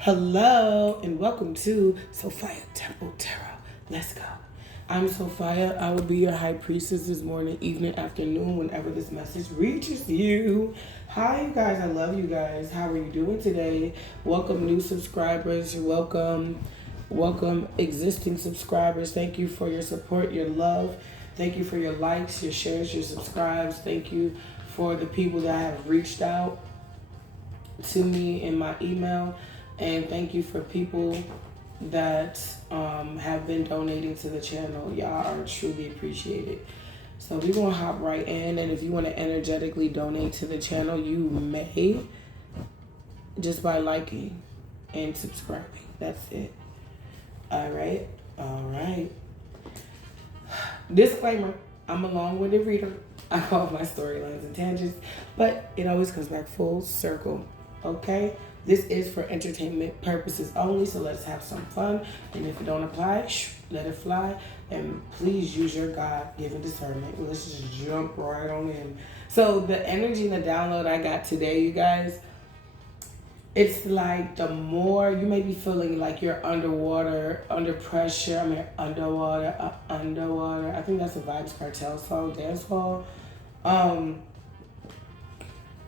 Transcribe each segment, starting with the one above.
Hello and welcome to Sophia Temple Tarot. Let's go. I'm Sophia. I will be your high priestess this morning, evening, afternoon, whenever this message reaches you. Hi, you guys. I love you guys. How are you doing today? Welcome, new subscribers. Welcome existing subscribers. Thank you for your support, your love. Thank you for your likes, your shares, your subscribes. Thank you for the people that have reached out to me in my email. And thank you for people that have been donating to the channel. Y'all are truly appreciated. So we're going to hop right in. And if you want to energetically donate to the channel, you may just by liking and subscribing. That's it. All right. All right. Disclaimer, I'm a long-winded reader. I call my storylines and tangents, but it always comes back full circle. Okay? This is for entertainment purposes only, so let's have some fun. And if it don't apply, let it fly. And please use your God-given discernment. Let's just jump right on in. So the energy and the download I got today, you guys, it's like the more you may be feeling like you're underwater, under pressure. Underwater. I think that's a Vibes Cartel song, dance hall.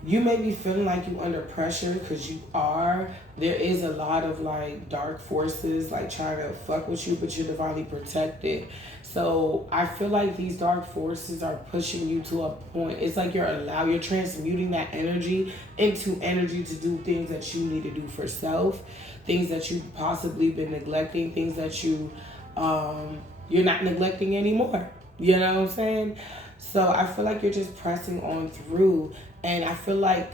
You may be feeling like you under pressure because you are. There is a lot of like dark forces like trying to fuck with you, but you're divinely protected. So I feel like these dark forces are pushing you to a point. It's like you're transmuting that energy into energy to do things that you need to do for self, things that you've possibly been neglecting, things that you're not neglecting anymore. You know what I'm saying? So I feel like you're just pressing on through. And I feel like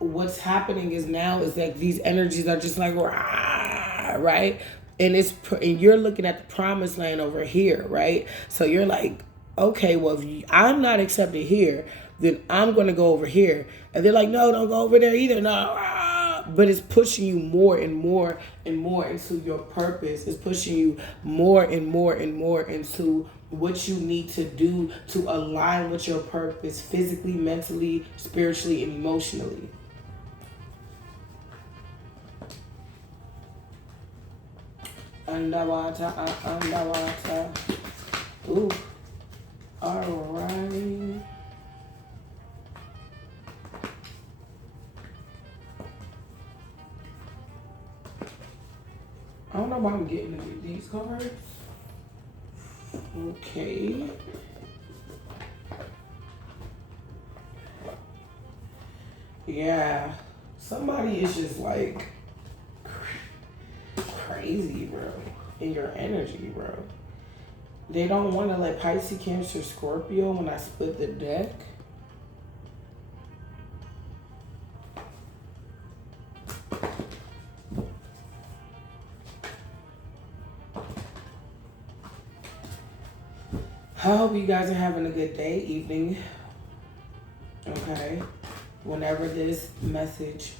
what's happening is that these energies are just like, rah, right? And you're looking at the promised land over here, right? So you're like, okay, well, if I'm not accepted here, then I'm going to go over here. And they're like, no, don't go over there either. No, but it's pushing you more and more and more into your purpose. It's pushing you more and more and more into what you need to do to align with your purpose physically, mentally, spiritually, and emotionally. Underwater. Ooh. All right. I don't know why I'm getting these cards. Okay. Yeah. Somebody is just like crazy, bro. In your energy, bro. They don't want to let Pisces, Cancer, Scorpio when I split the deck. I hope you guys are having a good day, evening. Okay. Whenever this message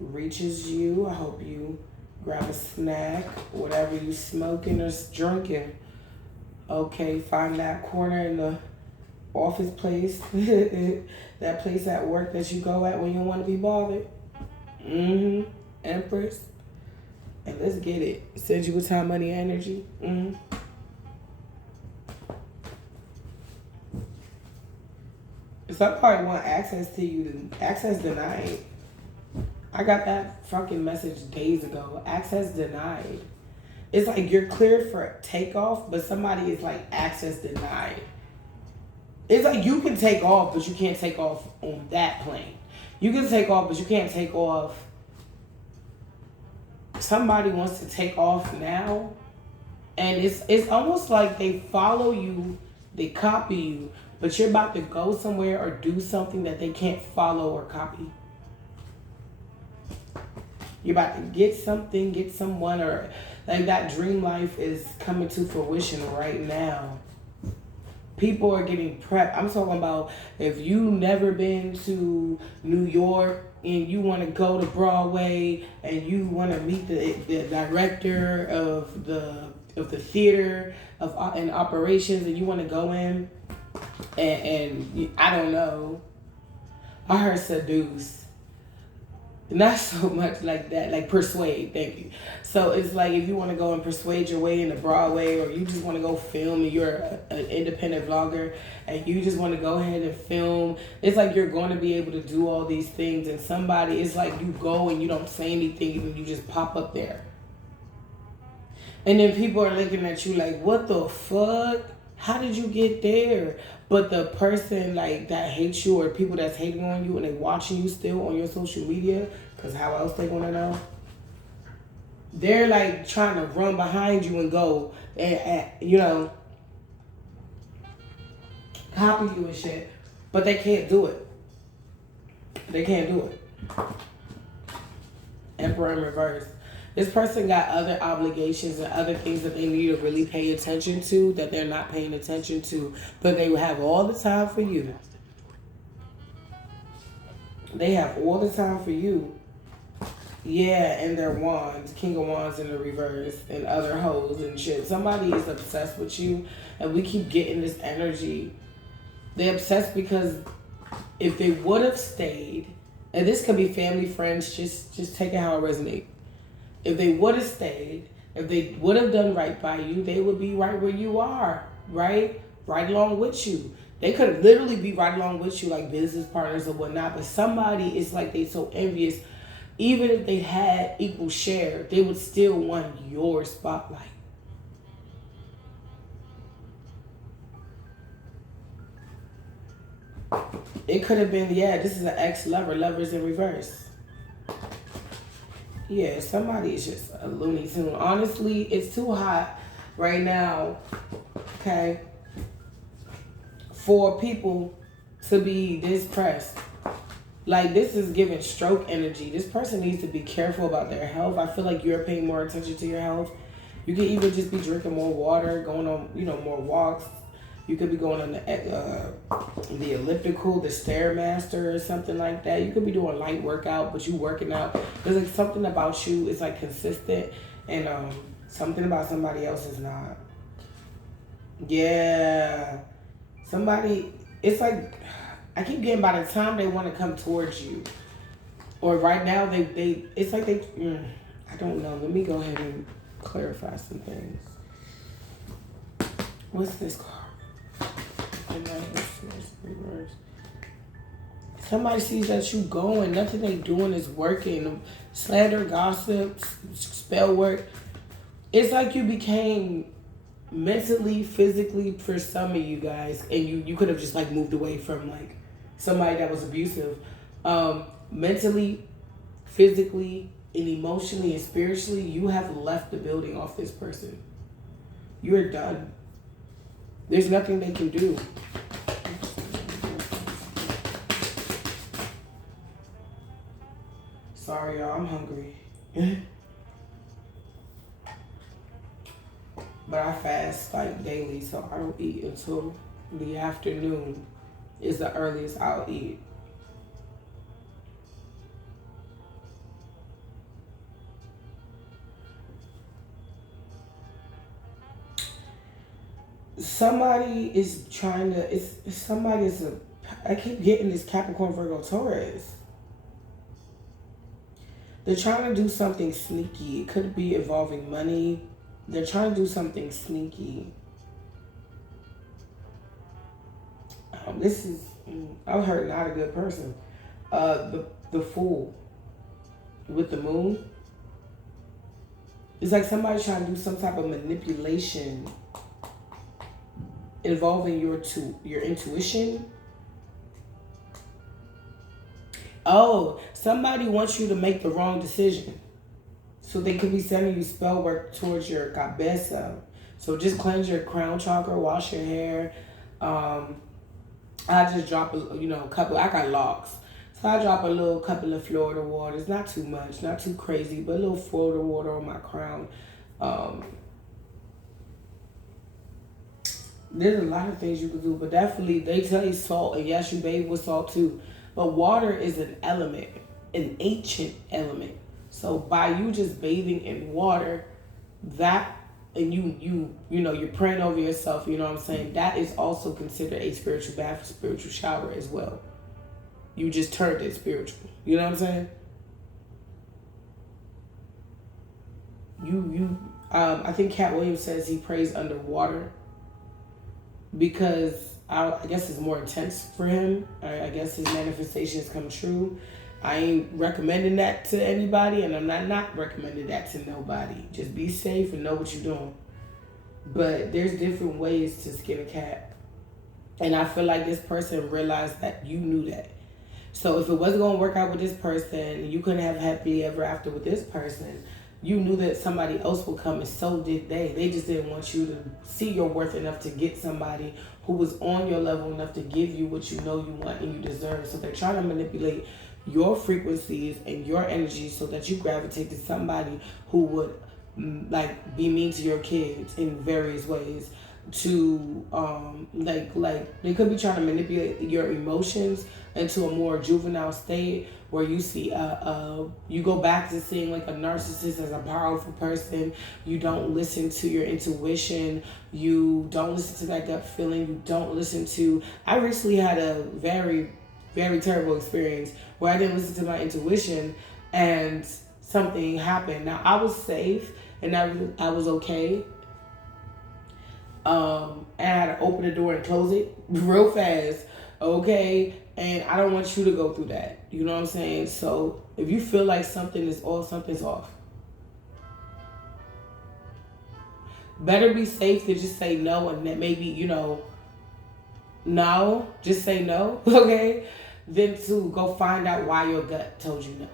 reaches you, I hope you grab a snack, whatever you smoking or drinking. Okay, find that corner in the office place, that place at work that you go at when you don't want to be bothered. Empress. And let's get it. Send you a time, money, energy. Somebody want access to you. Access denied. I got that fucking message days ago. Access denied. It's like you're cleared for takeoff, but somebody is like access denied. It's like you can take off, but you can't take off on that plane. You can take off, but you can't take off. Somebody wants to take off now, and it's almost like they follow you, they copy you, but you're about to go somewhere or do something that they can't follow or copy. You're about to get something, get someone, or like that dream life is coming to fruition right now. People are getting prepped. I'm talking about if you never been to New York and you want to go to Broadway and you want to meet the director of the theater in operations and you want to go in and I don't know. I heard seduce. Not so much like that, like persuade, thank you. So it's like if you want to go and persuade your way into Broadway, or you just want to go film and you're an independent vlogger and you just want to go ahead and film, it's like you're going to be able to do all these things, and somebody, it's like you go and you don't say anything and you just pop up there. And then people are looking at you like, what the fuck? How did you get there? But the person like that hates you, or people that's hating on you and they watching you still on your social media, because how else they gonna know? They're like trying to run behind you and go and you know, copy you and shit, but they can't do it. They can't do it. Emperor in reverse. This person got other obligations and other things that they need to really pay attention to that they're not paying attention to, but they will have all the time for you. They have all the time for you. Yeah, and their wands, King of Wands in the reverse, and other hoes and shit. Somebody is obsessed with you, and we keep getting this energy. They're obsessed because if they would have stayed, and this could be family, friends, just take it how it resonates. If they would have stayed, if they would have done right by you, they would be right where you are, right? Right along with you. They could literally be right along with you like business partners or whatnot, but somebody is like they so envious. Even if they had equal share, they would still want your spotlight. It could have been, yeah, this is an ex-lover. Lovers in reverse. Yeah, somebody is just a Looney Tune. Honestly, it's too hot right now, okay, for people to be this pressed. Like, this is giving stroke energy. This person needs to be careful about their health. I feel like you're paying more attention to your health. You can even just be drinking more water, going on, more walks. You could be going on the elliptical, the Stairmaster or something like that. You could be doing light workout, but you working out. There's like something about you is like consistent, and something about somebody else is not. Yeah. Somebody, it's like, I keep getting by the time they want to come towards you, or right now it's like I don't know. Let me go ahead and clarify some things. What's this card? Somebody sees that you going, nothing they doing is working. Slander, gossip, spell work. It's like you became mentally, physically, for some of you guys, and you could have just like moved away from like somebody that was abusive. Mentally, physically, and emotionally and spiritually, you have left the building off this person. You're done. There's nothing they can do. Sorry, y'all, I'm hungry. But I fast like daily, so I don't eat until the afternoon is the earliest I'll eat. Somebody is trying to, I keep getting this Capricorn, Virgo, Taurus. They're trying to do something sneaky. It could be involving money. They're trying to do something sneaky. This is, I've heard not a good person. The Fool with the Moon. It's like somebody trying to do some type of manipulation involving your intuition. Oh, somebody wants you to make the wrong decision. So they could be sending you spell work towards your cabeza. So just cleanse your crown chakra, wash your hair. I just drop a couple. I got locks, so I drop a couple of Florida waters. Not too much, not too crazy, but a little Florida water on my crown. There's a lot of things you can do, but definitely they tell you salt, and yes, you bathe with salt too. But water is an element, an ancient element. So by you just bathing in water, that, and you're praying over yourself, you know what I'm saying? That is also considered a spiritual bath, spiritual shower as well. You just turned it spiritual. You know what I'm saying? I think Cat Williams says he prays underwater because I guess it's more intense for him. I guess his manifestations come true. I ain't recommending that to anybody, and I'm not recommending that to nobody. Just be safe and know what you're doing. But there's different ways to skin a cat. And I feel like this person realized that you knew that. So if it wasn't going to work out with this person, you couldn't have happily ever after with this person, you knew that somebody else would come, and so did they. They just didn't want you to see your worth enough to get somebody who was on your level enough to give you what you know you want and you deserve. So they're trying to manipulate your frequencies and your energy so that you gravitate to somebody who would like be mean to your kids in various ways, to like they could be trying to manipulate your emotions into a more juvenile state where you see you go back to seeing like a narcissist as a powerful person. You don't listen to your intuition, you don't listen to that gut feeling, you don't listen to I recently had a very, very terrible experience where I didn't listen to my intuition and something happened. Now I was safe and I was okay. And I had to open the door and close it real fast. Okay. And I don't want you to go through that. You know what I'm saying? So if you feel like something is off, something's off. Better be safe to just say no, and that maybe, no, just say no, okay? Than to go find out why your gut told you no.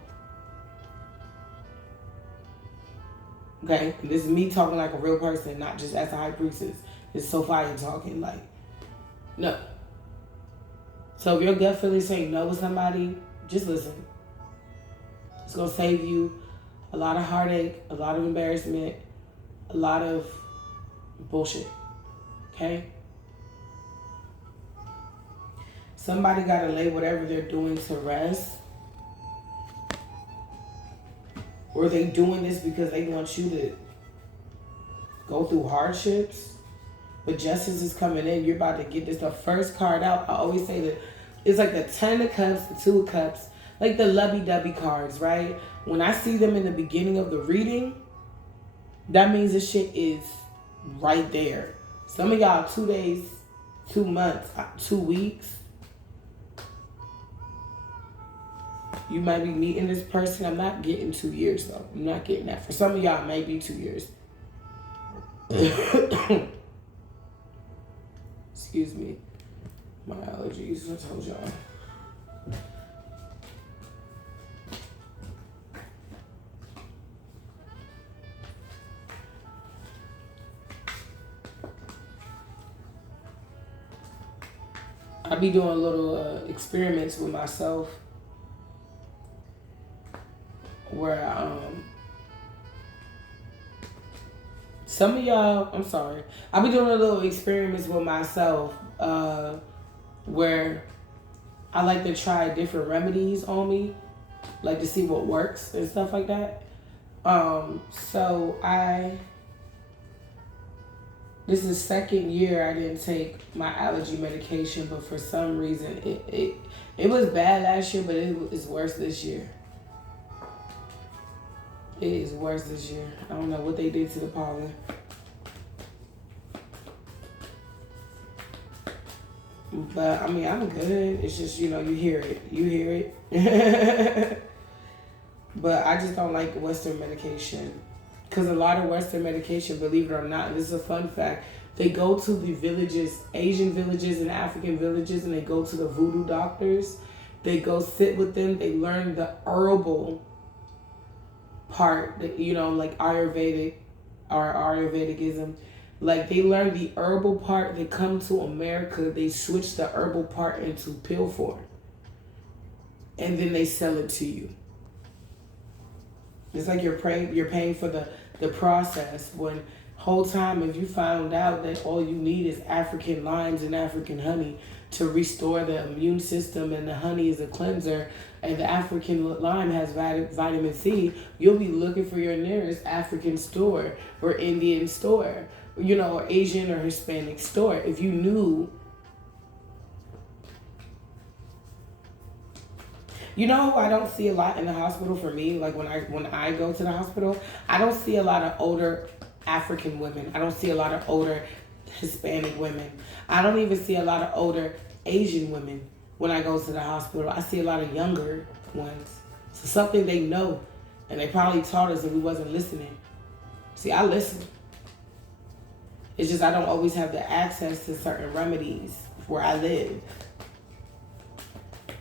Okay? And this is me talking like a real person, not just as a high priestess. It's Sophia talking like, no. So if your gut feeling saying no with somebody, just listen. It's going to save you a lot of heartache, a lot of embarrassment, a lot of bullshit. Okay? Somebody got to lay whatever they're doing to rest. Or they doing this because they want you to go through hardships. But justice is coming in. You're about to get this. The first card out, I always say that it's like the 10 of cups, the 2 of cups, like the lovey-dovey cards, right? When I see them in the beginning of the reading, that means this shit is right there. Some of y'all 2 days, 2 months, 2 weeks. You might be meeting this person. I'm not getting 2 years though. I'm not getting that. For some of y'all, it may be 2 years. Excuse me. My allergies, I told y'all. I be doing little experiments with myself where some of y'all, I'm sorry, I be doing a little experiments with myself where I like to try different remedies on me, like to see what works and stuff like that. So this is the second year I didn't take my allergy medication, but for some reason it was bad last year, but it's worse this year. It is worse this year. I don't know what they did to the pollen. But, I mean, I'm good. It's just, you hear it. You hear it. But I just don't like Western medication. Because a lot of Western medication, believe it or not, and this is a fun fact, they go to the villages, Asian villages and African villages, and they go to the voodoo doctors. They go sit with them. They learn the herbal part, that, like Ayurvedic or Ayurvedicism. Like, they learn the herbal part. They come to America. They switch the herbal part into pill form. And then they sell it to you. It's like you're paying for the process. When whole time, if you found out that all you need is African limes and African honey to restore the immune system, and the honey is a cleanser, and the African lime has vitamin C, you'll be looking for your nearest African store or Indian store, or Asian or Hispanic store. If you knew. You know who I don't see a lot in the hospital for me? Like when I go to the hospital, I don't see a lot of older African women. I don't see a lot of older Hispanic women. I don't even see a lot of older Asian women when I go to the hospital. I see a lot of younger ones. So something they know, and they probably taught us and we wasn't listening. See, I listen. It's just I don't always have the access to certain remedies where I live.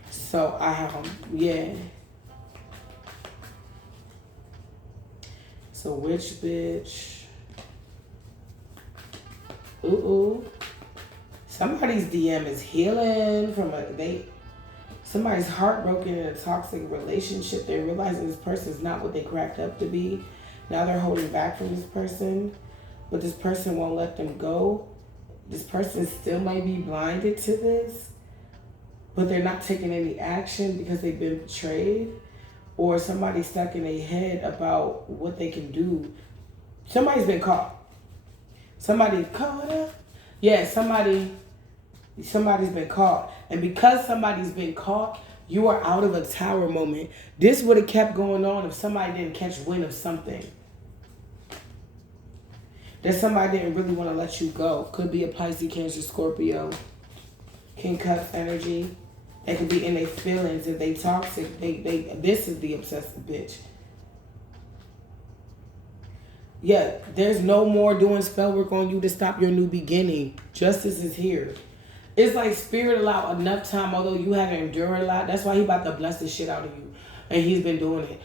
So yeah. So which bitch? Ooh. Somebody's DM is healing from somebody's heartbroken in a toxic relationship. They're realizing this person's not what they cracked up to be. Now they're holding back from this person, but this person won't let them go. This person still might be blinded to this, but they're not taking any action because they've been betrayed, or somebody's stuck in their head about what they can do. Somebody's been caught. Somebody caught up. Yeah, somebody's been caught. And because somebody's been caught, you are out of a tower moment. This would have kept going on if somebody didn't catch wind of something. That somebody didn't really want to let you go. Could be a Pisces, Cancer, Scorpio, King Cups energy. They could be in their feelings. If they toxic, this is the obsessive bitch. Yeah, there's no more doing spell work on you to stop your new beginning. Justice is here. It's like Spirit allowed enough time, although you had to endure a lot. That's why he about to bless the shit out of you. And he's been doing it.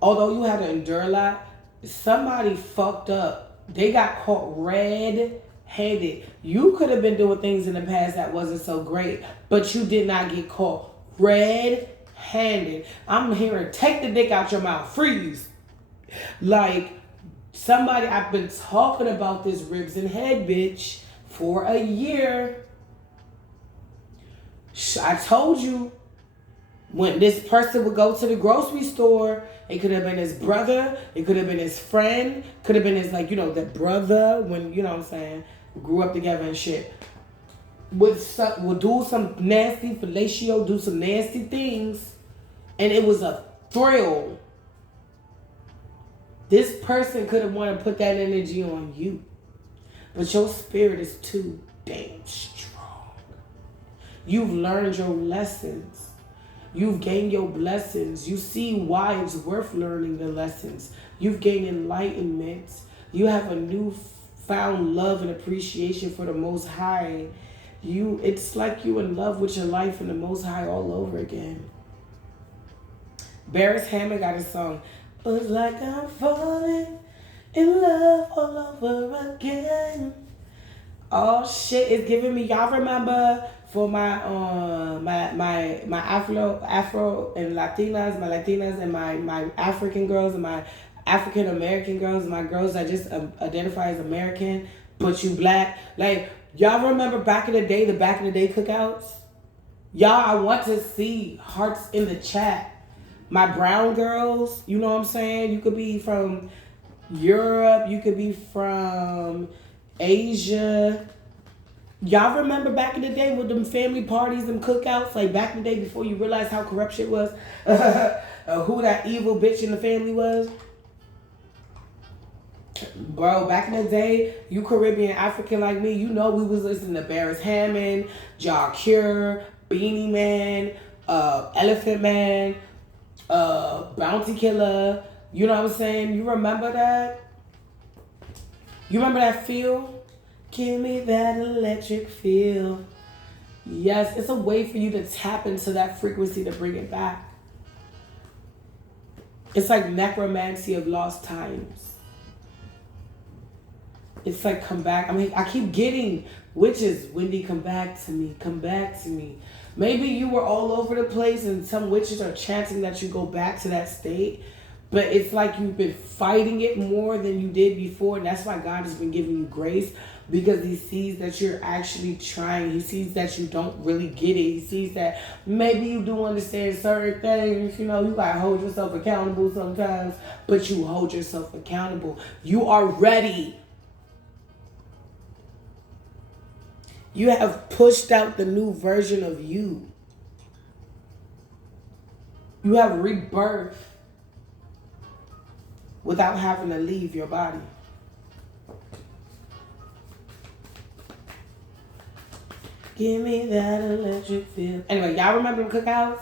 Although you had to endure a lot, somebody fucked up. They got caught red-handed. You could have been doing things in the past that wasn't so great, but you did not get caught red-handed. I'm hearing, take the dick out your mouth. Freeze. Like, somebody, I've been talking about this ribs and head bitch for a year. I told you, when this person would go to the grocery store, it could have been his brother, it could have been his friend, could have been his, like, you know, the brother, when, you know what I'm saying, grew up together and shit. Would do some nasty fellatio, do some nasty things, and it was a thrill. This person could have wanted to put that energy on you, but your spirit is too damn strong. You've learned your lessons. You've gained your blessings. You see why it's worth learning the lessons. You've gained enlightenment. You have a newfound love and appreciation for the Most High. It's like you in love with your life and the Most High all over again. Barris Hammond got a song. It's like I'm falling in love all over again. Oh shit, it's giving me. Y'all remember for my Afro and Latinas, my Latinas and my African girls and my African American girls, my girls that just identify as American, but you black. Like, y'all remember back in the day, cookouts? Y'all, I want to see hearts in the chat. My brown girls, you know what I'm saying? You could be from Europe, you could be from Asia. Y'all remember back in the day with them family parties, them cookouts? Like back in the day before you realized how corrupt shit was? Who that evil bitch in the family was? Bro, back in the day, you Caribbean African like me, you know we was listening to Barris Hammond, Ja Cure, Beanie Man, Elephant Man, Bounty Killer. You know what I'm saying? You remember that? You remember that feel? Give me that electric feel. Yes, it's a way for you to tap into that frequency to bring it back. It's like necromancy of lost times. It's like, come back. I mean, I keep getting witches. Wendy, come back to me. Come back to me. Maybe you were all over the place and some witches are chanting that you go back to that state. But it's like you've been fighting it more than you did before. And that's why God has been giving you grace. Because he sees that you're actually trying. He sees that you don't really get it. He sees that maybe you do understand certain things. You know, you got to hold yourself accountable sometimes. But you hold yourself accountable. You are ready. You have pushed out the new version of you. You have rebirth without having to leave your body. Give me that electric feel. Anyway, y'all remember them cookouts?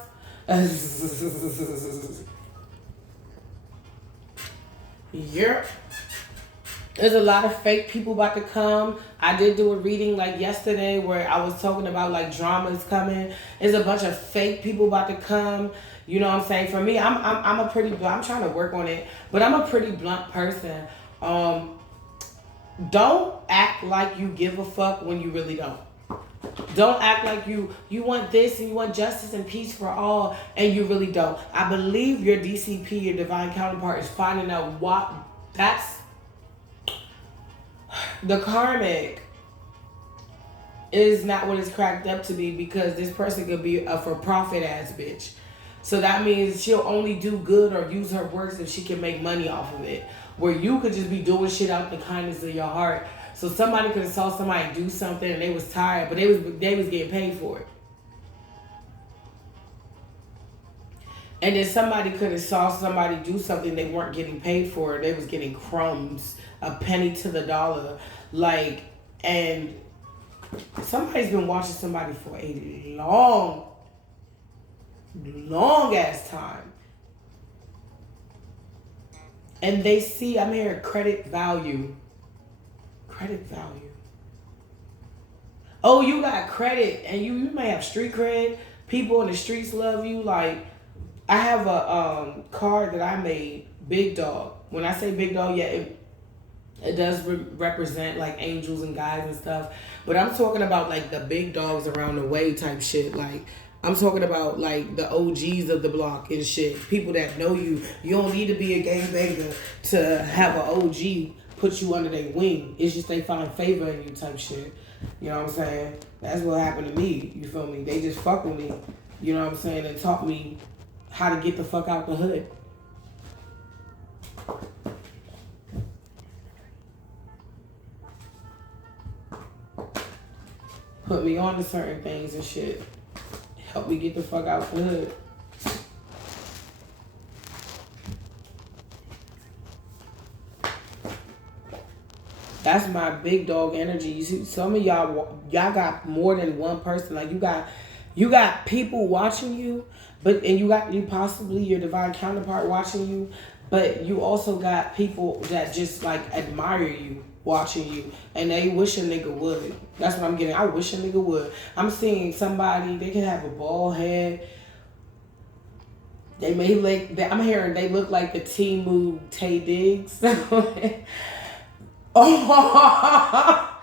Yep. There's a lot of fake people about to come. I did do a reading like yesterday where I was talking about like dramas coming. There's a bunch of fake people about to come. You know what I'm saying? For me, I'm trying to work on it, but I'm a pretty blunt person. Don't act like you give a fuck when you really don't. Don't act like you want this and you want justice and peace for all and you really don't. I believe your DCP, your divine counterpart, is finding out what that's the karmic is not what it's cracked up to be, because this person could be a for-profit ass bitch. So that means she'll only do good or use her works if she can make money off of it. Where you could just be doing shit out the kindness of your heart. So somebody could have saw somebody do something and they was tired, but they was getting paid for it. And then somebody could have saw somebody do something they weren't getting paid for. They was getting crumbs, a penny to the dollar. Like, and somebody's been watching somebody for a long ass time. And they see, I'm hearing credit value. Credit value. Oh, you got credit and you may have street cred. People in the streets love you. Like, I have a card that I made, Big Dog. When I say Big Dog, yeah, it does represent like angels and guides and stuff. But I'm talking about like the big dogs around the way type shit. Like, I'm talking about like the OGs of the block and shit. People that know you. You don't need to be a gangbanger to have an OG put you under their wing. It's just they find favor in you type shit. You know what I'm saying? That's what happened to me. You feel me? They just fuck with me. You know what I'm saying? And taught me how to get the fuck out the hood. Put me on to certain things and shit. Help me get the fuck out the hood. That's my big dog energy. You see, some of y'all got more than one person. Like you got people watching you, and you possibly your divine counterpart watching you, but you also got people that just like admire you watching you, and they wish a nigga would. That's what I'm getting. I wish a nigga would. I'm seeing somebody, they can have a bald head. They may I'm hearing they look like the Timu Tay Diggs. Oh,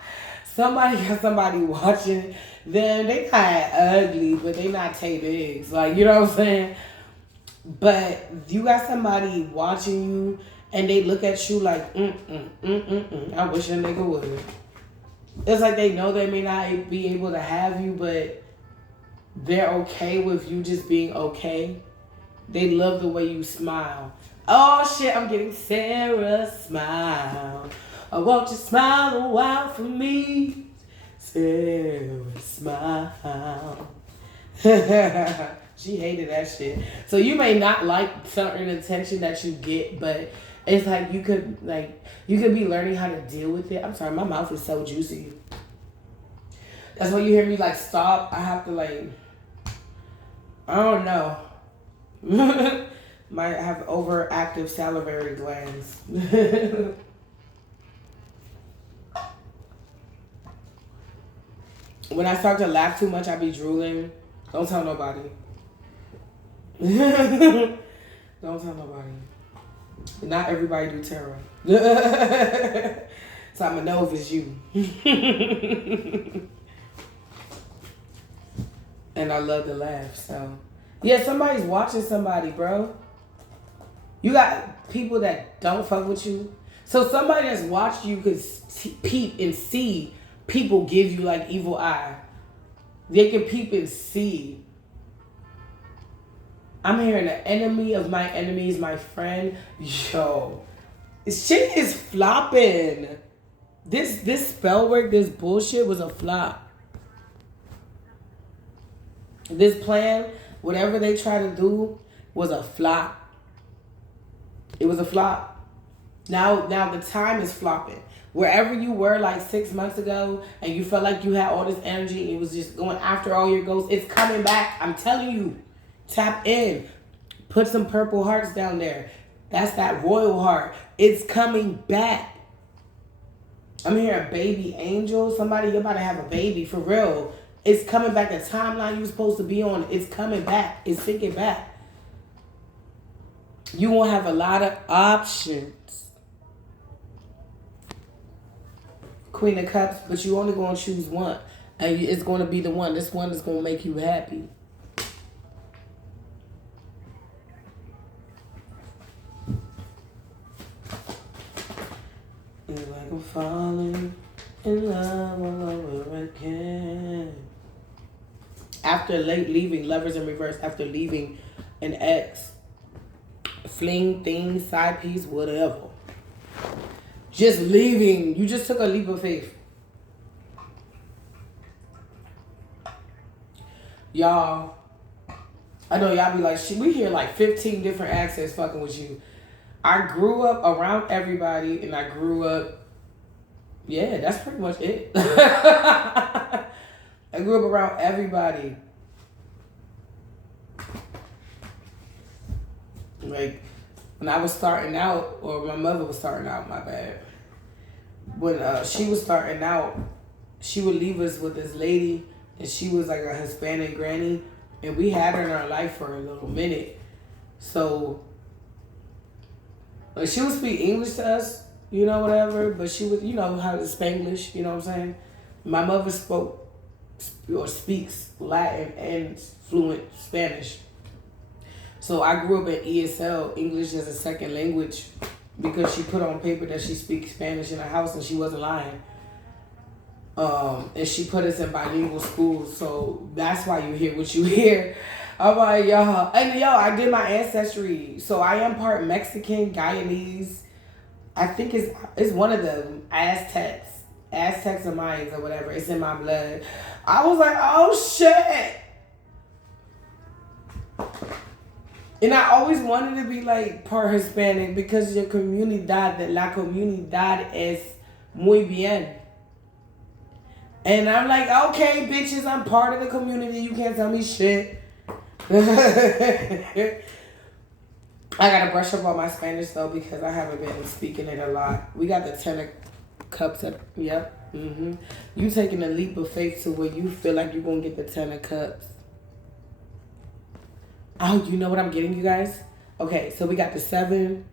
somebody got somebody watching them. They kind of ugly, but they not Tay Diggs. Like, you know what I'm saying? But you got somebody watching you, and they look at you like, I wish a nigga would. It's like they know they may not be able to have you, but they're okay with you just being okay. They love the way you smile. Oh shit, I'm getting Sarah smile. I want you to smile a while for me. Sarah smile. She hated that shit. So you may not like certain attention that you get, but it's like you could be learning how to deal with it. I'm sorry, my mouth is so juicy. That's why you hear me like stop. I have to like, I don't know. Might have overactive salivary glands. When I start to laugh too much, I be drooling. Don't tell nobody. Don't tell nobody. Not everybody do tarot. So I'ma know if it's you. And I love to laugh, so. Yeah, somebody's watching somebody, bro. You got people that don't fuck with you. So somebody that's watched you could peep and see people give you like evil eye. They can peep and see. I'm hearing the enemy of my enemy is my friend. Yo, this shit is flopping. This spell work, this bullshit was a flop. This plan, whatever they try to do, was a flop. It was a flop. Now the time is flopping. Wherever you were like 6 months ago and you felt like you had all this energy and it was just going after all your goals, it's coming back. I'm telling you. Tap in. Put some purple hearts down there. That's that royal heart. It's coming back. I'm hearing baby angel. Somebody, you're about to have a baby. For real. It's coming back. The timeline you're supposed to be on, it's coming back. It's thinking back. You won't have a lot of options. Queen of Cups, but you only going to choose one. And it's going to be the one. This one is going to make you happy. It's like I'm falling in love all over again. After leaving, lovers in reverse, after leaving an ex, fling, thing, side piece, whatever. Just leaving. You just took a leap of faith. Y'all, I know y'all be like, shit, we hear like 15 different accents fucking with you. I grew up around everybody and I grew up, yeah, that's pretty much it. I grew up around everybody. Like, when I was starting out, or my mother was starting out, my bad. When she was starting out, she would leave us with this lady, and she was like a Hispanic granny, and we had her in our life for a little minute. So, like, she would speak English to us, you know, whatever, but she would, you know, how to Spanglish, you know what I'm saying? My mother spoke or speaks Latin and fluent Spanish. So I grew up in ESL, English as a second language, because she put on paper that she speaks Spanish in her house and she wasn't lying. And she put us in bilingual schools, so that's why you hear what you hear. I'm like, y'all. And yo, I did my ancestry. So I am part Mexican, Guyanese. I think it's one of them. Aztecs or Mayans or whatever. It's in my blood. I was like, oh shit. And I always wanted to be like part Hispanic because la comunidad es muy bien. And I'm like, okay, bitches, I'm part of the community. You can't tell me shit. I gotta brush up on my Spanish though because I haven't been speaking it a lot. We got the 10 of Cups up. Yep. Mm-hmm. You taking a leap of faith to where you feel like you're gonna get the 10 of Cups. Oh, you know what I'm getting, you guys? Okay, so we got the 7.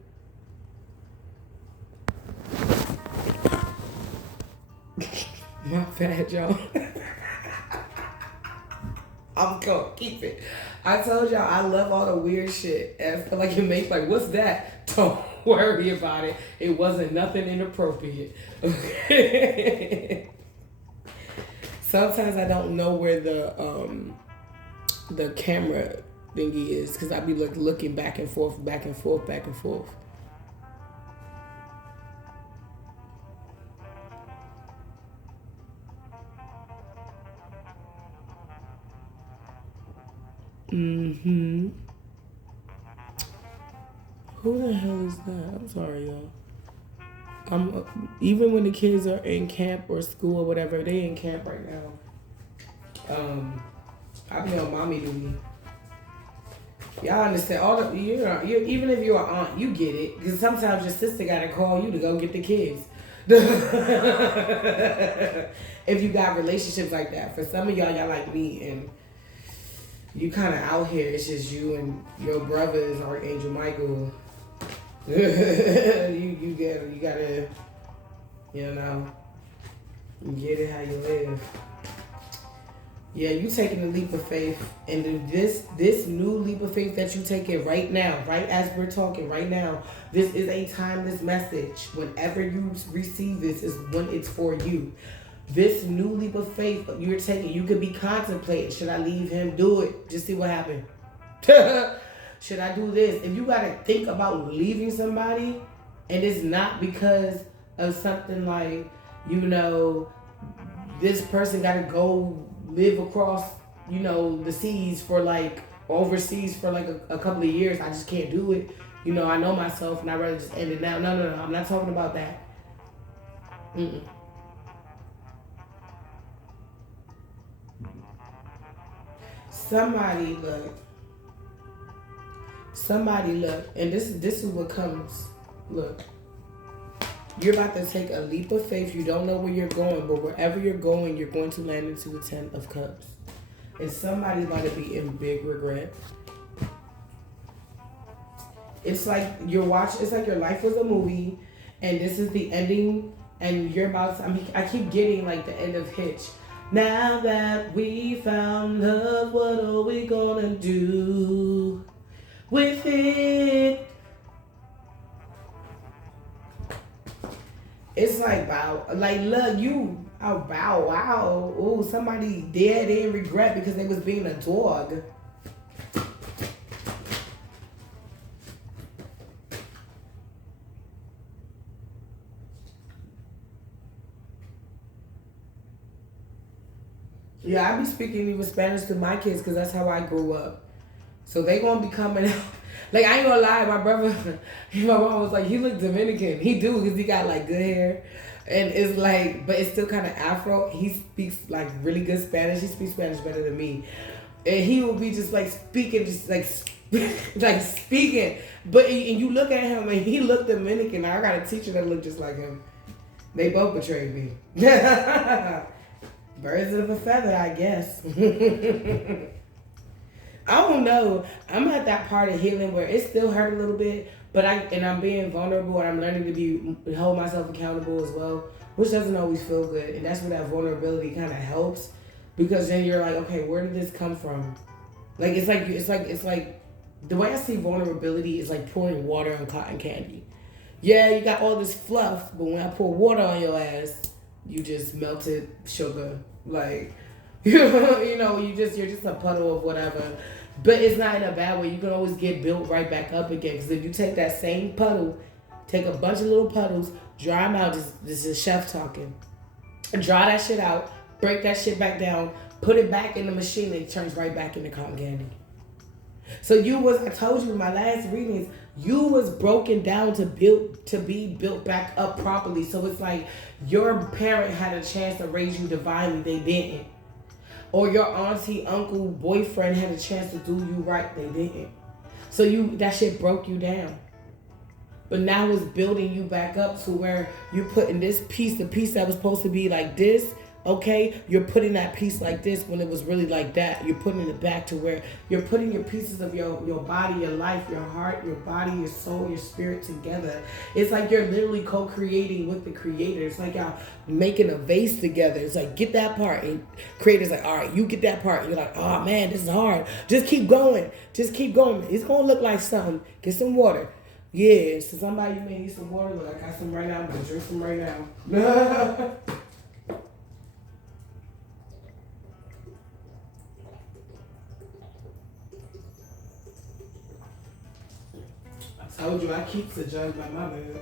My bad, y'all. I'm gonna keep it. I told y'all I love all the weird shit. And I feel like it makes like, what's that? Don't worry about it. It wasn't nothing inappropriate. Okay. Sometimes I don't know where the camera thingy is because I be like looking back and forth, back and forth, back and forth. Mm-hmm. Who the hell is that? I'm sorry, y'all. Even when the kids are in camp or school or whatever, they in camp right now. I be on mommy duty. Y'all understand all the even if you're an aunt, you get it because sometimes your sister gotta call you to go get the kids. If you got relationships like that, for some of y'all like me and you kind of out here. It's just you and your brothers, Archangel Michael. you gotta, you know, get it how you live. Yeah, you taking a leap of faith, and this new leap of faith that you taking right now, right as we're talking right now, this is a timeless message. Whenever you receive this, is when it's for you. This new leap of faith you're taking, you could be contemplating. Should I leave him? Do it. Just see what happens. Should I do this? If you gotta think about leaving somebody, and it's not because of something like, you know, this person gotta go live across, you know, the seas for like overseas for like a couple of years. I just can't do it. You know, I know myself and I'd rather just end it now. No. I'm not talking about that. Mm-mm. Somebody look, and this is what comes. Look, you're about to take a leap of faith. You don't know where you're going, but wherever you're going, you're going to land into the 10 of Cups. And somebody's about to be in big regret. It's like it's like your life was a movie, and this is the ending, and you're about to, I keep getting like the end of Hitch. Now that we found love, what are we gonna do with it? It's like, wow, like, look, you, oh, wow. Ooh, somebody dead in regret because they was being a dog. Yeah, I be speaking even Spanish to my kids because that's how I grew up. So they gonna be coming out. Like, I ain't gonna lie, my brother, my mom was like, he look Dominican. He do, because he got like good hair. And it's like, but it's still kind of Afro. He speaks like really good Spanish. He speaks Spanish better than me. And he will be just like speaking, just like, like speaking. But, and you look at him and he look Dominican. I got a teacher that looked just like him. They both betrayed me. Birds of a feather, I guess. I don't know. I'm at that part of healing where it still hurt a little bit, but I'm being vulnerable and I'm learning to hold myself accountable as well, which doesn't always feel good. And that's where that vulnerability kind of helps, because then you're like, okay, where did this come from? Like it's like the way I see vulnerability is like pouring water on cotton candy. Yeah, you got all this fluff, but when I pour water on your ass, you just melted sugar. Like, you're just a puddle of whatever. But it's not in a bad way. You can always get built right back up again. Because if you take that same puddle, take a bunch of little puddles, dry them out. This is chef talking. Dry that shit out, break that shit back down, put it back in the machine, and it turns right back into cotton candy. So I told you in my last readings, you was broken down to be built back up properly. So it's like your parent had a chance to raise you divinely, they didn't. Or your auntie, uncle, boyfriend had a chance to do you right, they didn't. So that shit broke you down. But now it's building you back up to where you're putting this piece, the piece that was supposed to be like this, okay, you're putting that piece like this when it was really like that. You're putting it back to where you're putting your pieces of your body, your life, your heart, your body, your soul, your spirit together. It's like you're literally co-creating with the creator. It's like y'all making a vase together. It's like, get that part. And creator's like, all right, you get that part. And you're like, oh man, this is hard. Just keep going. Just keep going. It's going to look like something. Get some water. Yeah, so somebody may need some water. Look, I got some right now. I'm going to drink some right now. I told you I keep the jug by my bed.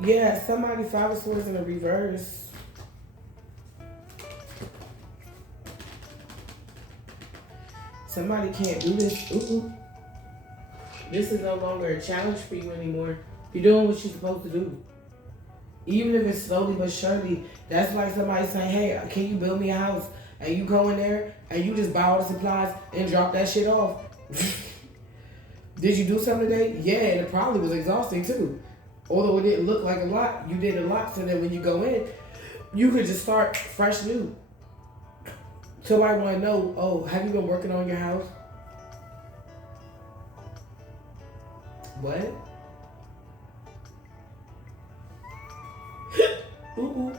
Yeah, somebody 5 of Swords in a reverse. Somebody can't do this. Ooh. This is no longer a challenge for you anymore. You're doing what you're supposed to do. Even if it's slowly but surely, that's like somebody saying, hey, can you build me a house? And you go in there and you just buy all the supplies and drop that shit off. Did you do something today? Yeah, and it probably was exhausting too. Although it didn't look like a lot, you did a lot. So then when you go in, you could just start fresh new. Somebody want to know, oh, have you been working on your house? What? Ooh.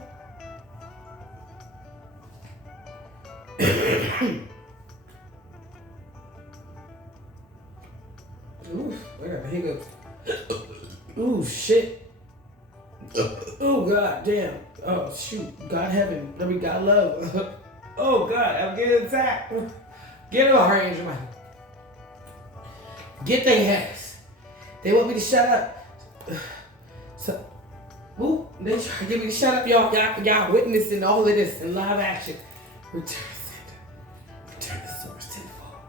Ooh, I got hiccups. Ooh, shit. Oh, God damn. Oh, shoot. God heaven. I mean, God love. Oh, God, I'm getting attacked. Get over here, Angel. Get their ass. They want me to shut up. So, Whoop, they try to get me to shut up, y'all. Y'all witnessing all of this in live action. Return to sender. Return the source tenfold.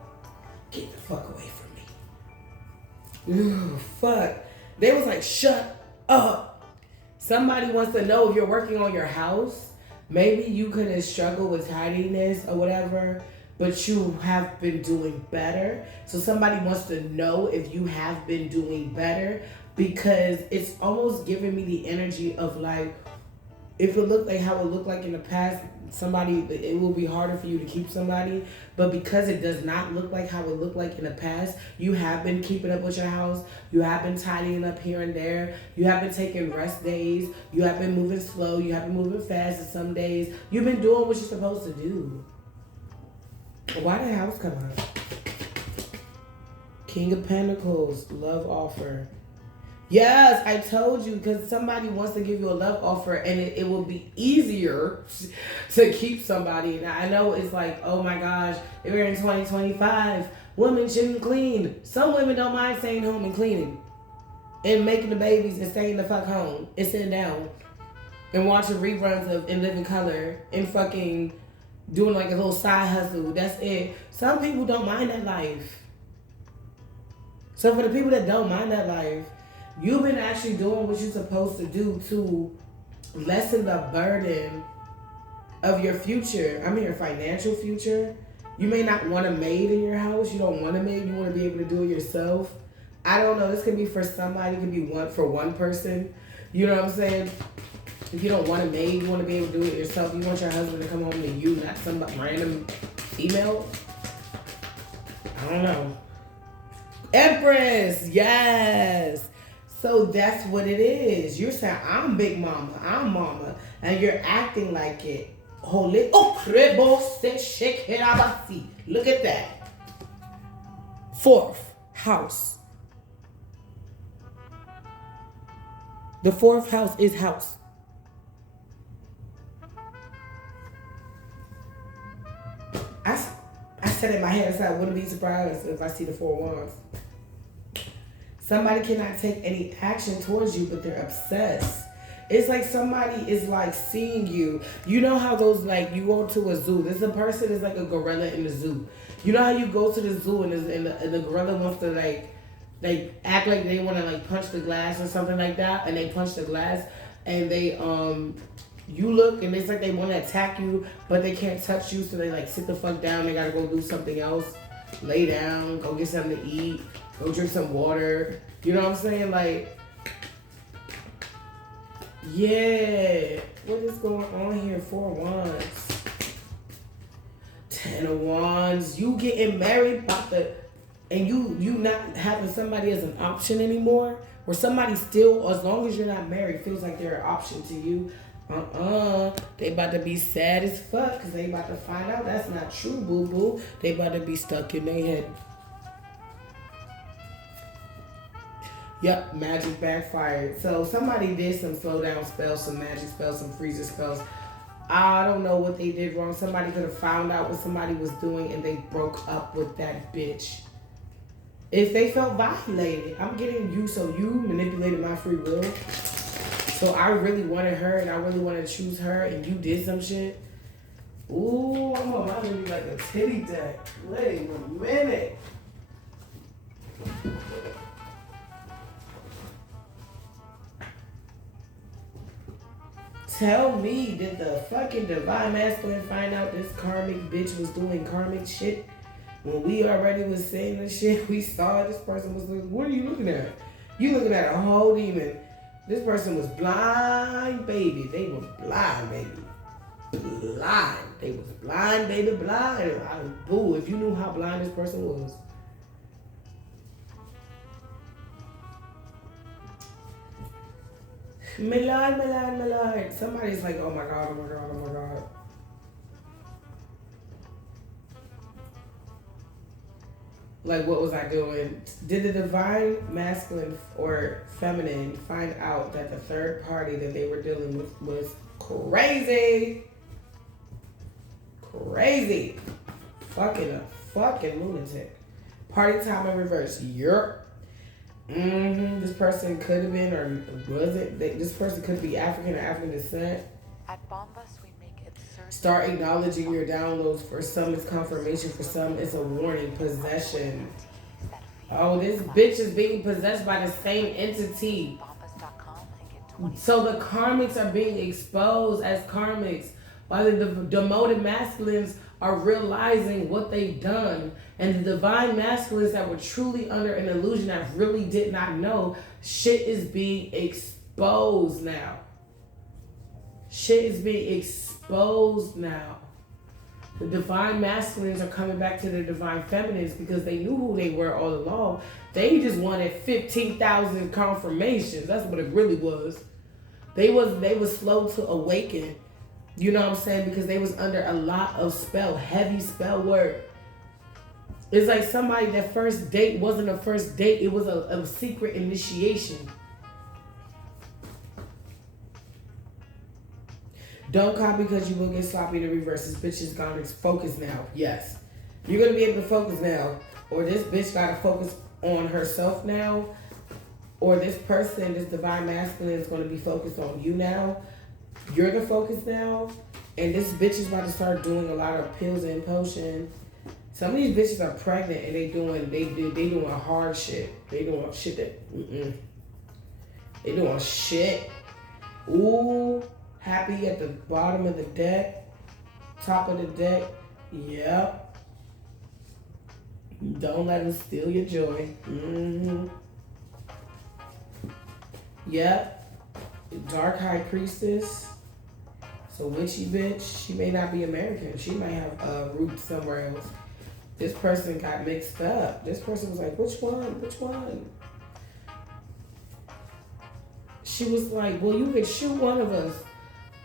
Get the fuck away from me. Ooh, fuck. They was like, shut up. Somebody wants to know if you're working on your house. Maybe you could have struggled with tidiness or whatever, but you have been doing better. So somebody wants to know if you have been doing better, because it's almost giving me the energy of like, if it looked like how it looked like in the past, it will be harder for you to keep somebody. But because it does not look like how it looked like in the past, you have been keeping up with your house. You have been tidying up here and there. You have been taking rest days. You have been moving slow. You have been moving fast some days. You've been doing what you're supposed to do. Why did the house come up? King of Pentacles, love offer. Yes, I told you, because somebody wants to give you a love offer, and it will be easier to keep somebody. Now, I know it's like, oh my gosh, if we're in 2025, women shouldn't clean. Some women don't mind staying home and cleaning and making the babies and staying the fuck home and sitting down and watching reruns of In Living Color and fucking doing like a little side hustle. That's it. Some people don't mind that life. So for the people that don't mind that life, you've been actually doing what you're supposed to do to lessen the burden of your future. I mean, your financial future. You may not want a maid in your house. You don't want a maid. You want to be able to do it yourself. I don't know. This could be for somebody. It could be for one person. You know what I'm saying? If you don't want a maid, you want to be able to do it yourself. You want your husband to come home to you, not some random female. I don't know. Empress, yes. So that's what it is. You're saying, I'm big mama, I'm mama, and you're acting like it. Holy, look at that. Fourth house. The fourth house is house. I said in my head, so I wouldn't be surprised if I see the 4 wands. Somebody cannot take any action towards you, but they're obsessed. It's like somebody is like seeing you. You know how those, like, you go to a zoo. There's a person that's like a gorilla in the zoo. You know how you go to the zoo and the gorilla wants to like act like they want to like punch the glass or something like that, and they punch the glass, and they you look and it's like they want to attack you, but they can't touch you, so they like sit the fuck down. They gotta go do something else, lay down, go get something to eat, go drink some water. You know what I'm saying? Like, yeah. What is going on here? 4 wands, 10 of wands. You getting married, and you not having somebody as an option anymore, or somebody still, as long as you're not married, feels like they're an option to you. They about to be sad as fuck, because they about to find out that's not true, boo-boo. They about to be stuck in their head. Yep, magic backfired. So somebody did some slow down spells, some magic spells, some freezer spells. I don't know what they did wrong. Somebody could have found out what somebody was doing, and they broke up with that bitch. If they felt violated, I'm getting you, so you manipulated my free will. So I really wanted her, and I really wanted to choose her, and you did some shit. Ooh, I'm gonna be like a titty deck. Wait a minute. Tell me, did the fucking divine masculine find out this karmic bitch was doing karmic shit? When we already was saying this shit, we saw this person was like, what are you looking at? You looking at a whole demon. This person was blind, baby. They were blind, baby. Blind. They was blind, baby, blind. Boo, if you knew how blind this person was. Milord. Somebody's like, oh my God, oh my God, oh my God. Like, what was I doing? Did the divine masculine or feminine find out that the third party that they were dealing with was crazy? Crazy. Fucking lunatic. Party time in reverse. Yerp. This person could have been or wasn't. This person could be African or African descent. At Bombas, we make it certain. Start acknowledging your downloads. For some, it's confirmation. For some, it's a warning. Possession. Oh, this bitch is being possessed by the same entity. So the karmics are being exposed as karmics, while the demoted masculines are realizing what they've done. And the divine masculines that were truly under an illusion that really did not know, shit is being exposed now. Shit is being exposed now. The divine masculines are coming back to the divine feminines because they knew who they were all along. They just wanted 15,000 confirmations. That's what it really was. They was slow to awaken. You know what I'm saying? Because they was under a lot of heavy spell work. It's like somebody, that first date wasn't a first date. It was a secret initiation. Don't copy because you will get sloppy in the reverse. This bitch is gonna focus now. Yes. You're gonna be able to focus now. Or this bitch gotta focus on herself now. Or this person, this divine masculine, is gonna be focused on you now. You're the focus now. And this bitch is about to start doing a lot of pills and potions. Some of these bitches are pregnant and they doing hard shit. They doing shit that they doing shit. Ooh, happy at the bottom of the deck, top of the deck. Yep. Don't let them steal your joy. Yep. Dark High Priestess. So witchy bitch. She may not be American. She might have roots somewhere else. This person got mixed up. This person was like, which one? Which one? She was like, well, you could shoot one of us.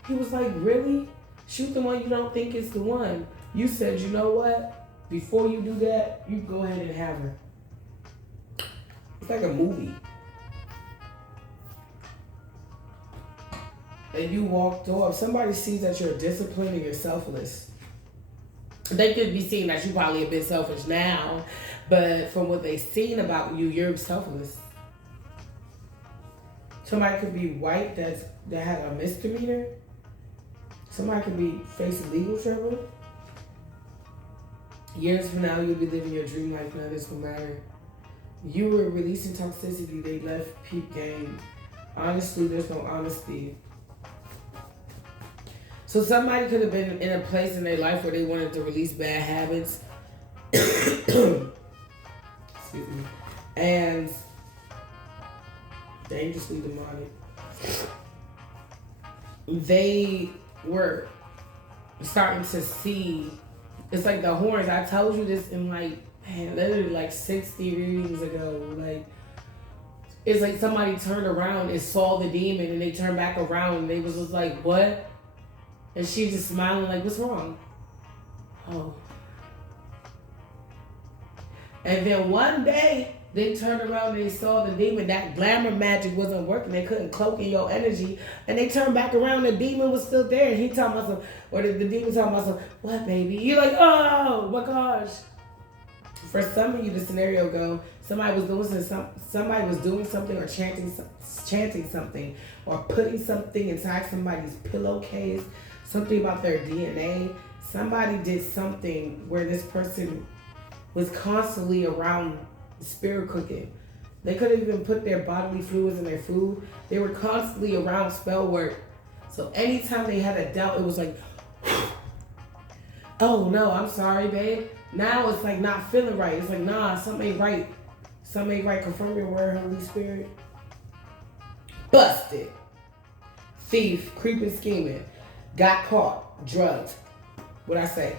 He was like, really? Shoot the one you don't think is the one. You said, you know what? Before you do that, you go ahead and have her. It's like a movie. And you walked off. Somebody sees that you're disciplined and you're selfless. They could be seeing that you probably a bit selfish now, but from what they've seen about you, you're selfless. Somebody could be white that had a misdemeanor. Somebody could be facing legal trouble. Years from now, you'll be living your dream life. None of this will matter. You were releasing toxicity. They left peep game. Honestly, there's no honesty. So somebody could have been in a place in their life where they wanted to release bad habits. Excuse me. And dangerously demonic. They were starting to see, it's like the horns. I told you this in literally 60 readings ago. It's like somebody turned around and saw the demon and they turned back around and they was just like, what? And she just smiling like, what's wrong? Oh. And then one day, they turned around and they saw the demon. That glamour magic wasn't working. They couldn't cloak in your energy. And they turned back around, the demon was still there. And he talking about the demon talking about what, baby? You're like, oh my gosh. For some of you, the scenario go, somebody was doing something or chanting something or putting something inside somebody's pillowcase, something about their DNA. Somebody did something where this person was constantly around spirit cooking. They couldn't even put their bodily fluids in their food. They were constantly around spell work. So anytime they had a doubt, it was like, oh no, I'm sorry, babe. Now it's like not feeling right. It's like, nah, something ain't right. Something ain't right. Confirm your word, Holy Spirit. Busted. Thief, creeping, scheming. Got caught. Drugged. What'd I say?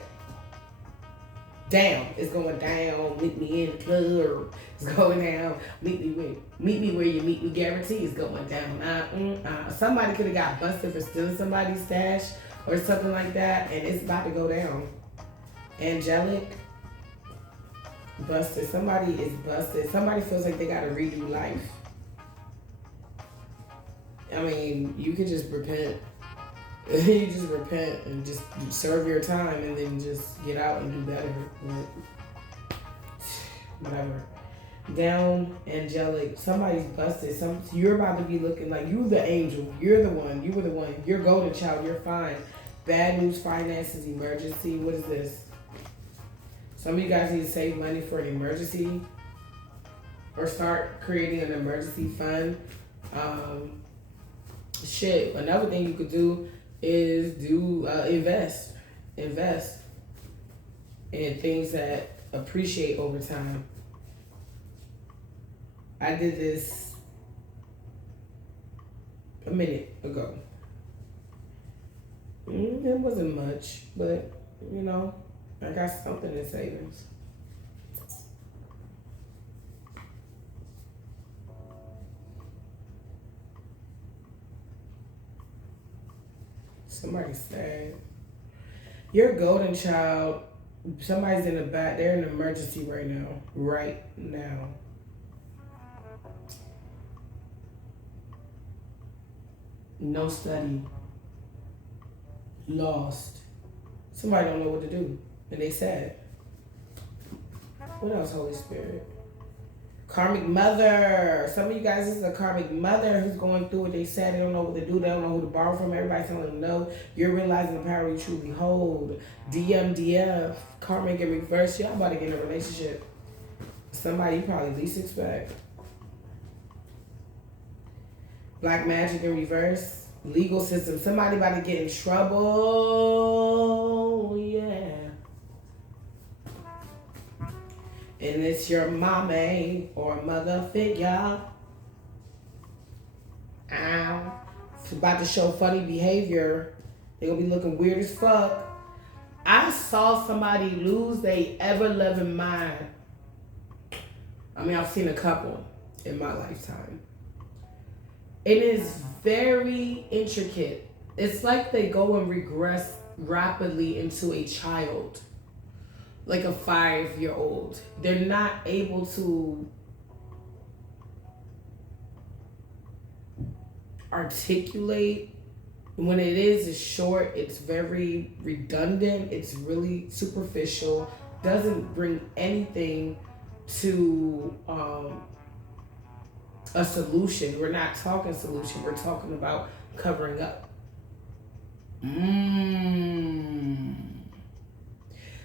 Down. It's going down. Meet me in the club. It's going down. Meet me where you meet me. Guarantee it's going down. Somebody could have got busted for stealing somebody's stash or something like that, and it's about to go down. Angelic. Busted. Somebody is busted. Somebody feels like they got to redo life. I mean, you can just repent. You just repent and just serve your time and then just get out and do better. Whatever. Down, angelic. Somebody's busted. You're about to be looking like you the angel. You're the one. You were the one. You're golden child. You're fine. Bad news, finances, emergency. What is this? Some of you guys need to save money for an emergency or start creating an emergency fund. Shit. Another thing you could do is invest in things that appreciate over time. I did this a minute ago. It wasn't much, but you know, I got something in savings. Somebody's sad. You're a golden child. Somebody's in the back. They're in an emergency right now. Right now. No study. Lost. Somebody don't know what to do. And they sad. What else, Holy Spirit? Karmic mother. Some of you guys, this is a karmic mother who's going through it. They said they don't know what to do. They don't know who to borrow from. Everybody's telling them no. You're realizing the power you truly hold. DMDF. Karmic in reverse. Y'all about to get in a relationship. Somebody you probably least expect. Black magic in reverse. Legal system. Somebody about to get in trouble. Yeah. And it's your mommy or mother figure. Ow. It's about to show funny behavior. They're going to be looking weird as fuck. I saw somebody lose their ever-loving mind. I mean, I've seen a couple in my lifetime. It is very intricate. It's like they go and regress rapidly into a child. Like a 5-year-old. They're not able to articulate. When it is, it's short, it's very redundant, it's really superficial, doesn't bring anything to a solution. We're not talking solution, we're talking about covering up.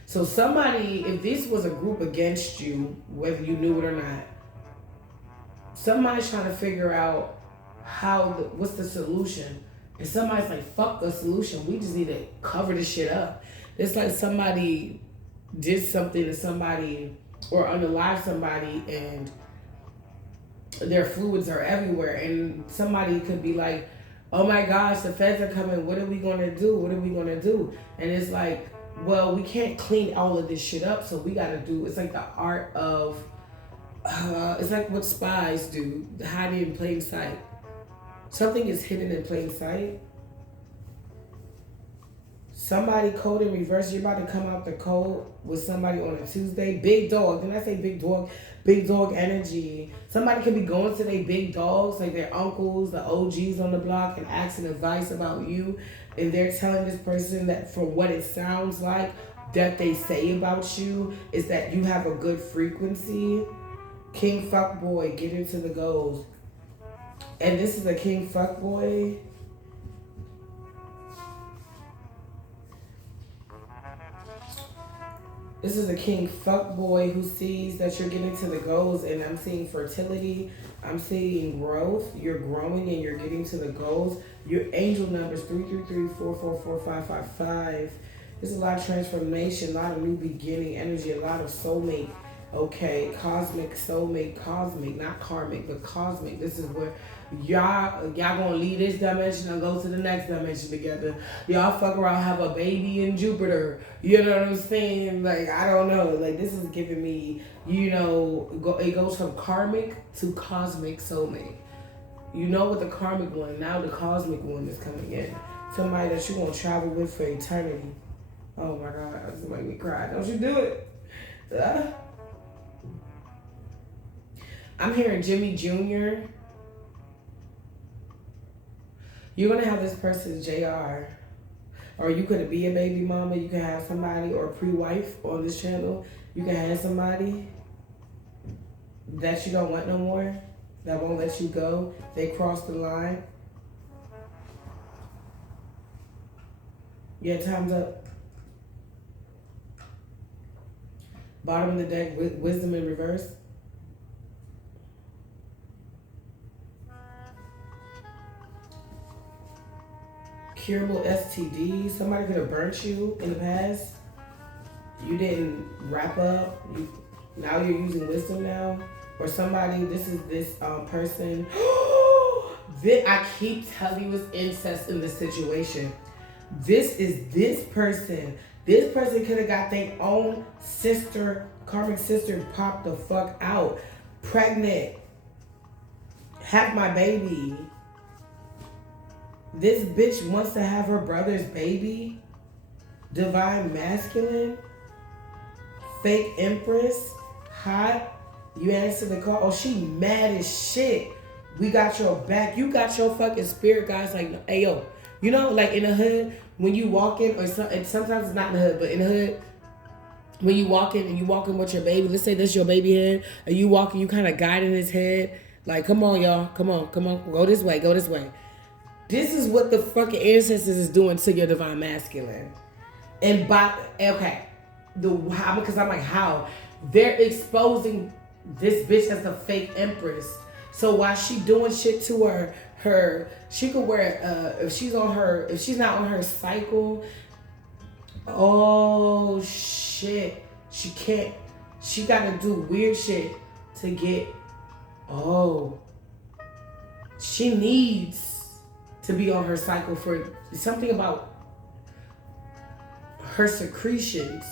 So somebody, if this was a group against you, whether you knew it or not, somebody's trying to figure out what's the solution. And somebody's like, fuck the solution. We just need to cover this shit up. It's like somebody did something to somebody or unalive somebody and their fluids are everywhere. And somebody could be like, oh my gosh, the feds are coming. What are we going to do? What are we going to do? And it's like, well, we can't clean all of this shit up, so we gotta do, it's like the art of, it's like what spies do, hiding in plain sight. Something is hidden in plain sight. Somebody code in reverse, you're about to come out the code with somebody on a Tuesday. Big dog, didn't I say big dog? Big dog energy. Somebody could be going to their big dogs, like their uncles, the OGs on the block, and asking advice about you. And they're telling this person that from what it sounds like that they say about you is that you have a good frequency. King fuckboy, get into the goals. And this is a king fuckboy. This is a king fuckboy who sees that you're getting to the goals, and I'm seeing fertility. I'm seeing growth. You're growing and you're getting to the goals. Your angel numbers 333-444-555. There's a lot of transformation, a lot of new beginning energy, a lot of soulmate. Okay, cosmic, soulmate, cosmic, not karmic, but cosmic. This is where y'all gonna leave this dimension and go to the next dimension together. Y'all fuck around, have a baby in Jupiter. You know what I'm saying? Like, I don't know. Like, this is giving me, you know, it goes from karmic to cosmic soulmate. You know, with the karmic one, now the cosmic one is coming in. Somebody that you gonna travel with for eternity. Oh my God, this is making me cry. Don't you do it. I'm hearing Jimmy Jr. You're going to have this person's JR. Or you could be a baby mama. You can have somebody, or a pre-wife on this channel. You can have somebody. that you don't want no more, that won't let you go, they crossed the line. Yeah, time's up. Bottom of the deck, wisdom in reverse. Curable STD. Somebody could have burnt you in the past. You didn't wrap up. Now you're using wisdom now. Or somebody, this is this person. I keep telling you it's incest in this situation. This is this person. This person could have got their own sister, karmic sister, popped the fuck out. Pregnant. Have my baby. This bitch wants to have her brother's baby. Divine masculine. Fake empress. Hot. You answer the call. Oh, she mad as shit. We got your back. You got your fucking spirit guys like, hey yo. You know, like in the hood, when you walk in, or sometimes it's not in the hood, but in the hood, when you walk in and you walk in with your baby, let's say this your baby head, and you walk and you kind of guiding his head, like, come on, y'all, come on, go this way, go this way. This is what the fucking ancestors is doing to your divine masculine. And because I'm like, how? They're exposing this bitch as a fake empress. So while she doing shit to her, she could wear if she's not on her cycle, oh shit, she gotta do weird shit to get, she needs to be on her cycle for something about her secretions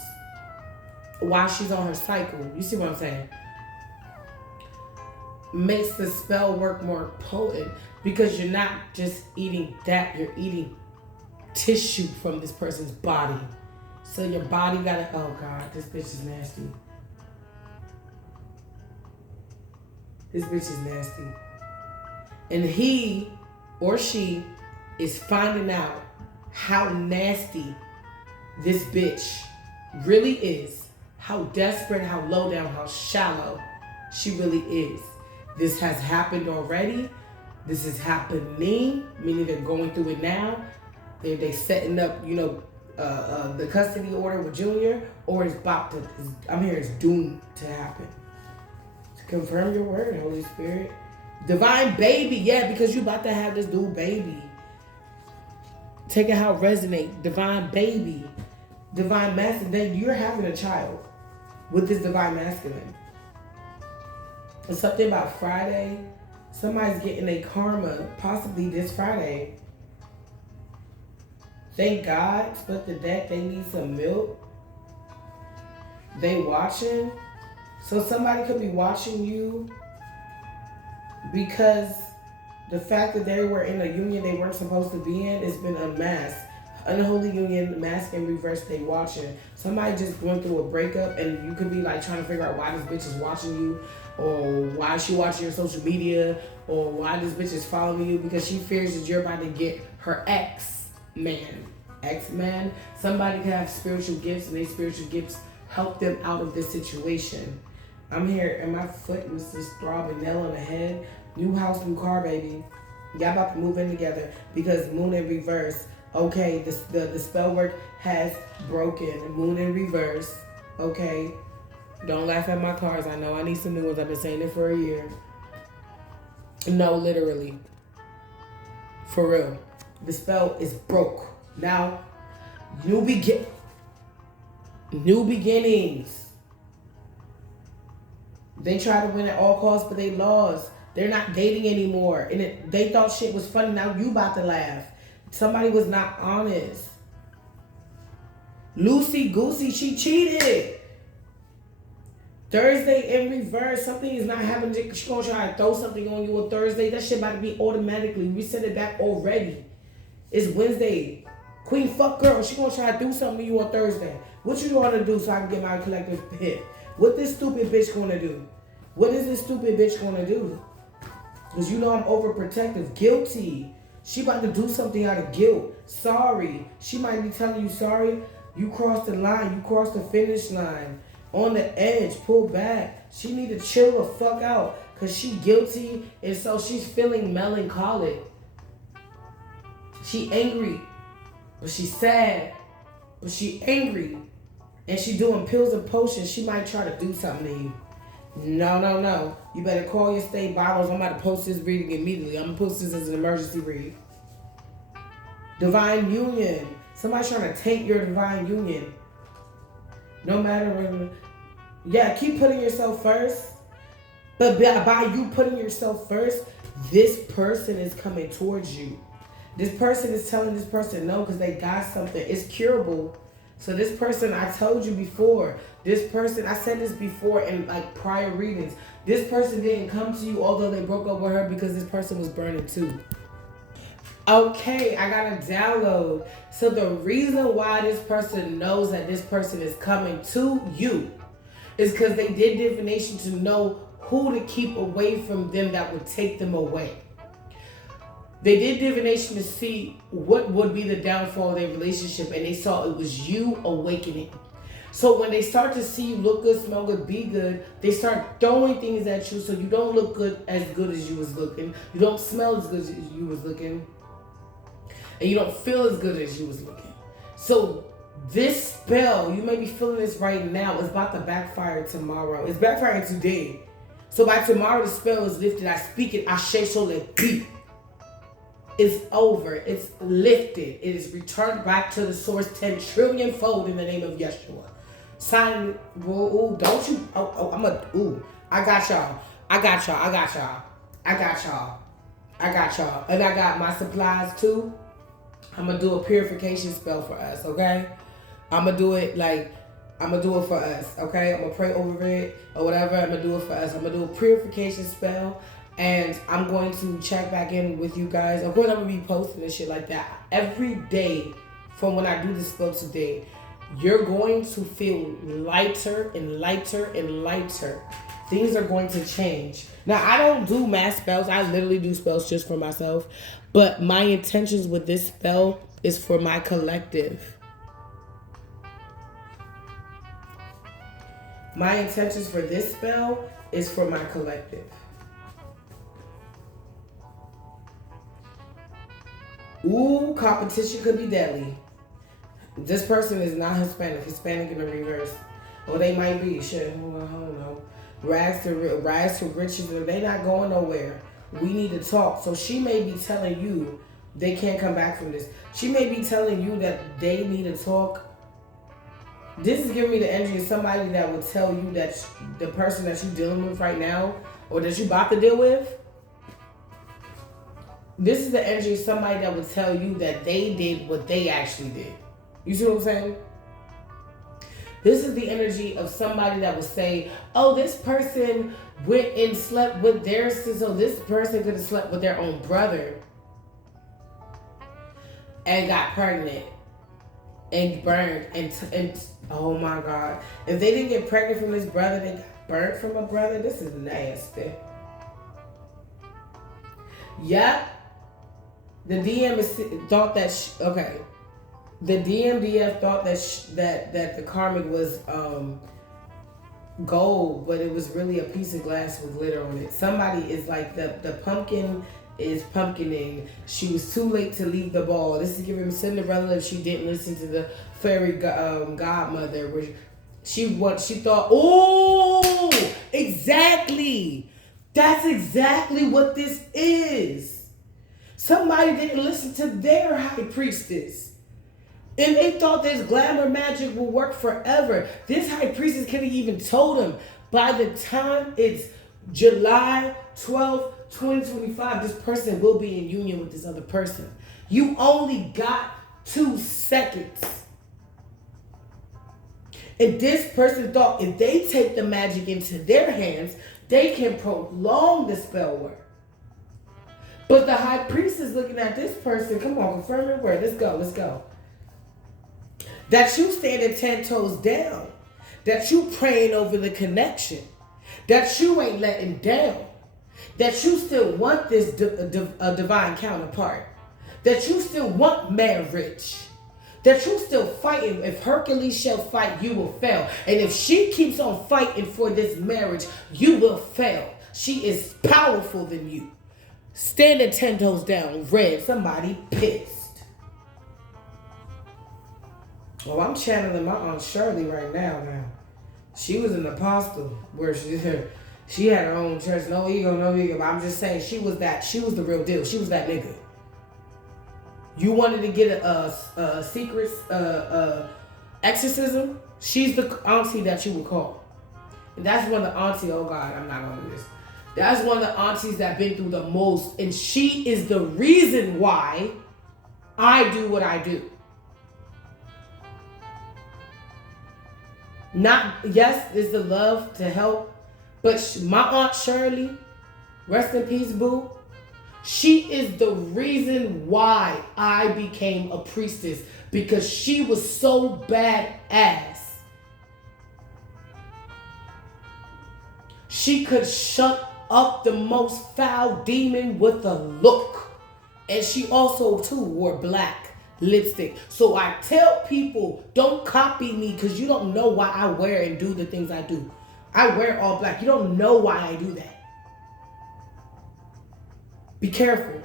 while she's on her cycle. You see what I'm saying? Makes the spell work more potent because you're not just eating that, you're eating tissue from this person's body. So your body gotta, oh God, this bitch is nasty. This bitch is nasty. And he or she is finding out how nasty this bitch really is. How desperate, how low down, how shallow she really is. This has happened already. This is happening, meaning they're going through it now. They setting up, the custody order with Junior, or it's about to, I'm hearing it's doomed to happen. To confirm your word, Holy Spirit. Divine baby, yeah, because you about to have this dude baby. Take it how it resonate. Divine baby. Divine masculine. Then you're having a child with this divine masculine. And something about Friday. Somebody's getting a karma, possibly this Friday. Thank God. Split the deck. They need some milk. They watching. So somebody could be watching you because the fact that they were in a union they weren't supposed to be in has been unmasked. Unholy union, mask in reverse, they watching. Somebody just went through a breakup and you could be like trying to figure out why this bitch is watching you, or why she watching your social media, or why this bitch is following you, because she fears that you're about to get her ex-man. Somebody can have spiritual gifts and they spiritual gifts help them out of this situation. I'm here and my foot was just throbbing, nail on the head. New house, new car, baby. Y'all about to move in together because moon in reverse. Okay, the spell work has broken. Moon in reverse. Okay. Don't laugh at my cards. I know I need some new ones. I've been saying it for a year. No, literally. For real. The spell is broke. Now, new beginnings. They try to win at all costs, but they lost. They're not dating anymore. And they thought shit was funny. Now you about to laugh. Somebody was not honest. Loosey goosey, she cheated. Thursday in reverse, something is not happening. She gonna try to throw something on you on Thursday. That shit about to be automatically. We set it back already. It's Wednesday. Queen fuck girl, she gonna try to do something to you on Thursday. What you wanna do so I can get my collective hit? What this stupid bitch gonna do? What is this stupid bitch gonna do? Because you know I'm overprotective. Guilty. She about to do something out of guilt. Sorry. She might be telling you sorry. You crossed the line. You crossed the finish line. On the edge. Pull back. She need to chill the fuck out because she guilty and so she's feeling melancholic. She angry, but she's sad, but she angry. And she doing pills and potions. She might try to do something to you. No. You better call your state bottles. I'm about to post this reading immediately. I'm going to post this as an emergency read. Divine union. Somebody's trying to take your divine union. No matter what. Yeah, keep putting yourself first. But by you putting yourself first, this person is coming towards you. This person is telling this person no because they got something. It's curable. So this person, I told you before, this person, I said this before in like prior readings. This person didn't come to you although they broke up with her because this person was burning too. Okay, I got a download. So the reason why this person knows that this person is coming to you is because they did divination to know who to keep away from them that would take them away. They did divination to see what would be the downfall of their relationship, and they saw it was you awakening. So when they start to see you look good, smell good, be good, they start throwing things at you so you don't look good as you was looking. You don't smell as good as you was looking. And you don't feel as good as you was looking. So this spell, you may be feeling this right now, it's about to backfire tomorrow. It's backfiring today. So by tomorrow, the spell is lifted. I speak it. Ashe so let be. It's over. It's lifted. It is returned back to the source 10 trillion fold in the name of Yeshua. Sign. Ooh, don't you? I got y'all. And I got my supplies too. I'm going to do a purification spell for us, okay? I'm going to do it for us, okay? I'm going to pray over it or whatever. I'm going to do it for us. I'm going to do a purification spell. And I'm going to check back in with you guys. Of course, I'm going to be posting and shit like that. Every day from when I do this spell today, you're going to feel lighter and lighter and lighter. Things are going to change. Now, I don't do mass spells. I literally do spells just for myself. But my intentions with this spell is for my collective. My intentions for this spell is for my collective. Ooh, competition could be deadly. This person is not Hispanic. Hispanic in the reverse. Or they might be. Shit, I don't know. Rags to riches. They not going nowhere. We need to talk. So she may be telling you they can't come back from this. She may be telling you that they need to talk. This is giving me the energy of somebody that will tell you that the person that you're dealing with right now or that you're about to deal with, this is the energy of somebody that would tell you that they did what they actually did. You see what I'm saying? This is the energy of somebody that would say, oh, this person went and slept with their sister, so this person could have slept with their own brother and got pregnant and burned. And oh my God. If they didn't get pregnant from this brother, they got burnt from a brother. This is nasty. Yep. The DM thought that, okay. The DMDF thought that the karmic was gold, but it was really a piece of glass with glitter on it. Somebody is like, the pumpkin is pumpkining. She was too late to leave the ball. This is giving Cinderella if she didn't listen to the fairy godmother. Where she thought, oh, exactly. That's exactly what this is. Somebody didn't listen to their high priestess. And they thought this glamour magic will work forever. This high priestess could have even told them, by the time it's July 12th, 2025, this person will be in union with this other person. You only got 2 seconds. And this person thought if they take the magic into their hands, they can prolong the spell work. But the high priest is looking at this person. Come on, confirm your word. Let's go. That you standing 10 toes down. That you praying over the connection. That you ain't letting down. That you still want this divine counterpart. That you still want marriage. that you still fighting. If Hercules shall fight, you will fail. And if she keeps on fighting for this marriage, you will fail. She is powerful than you. Standing 10 toes down, red, somebody pissed. Oh, I'm channeling my Aunt Shirley right now. She was an apostle where she had her own church. No ego, no ego. But I'm just saying she was the real deal. She was that nigga. You wanted to get a secret exorcism? She's the auntie that you would call. And that's one of the auntie, oh God, I'm not gonna do this. That's one of the aunties that been through the most. And she is the reason why I do what I do. Yes, is the love to help. But my Aunt Shirley, rest in peace, boo. She is the reason why I became a priestess, because she was so badass. She could shut up the most foul demon with a look. And she also, too, wore black lipstick. So I tell people, don't copy me, because you don't know why I wear and do the things I do. I wear all black. You don't know why I do that. Be careful.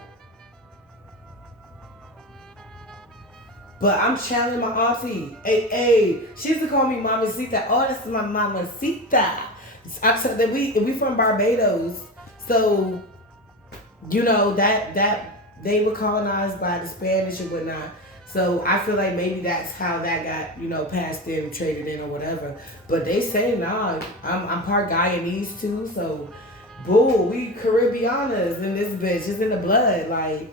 But I'm channeling my auntie. Hey, she used to call me Mamacita. Oh, that's my Mamacita. I said that we from Barbados. So, you know, that they were colonized by the Spanish and whatnot. So I feel like maybe that's how that got, you know, passed in, traded in or whatever. But they say, nah, I'm part Guyanese too, so boo, we Caribbeanas in this bitch. It's in the blood. Like,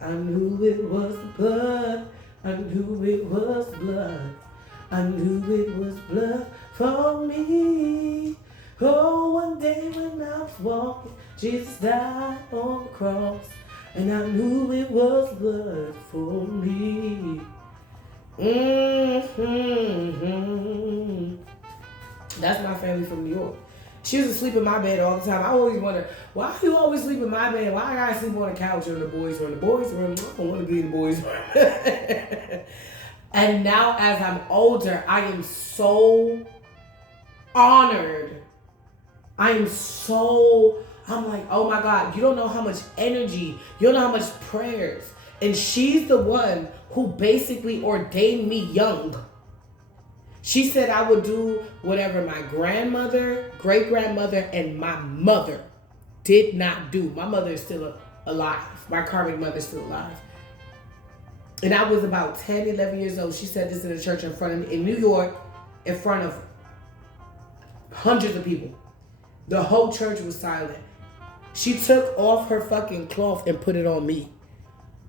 I knew it was blood. I knew it was blood. I knew it was blood for me. Oh, one day when I was walking, Jesus died on the cross. And I knew it was blood for me. That's my family from New York. She used to sleep in my bed all the time. I always wonder, why do you always sleep in my bed? Why I gotta sleep on the couch or in the boys' room? The boys' room, I don't want to be in the boys' room. And now as I'm older, I am so honored. I'm like, oh my God, you don't know how much energy, you don't know how much prayers. And she's the one who basically ordained me young. She said I would do whatever my grandmother, great-grandmother, and my mother did not do. My mother is still alive. My karmic mother is still alive. And I was about 10, 11 years old. She said this in a church in New York, in front of hundreds of people. The whole church was silent. She took off her fucking cloth and put it on me.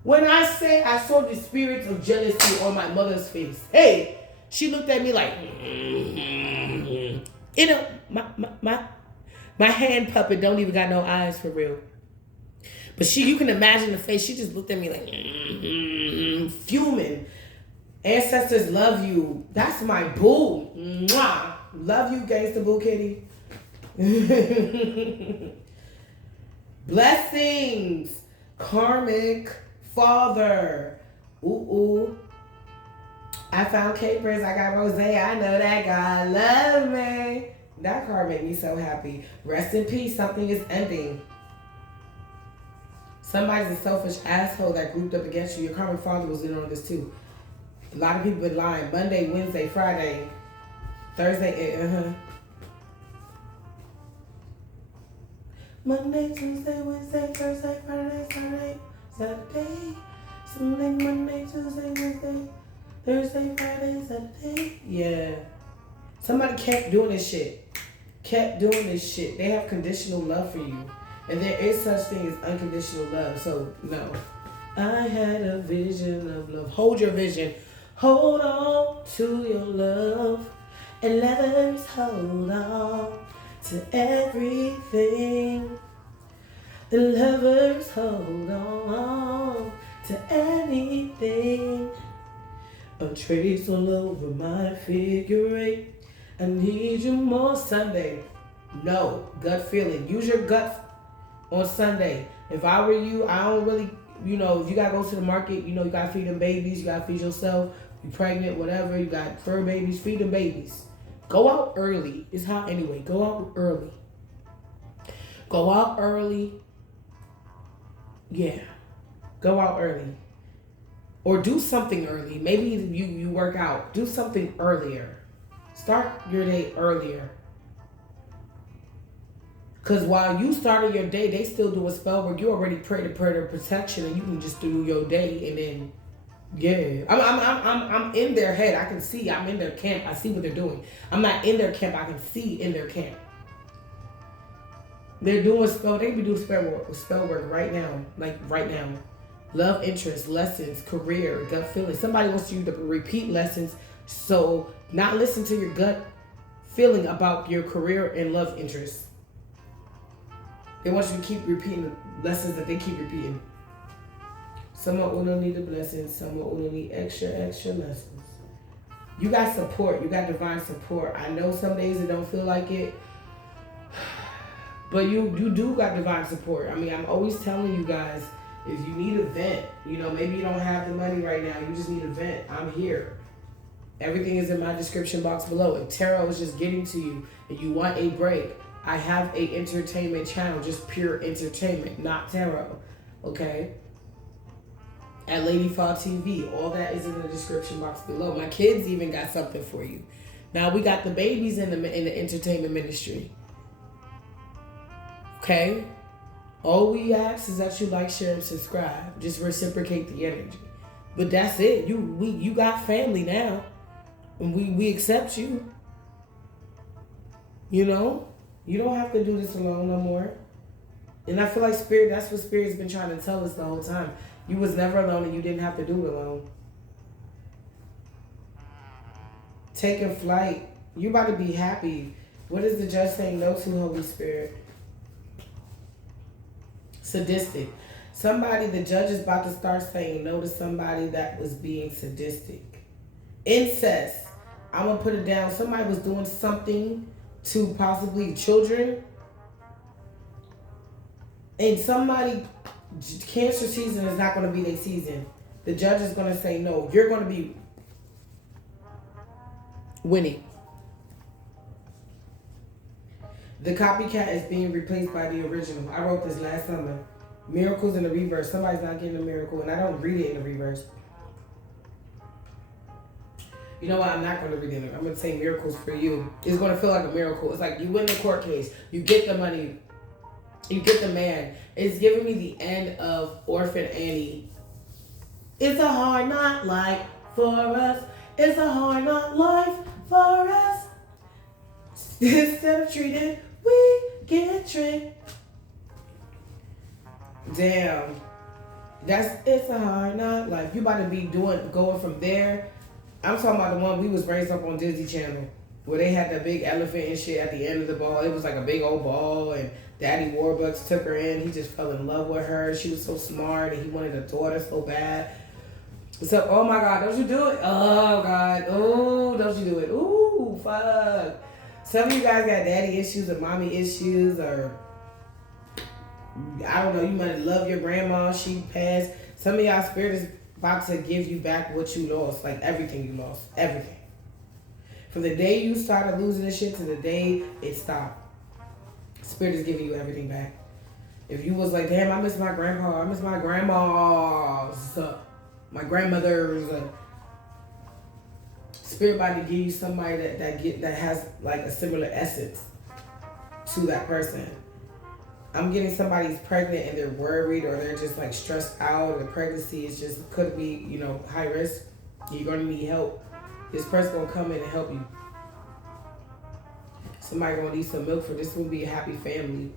When I say I saw the spirits of jealousy on my mother's face, hey, she looked at me like, you know, my hand puppet don't even got no eyes for real. But you can imagine the face. She just looked at me like, fuming. Ancestors love you. That's my boo. Mwah. Love you, gangsta boo kitty. Blessings, karmic father. Ooh. I found capers. I got rose. I know that God love me. That card made me so happy. Rest in peace. Something is ending. Somebody's a selfish asshole that grouped up against you. Your karmic father was in on this too. A lot of people been lying. Monday, Wednesday, Friday, Thursday. Monday, Tuesday, Wednesday, Thursday, Friday, Saturday, Saturday, Sunday, Monday, Tuesday, Wednesday, Thursday, Friday, Saturday. Yeah. Somebody kept doing this shit. They have conditional love for you. And there is such thing as unconditional love. So, no. I had a vision of love. Hold your vision. Hold on to your love. And lovers hold on to everything. The lovers hold on to anything. A trace all over my figure eight. I need you more Sunday. No, gut feeling. Use your gut on Sunday. If I were you, I don't really, if you gotta go to the market, you gotta feed them babies, you gotta feed yourself. You pregnant, whatever. You got fur babies, feed them babies. Go out early. It's hot anyway. Go out early. Go out early. Yeah. Go out early. Or do something early. Maybe you work out. Do something earlier. Start your day earlier. Because while you started your day, they still do a spell work. You already prayed a prayer of protection, and you can just do your day, and then, yeah. I'm in their head. I can see. I'm in their camp. I see what they're doing. I'm not in their camp. I can see in their camp. They're doing spell. They be doing spell work right now. Like right now. Love interest, lessons, career, gut feeling. Somebody wants you to repeat lessons. So not listen to your gut feeling about your career and love interest. They want you to keep repeating the lessons that they keep repeating. Someone will need the blessings. Someone will need extra lessons. You got support. You got divine support. I know some days it don't feel like it. But you do got divine support. I mean, I'm always telling you guys, if you need a vent, maybe you don't have the money right now. You just need a vent. I'm here. Everything is in my description box below. If tarot is just getting to you and you want a break, I have a entertainment channel, just pure entertainment, not tarot, okay? At Lady Fall TV, all that is in the description box below. My kids even got something for you. Now we got the babies in the entertainment ministry, okay? All we ask is that you like, share, and subscribe. Just reciprocate the energy. But that's it. You got family now, and we accept you. You don't have to do this alone no more. And I feel like Spirit, that's what Spirit's been trying to tell us the whole time. You was never alone and you didn't have to do it alone. Taking flight. You about to be happy. What is the judge saying no to, Holy Spirit? Sadistic. The judge is about to start saying no to somebody that was being sadistic. Incest. I'm going to put it down. Somebody was doing something to possibly children, and Cancer season is not going to be their season. The judge is going to say no. You're going to be winning. The copycat is being replaced by the original. I wrote this last summer. Miracles in the reverse. Somebody's not getting a miracle, and I don't read it in the reverse. You know what? I'm not going to read it. I'm going to say miracles for you. It's going to feel like a miracle. It's like you win the court case. You get the money. You get the man. It's giving me the end of Orphan Annie. It's a hard knock life for us. It's a hard knock life for us. Instead of treated, we get tricked. Damn. It's a hard knock life. You about to be going from there. I'm talking about the one we was raised up on Disney Channel, where they had that big elephant and shit at the end of the ball. It was like a big old ball, and Daddy Warbucks took her in. He just fell in love with her. She was so smart, and he wanted a daughter so bad. So, oh my God, don't you do it? Oh God, oh, don't you do it? Ooh, fuck. Some of you guys got daddy issues or mommy issues, or I don't know, you might love your grandma, she passed. Some of y'all spirit is about to give you back what you lost, like everything you lost, everything. From the day you started losing this shit to the day it stopped, Spirit is giving you everything back. If you was like, damn, I miss my grandpa, I miss my grandmas, my grandmothers, Spirit about to give you somebody that has like a similar essence to that person. I'm getting somebody's pregnant and they're worried, or they're just like stressed out, or the pregnancy is just, could be, high risk. You're going to need help. This person going to come in and help you. Somebody going to need some milk for this. Will be a happy family.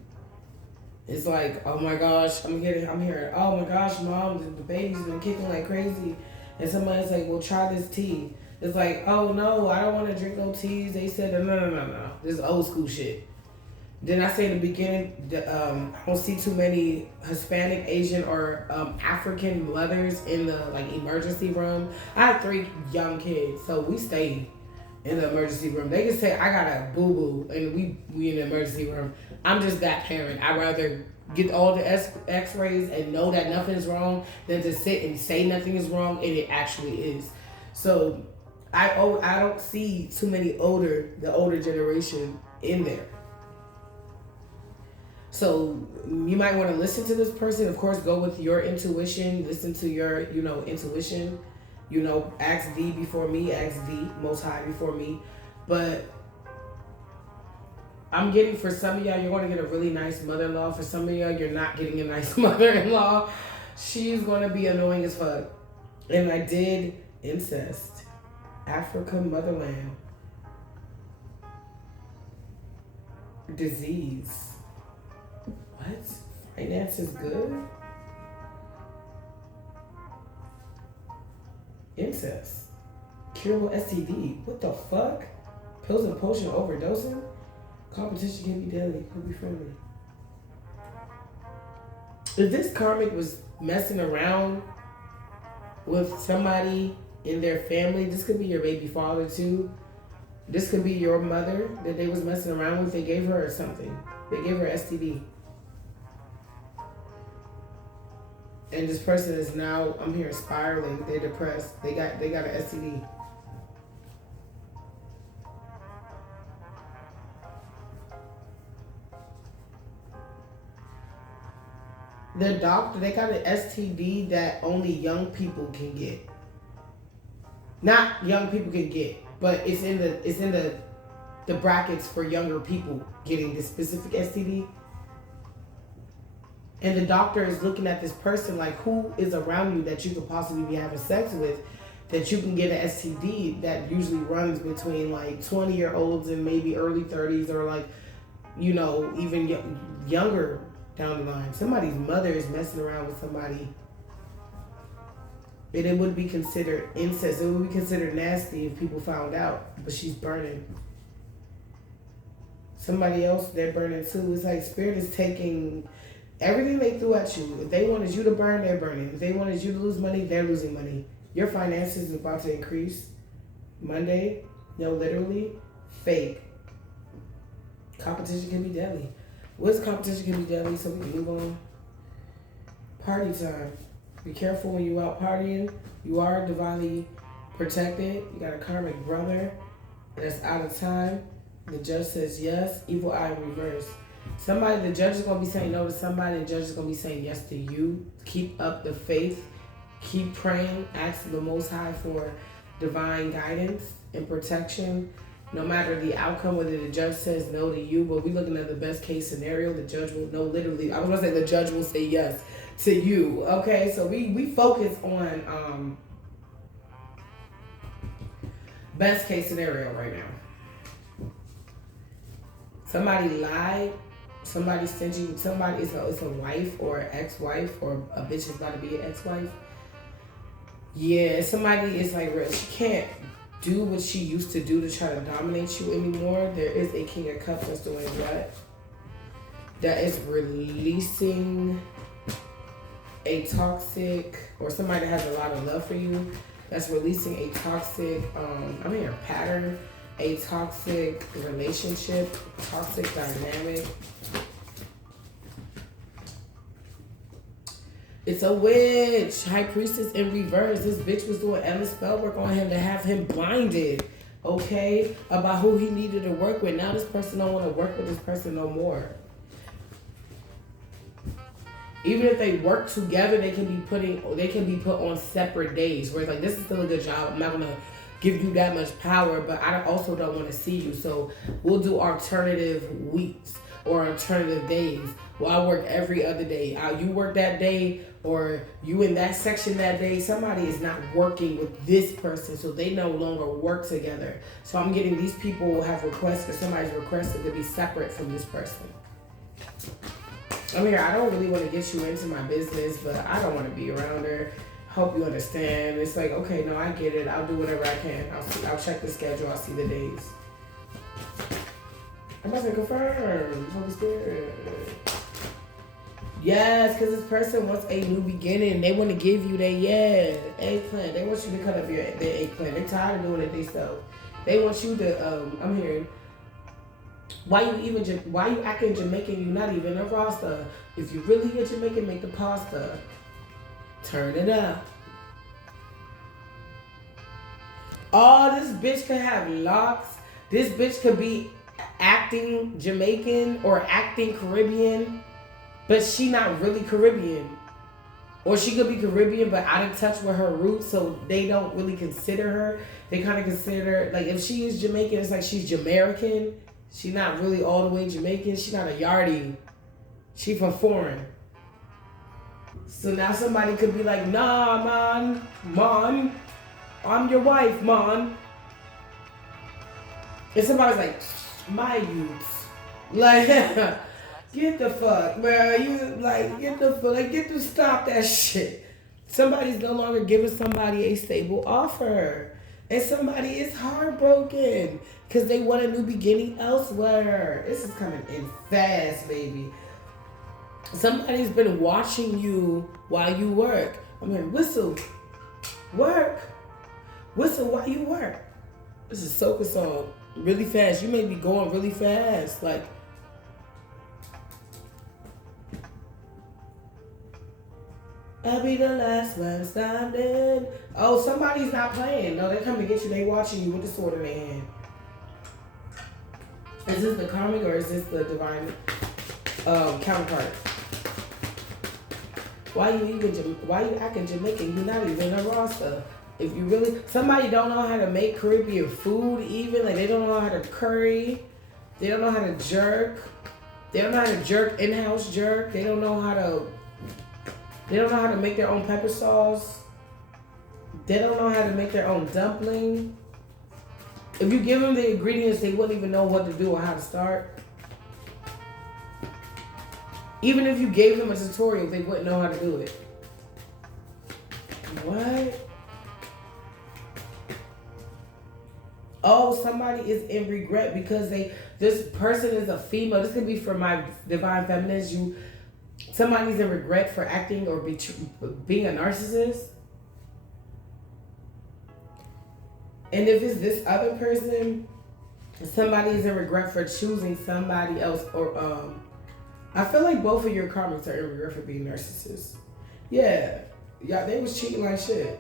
It's like, oh my gosh, I'm hearing, oh my gosh, mom, the baby's been kicking like crazy. And somebody's like, well, try this tea. It's like, oh no, I don't want to drink no teas. They said, no. This is old school shit. Then I say in the beginning, I don't see too many Hispanic, Asian, or African mothers in the emergency room. I have 3 young kids, so we stay in the emergency room. They can say I got a boo-boo and we in the emergency room. I'm just that parent. I'd rather get all the x-rays and know that nothing is wrong than to sit and say nothing is wrong and it actually is. So I don't see too many the older generation in there. So you might want to listen to this person. Of course, go with your intuition. Listen to your, intuition. Ask D before me. Ask D, Most High before me. But I'm getting, for some of y'all, you're going to get a really nice mother-in-law. For some of y'all, you're not getting a nice mother-in-law. She's going to be annoying as fuck. And I did incest. Africa, motherland. Disease. What? Finance is good? Incest. Curable STD. What the fuck? Pills and potion overdosing? Competition can be deadly. Could be friendly. If this karmic was messing around with somebody in their family, this could be your baby father too. This could be your mother that they was messing around with. They gave her something. They gave her STD. And this person is now, I'm here, spiraling. They're depressed. They got an STD. Their doctor, they got an STD that only young people can get. Not young people can get, but it's in the brackets for younger people getting this specific STD. And the doctor is looking at this person like, who is around you that you could possibly be having sex with, that you can get an STD that usually runs between like 20-year-olds and maybe early 30s, or like, even younger down the line. Somebody's mother is messing around with somebody. And it would be considered incest. It would be considered nasty if people found out. But she's burning. Somebody else, they're burning too. It's like spirit is taking everything they threw at you. If they wanted you to burn, they're burning. If they wanted you to lose money, they're losing money. Your finances is about to increase. Monday, literally, fake. Competition can be deadly. What's competition can be deadly, so we can move on. Party time. Be careful when you out partying. You are divinely protected. You got a karmic brother that's out of time. The judge says yes. Evil eye in reverse. The judge is going to be saying no to somebody. The judge is going to be saying yes to you. Keep up the faith. Keep praying. Ask the Most High for divine guidance and protection. No matter the outcome, whether the judge says no to you, but we're looking at the best case scenario. The judge will know, literally. I was going to say the judge will say yes to you. Okay, so we focus on best case scenario right now. Somebody lied. Somebody stingy with somebody. It's a wife or ex-wife, or a bitch is about to be an ex-wife. Yeah, somebody is like, she can't do what she used to do to try to dominate you anymore. There is a King of Cups that's doing what? That is releasing a toxic, or somebody that has a lot of love for you, that's releasing a toxic, pattern, a toxic relationship, toxic dynamic. It's a witch. High priestess in reverse. This bitch was doing endless spell work on him to have him blinded, okay, about who he needed to work with. Now this person don't want to work with this person no more. Even if they work together, they can be put on separate days. Where it's like, this is still a good job. I'm not gonna give you that much power, but I also don't want to see you. So we'll do alternative weeks or alternative days. Well, I work every other day. You work that day, or you in that section that day. Somebody is not working with this person, so they no longer work together. So I'm getting these people have requested, somebody's requested to be separate from this person. I'm here. I don't really want to get you into my business, but I don't want to be around her. Hope you understand. It's like, okay, no, I get it. I'll do whatever I can. I'll check the schedule. I'll see the days. I'm about to confirm. Holy Spirit. Yes, because this person wants a new beginning. They want to give you their eggplant. They want you to cut up their eggplant. They're tired of doing it themselves. They want you to, I'm hearing, why you acting Jamaican? You're not even a Rasta. If you really get Jamaican, make the pasta. Turn it up. Oh, this bitch could have locks. This bitch could be acting Jamaican or acting Caribbean, but she not really Caribbean. Or she could be Caribbean, but out of touch with her roots, so they don't really consider her. They kind of consider, like, if she is Jamaican, it's like she's Jamaican. She's not really all the way Jamaican. She's not a yardie. She from foreign. So now somebody could be like, nah, man, I'm your wife, man. And somebody's like, my youth. Like, get the fuck, bro. You, like, get the fuck, like, get to stop that shit. Somebody's no longer giving somebody a stable offer. And somebody is heartbroken because they want a new beginning elsewhere. This is coming in fast, baby. Somebody's been watching you while you work. I mean, whistle, work. Whistle while you work. This is soca song. Really fast. You may be going really fast. Like, I'll be the last one standing. Oh, somebody's not playing. No, they're coming to get you. They watching you with the sword in their hand. Is this the karmic or is this the divine counterpart? Why you acting Jamaican? You're not even a roster. If you really, somebody don't know how to make Caribbean food even. Like, they don't know how to curry. They don't know how to jerk. They don't know how to jerk, in-house jerk. They don't know how to make their own pepper sauce. They don't know how to make their own dumpling. If you give them the ingredients, they wouldn't even know what to do or how to start. Even if you gave them a tutorial, they wouldn't know how to do it. What? Oh, somebody is in regret because this person is a female. This could be for my divine feminines. Somebody's in regret for acting or being a narcissist. And if it's this other person, somebody is in regret for choosing somebody else. Or I feel like both of your karmics are in regret for being narcissists. Yeah, they was cheating like shit.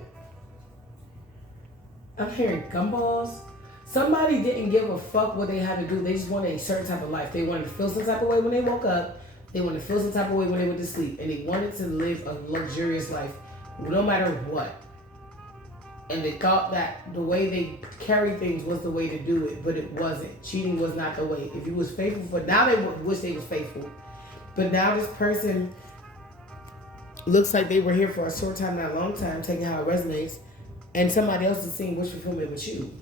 I'm hearing gumballs. Somebody didn't give a fuck what they had to do. They just wanted a certain type of life. They wanted to feel some type of way when they woke up. They wanted to feel some type of way when they went to sleep. And they wanted to live a luxurious life no matter what. And they thought that the way they carried things was the way to do it, but it wasn't. Cheating was not the way. If you was faithful, now they wish they was faithful. But now this person looks like they were here for a short time, not a long time, taking how it resonates. And somebody else is seeing wish fulfillment with you.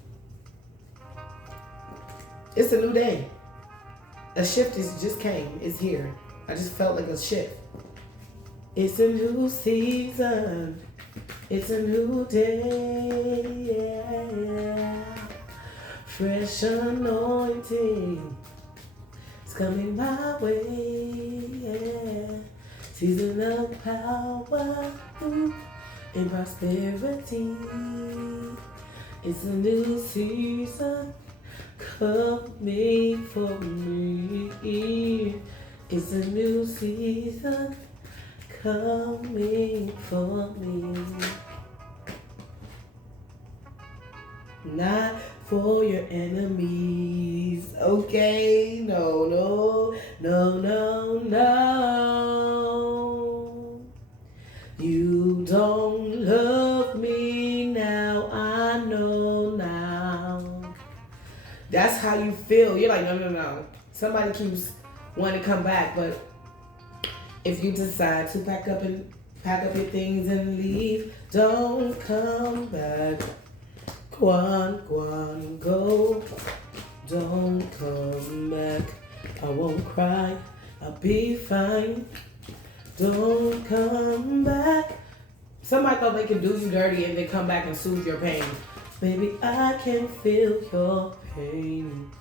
It's a new day. A shift just came. It's here. I just felt like a shift. It's a new season. It's a new day. Yeah. Fresh anointing. It's coming my way. Yeah. Season of power and prosperity. It's a new season coming for me. It's a new season coming for me. Not for your enemies. Okay? No. You don't love me now. I know now. That's how you feel. You're like, no. Somebody keeps wanting to come back, but if you decide to pack up your things and leave, don't come back. Go on, go. Don't come back. I won't cry. I'll be fine. Don't come back. Somebody thought they could do you dirty and then come back and soothe your pain. Baby, I can feel your pain.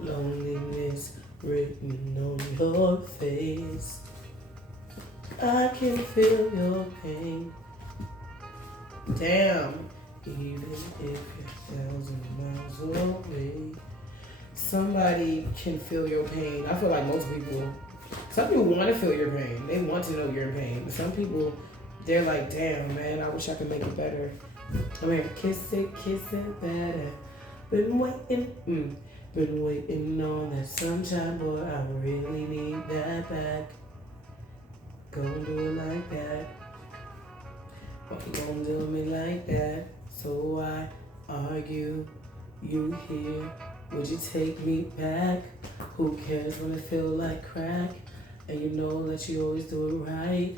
Loneliness written on your face. I can feel your pain. Damn. Even if you're 1,000 miles away, somebody can feel your pain. I feel like some people want to feel your pain. They want to know you're in pain. Some people, they're like, damn, man, I wish I could make it better. I'm here, kiss it better. Been waiting on that sunshine, boy. I really need that back. Gonna do it like that. Why you gonna do me like that? So why argue? You here? Would you take me back? Who cares when it feel like crack? And you know that you always do it right.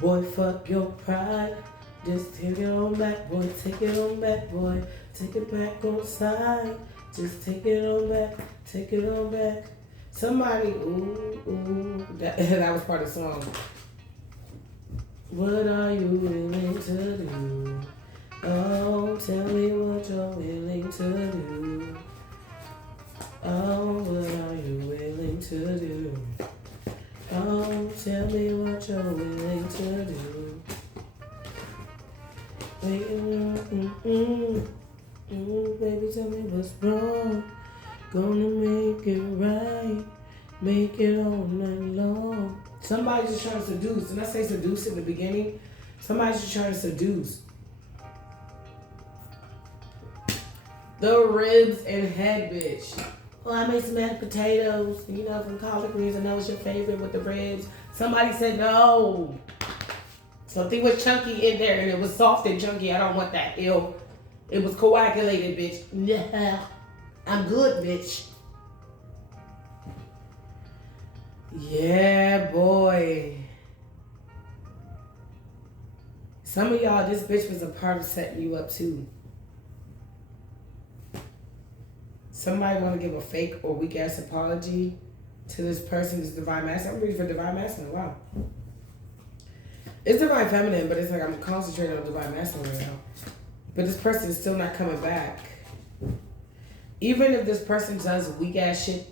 Boy, fuck your pride. Just take it on back, boy. Take it on back, boy. Take it back on side. Just take it on back. Take it on back. Somebody, ooh. That was part of the song. What are you willing to do? Oh, tell me what you're willing to do. Oh, what are you willing to do? Oh, tell me what you're willing to do. Baby, tell me what's wrong. Gonna make it right. Make it all night long. Somebody's just trying to seduce. And I say seduce in the beginning. Somebody's just trying to seduce. The ribs and head bitch. Well, I made some mashed potatoes, you know, from collard greens. I know it's your favorite with the ribs. Somebody said no. Something was chunky in there and it was soft and chunky. I don't want that. Ew. It was coagulated, bitch. Nah. I'm good, bitch. Yeah, boy. Some of y'all, this bitch was a part of setting you up too. Somebody want to give a fake or weak ass apology to this person, this divine masculine. I'm reading for divine masculine. Wow. It's divine feminine, but it's like I'm concentrating on divine masculine right now. But this person is still not coming back. Even if this person does weak ass shit,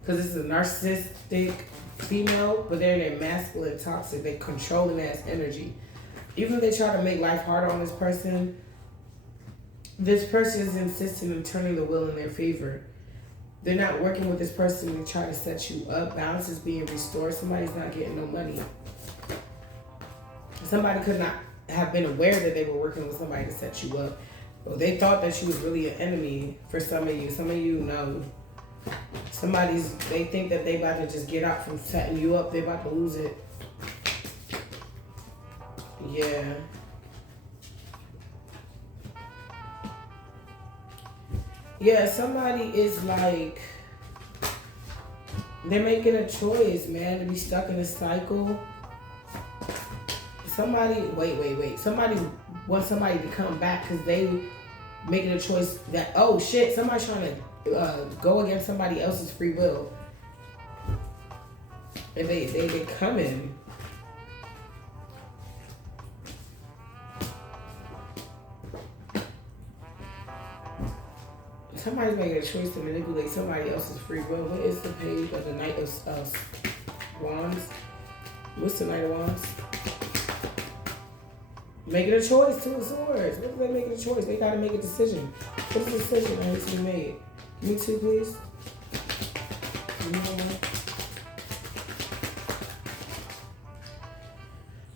because this is a narcissistic female, but they're in their masculine, toxic, they controlling ass energy. Even if they try to make life harder on this person is insisting on turning the will in their favor. They're not working with this person to try to set you up. Balance is being restored. Somebody's not getting no money. Somebody could not have been aware that they were working with somebody to set you up. Well, they thought that you was really an enemy for some of you. Some of you know. They think that they about to just get out from setting you up. They about to lose it. Yeah. Yeah, somebody is like, they're making a choice, man, to be stuck in a cycle. Somebody, wait. Somebody wants somebody to come back because they making a choice that, oh shit, somebody's trying to go against somebody else's free will. And they coming. Somebody's making a choice to manipulate somebody else's free will. What is the page of the Knight of Wands? What's the Knight of Wands? Making a choice, Two of Swords. What are they making a choice? They gotta make a decision. What's the decision that needs to be made? Me too, please.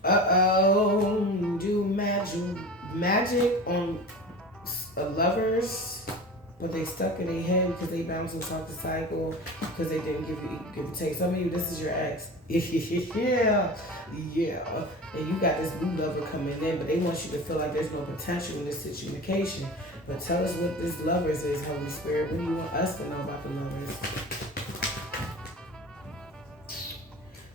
Uh-oh. Do magic on lovers, but they stuck in their head because they bounced off the cycle because they didn't give and take. Some of you, this is your ex. Yeah. And you got this new lover coming in, but they want you to feel like there's no potential in this situation. But tell us what this lovers is, Holy Spirit. What do you want us to know about the lovers?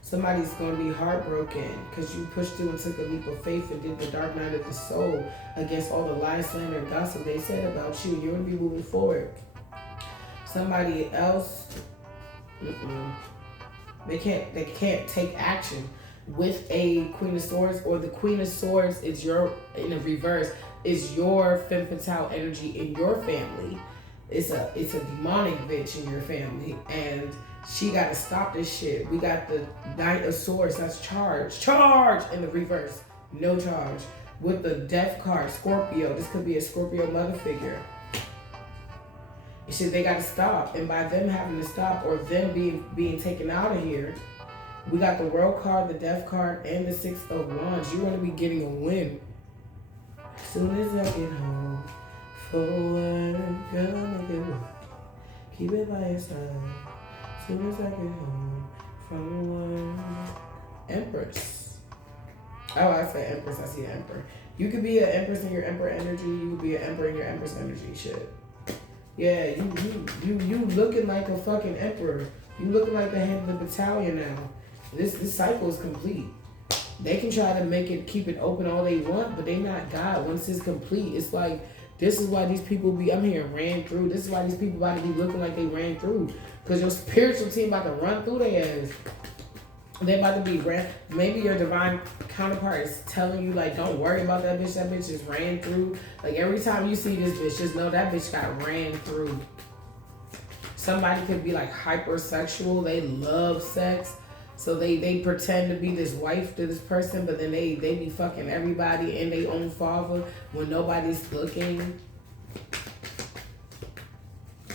Somebody's going to be heartbroken because you pushed through and took a leap of faith and did the dark night of the soul against all the lies, slander, and gossip they said about you. You're going to be moving forward. Somebody else, they can't take action with a Queen of Swords, or the Queen of Swords is your, in the reverse, is your femme fatale energy in your family. It's a demonic bitch in your family, and she got to stop this shit. We got the Knight of Swords, that's charge in the reverse, no charge. With the Death card, Scorpio, this could be a Scorpio mother figure. Shit, they got to stop, and by them having to stop or them being taken out of here, we got the World card, the Death card, and the Six of Wands. You're going to be getting a win. Soon as I get home for work, girl, make it work. Keep it by your side. Soon as I get home from work. Empress. Oh, I said Empress. I see an Emperor. You could be an Empress in your Emperor energy. You could be an Emperor in your Empress energy. Shit. Yeah, you looking like a fucking Emperor. You looking like the head of the battalion now. This cycle is complete. They can try to make it, keep it open all they want, but they not God. Once it's complete, it's like, this is why these people be, I'm here, ran through. This is why these people about to be looking like they ran through. Because your spiritual team about to run through their ass. They about to be ran. Maybe your divine counterpart is telling you, like, don't worry about that bitch. That bitch just ran through. Like, every time you see this bitch, just know that bitch got ran through. Somebody could be, like, hypersexual. They love sex. So they pretend to be this wife to this person, but then they be fucking everybody in their own father when nobody's looking.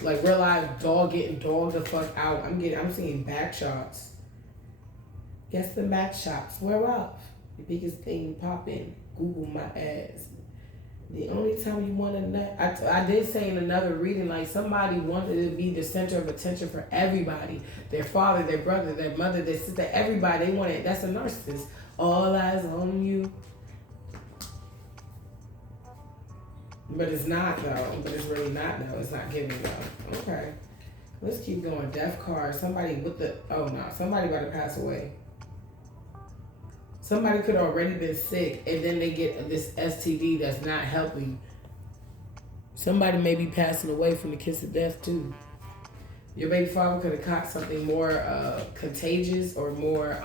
Like, real life dog getting dogged the fuck out. I'm seeing back shots. Guess the back shots. Where up? The biggest thing popping. Google my ass. The only time you want to nut, I did say in another reading, like, somebody wanted to be the center of attention for everybody. Their father, their brother, their mother, their sister, everybody. They wanted, that's a narcissist. All eyes on you. But it's not, though. But it's really not, though. It's not giving, though. Okay. Let's keep going. Death card. Somebody with the, oh, no. Somebody about to pass away. Somebody could have already been sick, and then they get this STD that's not helping. Somebody may be passing away from the kiss of death, too. Your baby father could have caught something more contagious or more,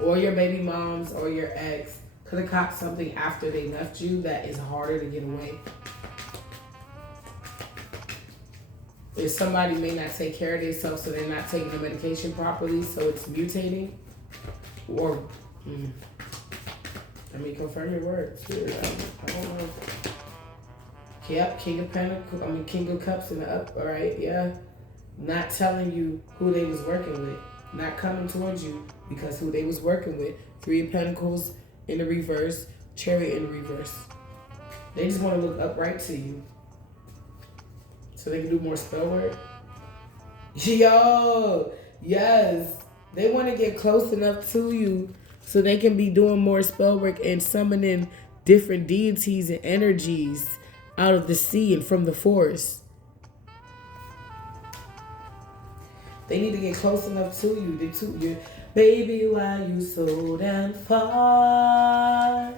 or your baby moms or your ex could have caught something after they left you that is harder to get away. If somebody may not take care of themselves, so they're not taking the medication properly, so it's mutating. Or, I mean, confirm your words. I don't know. Yep, King of Cups in the up, all right, yeah. Not telling you who they was working with. Not coming towards you because who they was working with. 3 of Pentacles in the reverse, Chariot in the reverse. They just want to look upright to you. So they can do more spell work. Yo, yes. They want to get close enough to you so they can be doing more spell work and summoning different deities and energies out of the sea and from the forest. They need to get close enough to you. Baby, why you so damn far?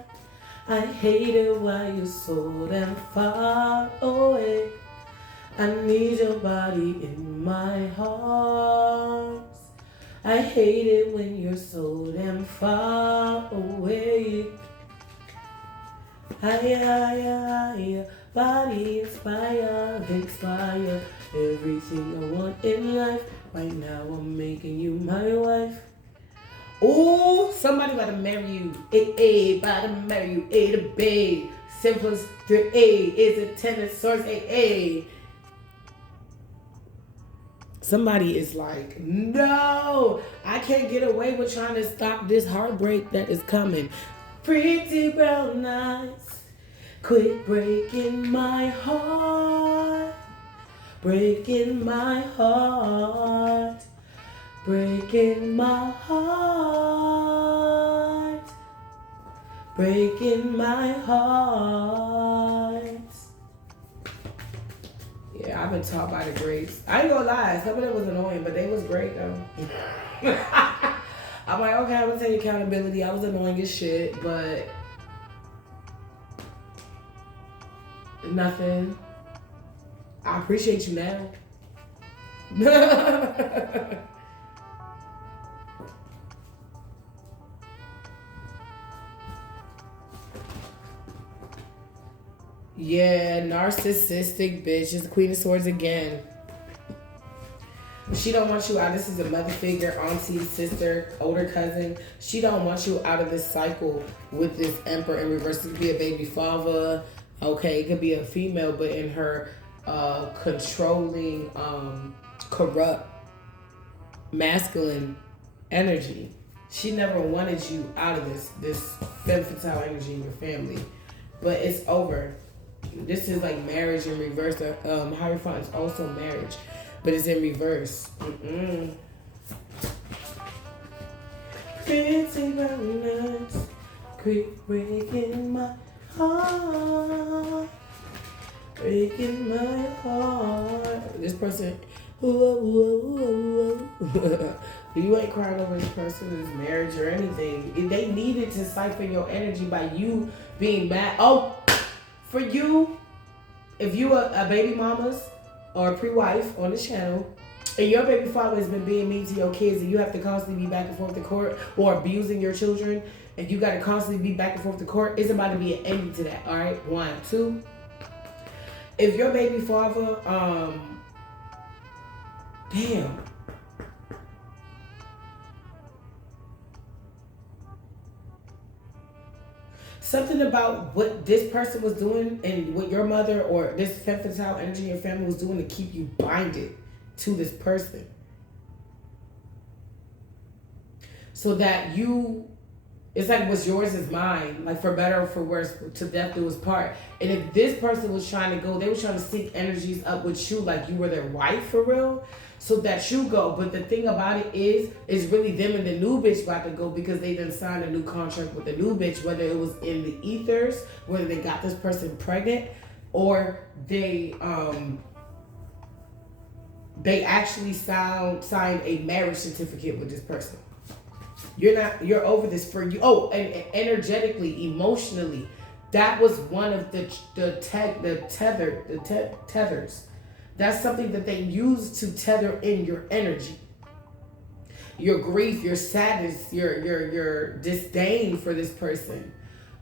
I hate it why you so damn far away. I need your body in my heart. I hate it when you're so damn far away. Higher, body inspire. Everything I want in life. Right now I'm making you my wife. Oh, somebody about to marry you. About to marry you. A to B. Simplest to A is a 10 of swords. Somebody is like, no, I can't get away with trying to stop this heartbreak that is coming. Pretty brown eyes, quit breaking my heart. Breaking my heart. Breaking my heart. Breaking my heart. Yeah, I've been taught by the greats. I ain't gonna lie, some of them was annoying, but they was great though. I'm like, okay, I'm gonna take accountability. I was annoying as shit, but nothing. I appreciate you now. Yeah, narcissistic bitch. It's the Queen of Swords again. She don't want you out. This is a mother figure, auntie, sister, older cousin. She don't want you out of this cycle with this Emperor in reverse. It could be a baby father. Okay, it could be a female, but in her controlling, corrupt, masculine energy. She never wanted you out of this femme fatale energy in your family. but it's over. This is like marriage in reverse. Hierophant is also marriage, but it's in reverse. Pretty romance, quit breaking my heart, breaking my heart. This person, you ain't crying over this person's marriage or anything. If they needed to siphon your energy by you being mad. Oh, for you, if you are a baby mama's or a pre-wife on this channel, and your baby father has been being mean to your kids, and you have to constantly be back and forth to court, or abusing your children, and you got to constantly be back and forth to court, it's about to be an ending to that. All right, 1, 2. If your baby father, damn. Something about what this person was doing and what your mother or this femme fatale energy in your family was doing to keep you binded to this person. So that you, it's like what's yours is mine, like for better or for worse, to death do us part. And if this person was trying to go, they were trying to sync energies up with you like you were their wife for real, so that you go. But the thing about it is really them and the new bitch about to go, because they done signed a new contract with the new bitch, whether it was in the ethers, whether they got this person pregnant, or they actually signed a marriage certificate with this person. You're over this for you. Oh, and energetically, emotionally, that was one of the tethers. That's something that they use to tether in your energy. Your grief, your sadness, your disdain for this person.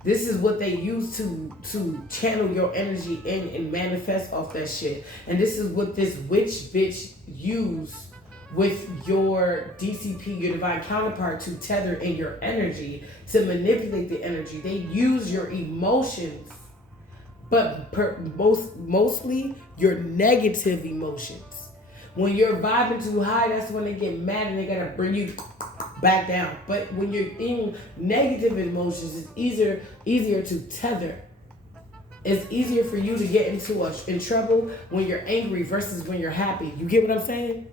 This is what they use to channel your energy in and manifest off that shit. And this is what this witch bitch used with your DCP, your divine counterpart, to tether in your energy, to manipulate the energy. They use your emotions, but mostly your negative emotions. When you're vibing too high, that's when they get mad and they gotta bring you back down. But when you're in negative emotions, it's easier to tether. It's easier for you to get in trouble when you're angry versus when you're happy. You get what I'm saying?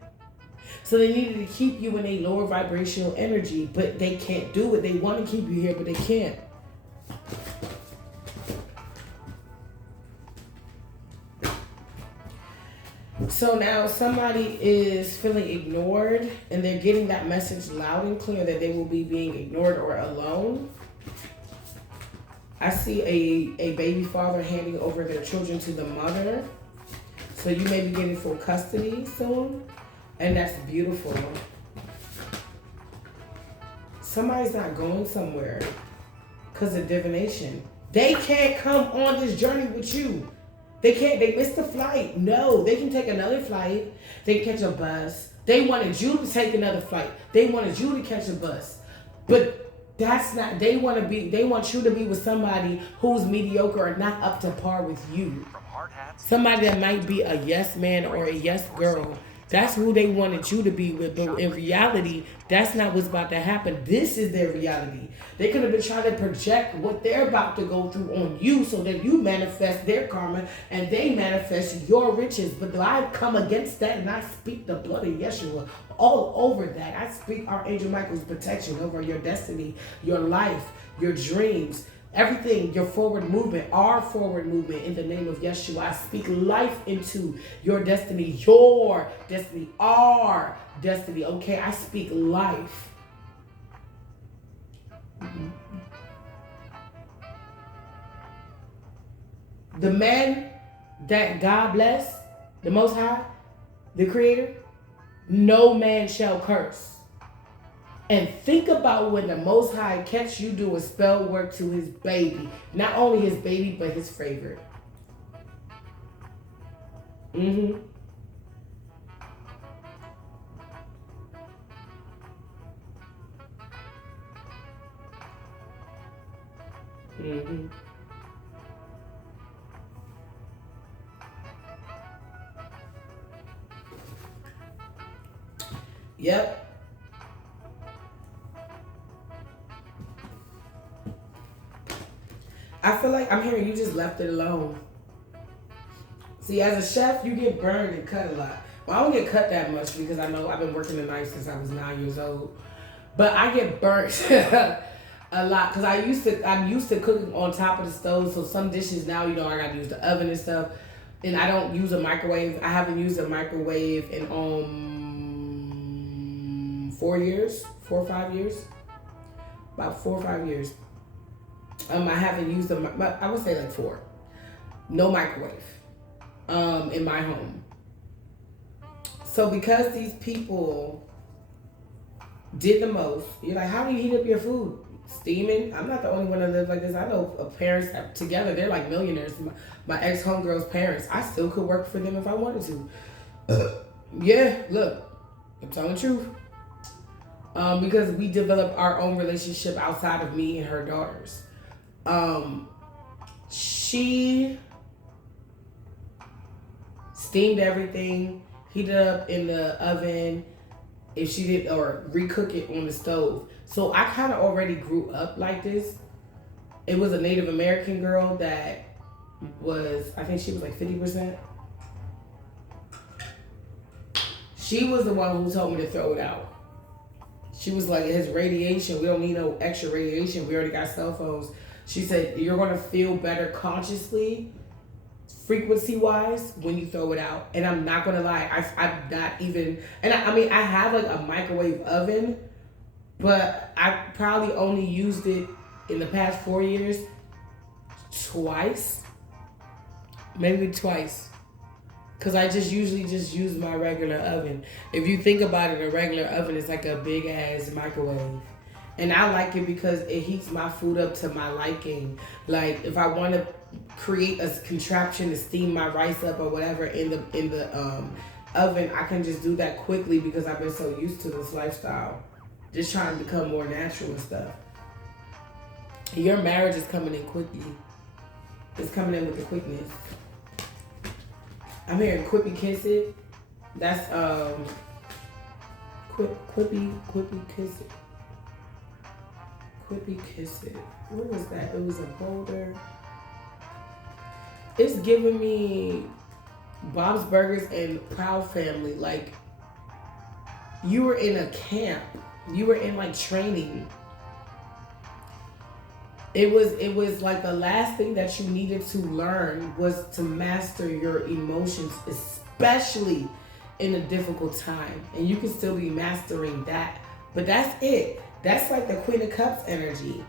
So they needed to keep you in a lower vibrational energy, but they can't do it. They want to keep you here, but they can't. So now somebody is feeling ignored, and they're getting that message loud and clear that they will be being ignored or alone. I see a baby father handing over their children to the mother. So you may be getting full custody soon. And that's beautiful. Somebody's not going somewhere because of divination. They can't come on this journey with you. They can't. They missed the flight. No, they can take another flight. They can catch a bus. They wanted you to take another flight. They wanted you to catch a bus. But that's not, they want you to be with somebody who's mediocre or not up to par with you. Somebody that might be a yes man or a yes girl. That's who they wanted you to be with, but in reality, that's not what's about to happen. This is their reality. They could have been trying to project what they're about to go through on you so that you manifest their karma and they manifest your riches. But I come against that and I speak the blood of Yeshua all over that. I speak Archangel Michael's protection over your destiny, your life, your dreams. Everything, your forward movement, our forward movement in the name of Yeshua. I speak life into your destiny, our destiny, okay? I speak life. The man that God bless, the Most High, the Creator, no man shall curse. And think about when the Most High catch you doing spell work to his baby. Not only his baby, but his favorite. Mm-hmm. Mm-hmm. Yep. I feel like I'm hearing you just left it alone. See, as a chef, you get burned and cut a lot. Well, I don't get cut that much because I know I've been working the knife since I was 9 years old. But I get burnt a lot because I'm used to cooking on top of the stove. So some dishes now, you know, I gotta use the oven and stuff. And I don't use a microwave. I haven't used a microwave in 4 years, 4 or 5 years. About 4 or 5 years. I haven't used I would say like 4. No microwave in my home. So because these people did the most, you're like, how do you heat up your food? Steaming? I'm not the only one that lives like this. I know parents together, they're like millionaires. My ex-homegirl's parents, I still could work for them if I wanted to. Yeah, look, I'm telling the truth. Because we developed our own relationship outside of me and her daughters. She steamed everything, heated up in the oven, if she did, or recook it on the stove. So I kind of already grew up like this. It was a Native American girl that was, I think she was like 50%. She was the one who told me to throw it out. She was like, his radiation, we don't need no extra radiation. We already got cell phones. She said, you're going to feel better consciously, frequency-wise, when you throw it out. And I'm not going to lie, I'm not even, and I mean, I have like a microwave oven, but I probably only used it in the past 4 years twice, maybe twice. Because I usually use my regular oven. If you think about it, a regular oven is like a big ass microwave. And I like it because it heats my food up to my liking. Like if I want to create a contraption to steam my rice up or whatever in the oven, I can just do that quickly because I've been so used to this lifestyle. Just trying to become more natural and stuff. Your marriage is coming in quickly. It's coming in with the quickness. I'm hearing Quippy Kiss It. That's Quippy Kiss It. Quippy Kiss It. What was that? It was a boulder. It's giving me Bob's Burgers and Proud Family. Like you were in a camp. You were in like training. It was like the last thing that you needed to learn was to master your emotions, especially in a difficult time. And you can still be mastering that. But that's it. That's like the Queen of Cups energy.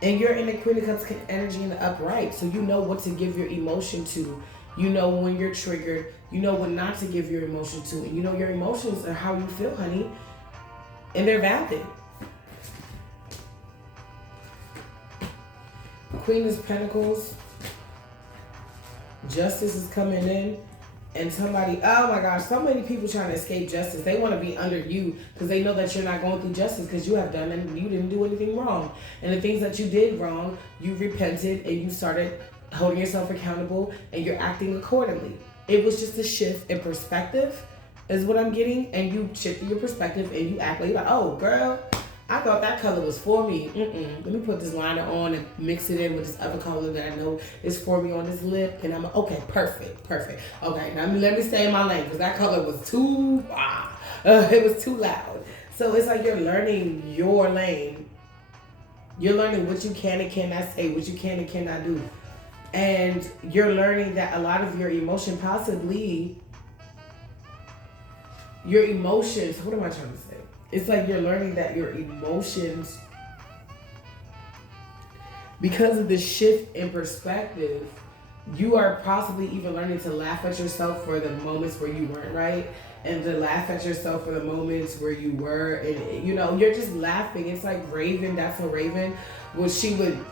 And you're in the Queen of Cups energy in the upright. So you know what to give your emotion to. You know when you're triggered. You know what not to give your emotion to. And you know your emotions are how you feel, honey. And they're valid. Queen of Pentacles, justice is coming in, and somebody, oh my gosh, so many people trying to escape justice. They want to be under you because they know that you're not going through justice because you have done and you didn't do anything wrong. And the things that you did wrong, you repented and you started holding yourself accountable and you're acting accordingly. It was just a shift in perspective is what I'm getting, and you shifted your perspective and you act like, oh girl, I thought that color was for me. Let me put this liner on and mix it in with this other color that I know is for me on this lip. And I'm okay, perfect. Okay, now let me stay in my lane because that color was too, it was too loud. So it's like you're learning your lane. You're learning what you can and cannot say, what you can and cannot do. And you're learning that a lot of your emotion, possibly your emotions, what am I trying to say? It's like you're learning that your emotions, because of the shift in perspective, you are possibly even learning to laugh at yourself for the moments where you weren't right, and to laugh at yourself for the moments where you were, and you know, you're just laughing. It's like Raven, that's a Raven, when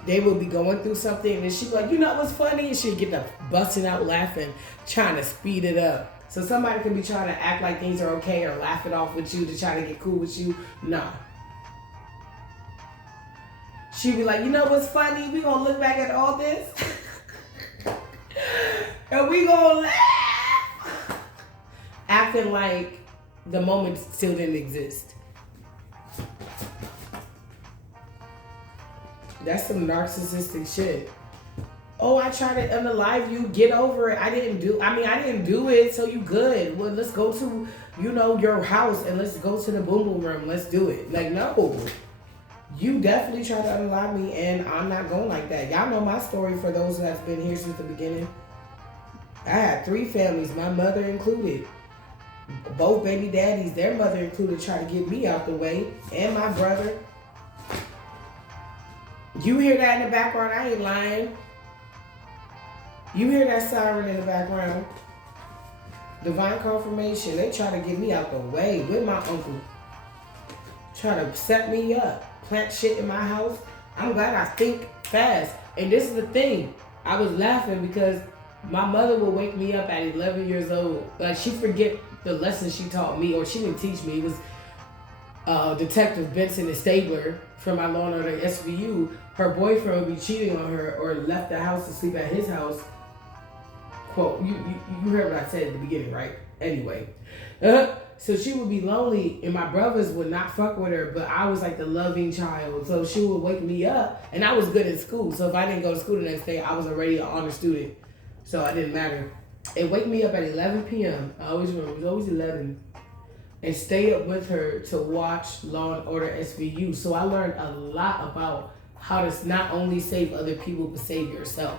they would be going through something, and she'd be like, you know what's funny? And she'd get to busting out laughing, trying to speed it up. So somebody can be trying to act like things are okay or laugh it off with you to try to get cool with you. Nah. She'd be like, you know what's funny? We gonna look back at all this and we gonna laugh. Acting like the moment still didn't exist. That's some narcissistic shit. Oh, I tried to unalive you. Get over it. I didn't do it, so you good. Well, let's go to, your house and let's go to the boom boom room. Let's do it. Like, no. You definitely tried to unalive me, and I'm not going like that. Y'all know my story for those who have been here since the beginning. I had 3 families, my mother included. Both baby daddies, their mother included, tried to get me out the way, and my brother. You hear that in the background? I ain't lying. You hear that siren in the background? Divine confirmation. They try to get me out the way with my uncle. Try to set me up. Plant shit in my house. I'm glad I think fast. And this is the thing. I was laughing because my mother would wake me up at 11 years old. Like, she forget the lesson she taught me, or she didn't teach me. It was Detective Benson and Stabler from my Law and Order SVU. Her boyfriend would be cheating on her or left the house to sleep at his house. Quote, you heard what I said at the beginning, right? Anyway. So she would be lonely, and my brothers would not fuck with her, but I was like the loving child. So she would wake me up, and I was good in school. So if I didn't go to school the next day, I was already an honor student. So it didn't matter. And wake me up at 11 p.m. I always remember, it was always 11. And stay up with her to watch Law and Order SVU. So I learned a lot about how to not only save other people, but save yourself.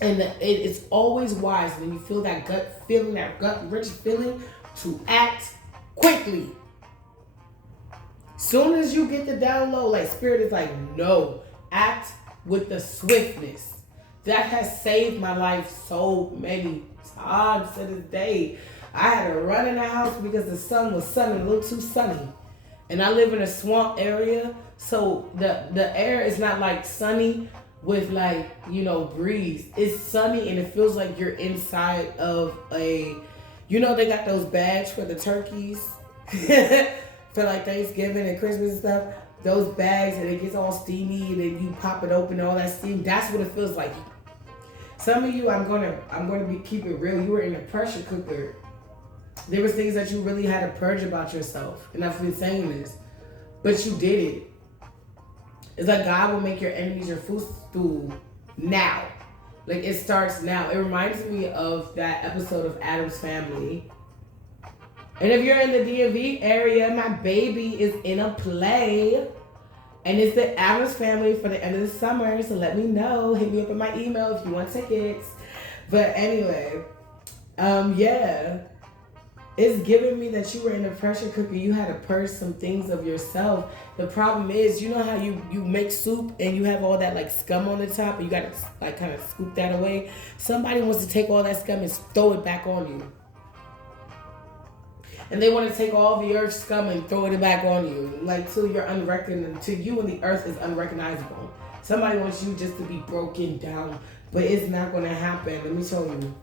And it's always wise when you feel that gut feeling, that gut-wrench feeling, to act quickly. Soon as you get the download, like Spirit is like, no, act with the swiftness. That has saved my life so many times to this day. I had to run in the house because the sun was sunny, a little too sunny. And I live in a swamp area, so the air is not like sunny with like, breeze. It's sunny and it feels like you're inside of they got those bags for the turkeys for like Thanksgiving and Christmas and stuff. Those bags, and it gets all steamy, and then you pop it open and all that steam. That's what it feels like. Some of you, I'm gonna keep it real. You were in a pressure cooker. There was things that you really had to purge about yourself, and I've been saying this, but you did it. It's like God will make your enemies your footstool now. Like, it starts now. It reminds me of that episode of Addams Family. And if you're in the DMV area, my baby is in a play. And it's the Addams Family for the end of the summer. So let me know. Hit me up in my email if you want tickets. But anyway, yeah. It's giving me that you were in a pressure cooker. You had to purge some things of yourself. The problem is, you know how you make soup and you have all that like scum on the top and you got to like kind of scoop that away? Somebody wants to take all that scum and throw it back on you. And they want to take all the earth's scum and throw it back on you. Like, till you're unrecognizable. To you, and the earth is unrecognizable. Somebody wants you just to be broken down. But it's not going to happen. Let me show you.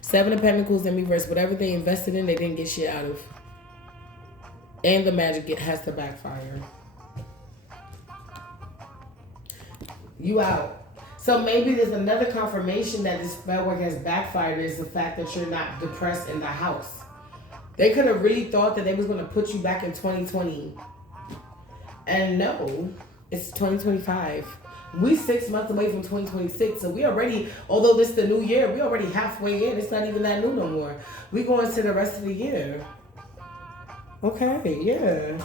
Seven of Pentacles in reverse. Whatever they invested in, they didn't get shit out of. And the magic has to backfire. You out. So maybe there's another confirmation that this spell work has backfired is the fact that you're not depressed in the house. They could have really thought that they was going to put you back in 2020. And no, it's 2025. We 6 months away from 2026. So we already, although this is the new year, we already halfway in. It's not even that new no more. We going to the rest of the year. Okay, yeah.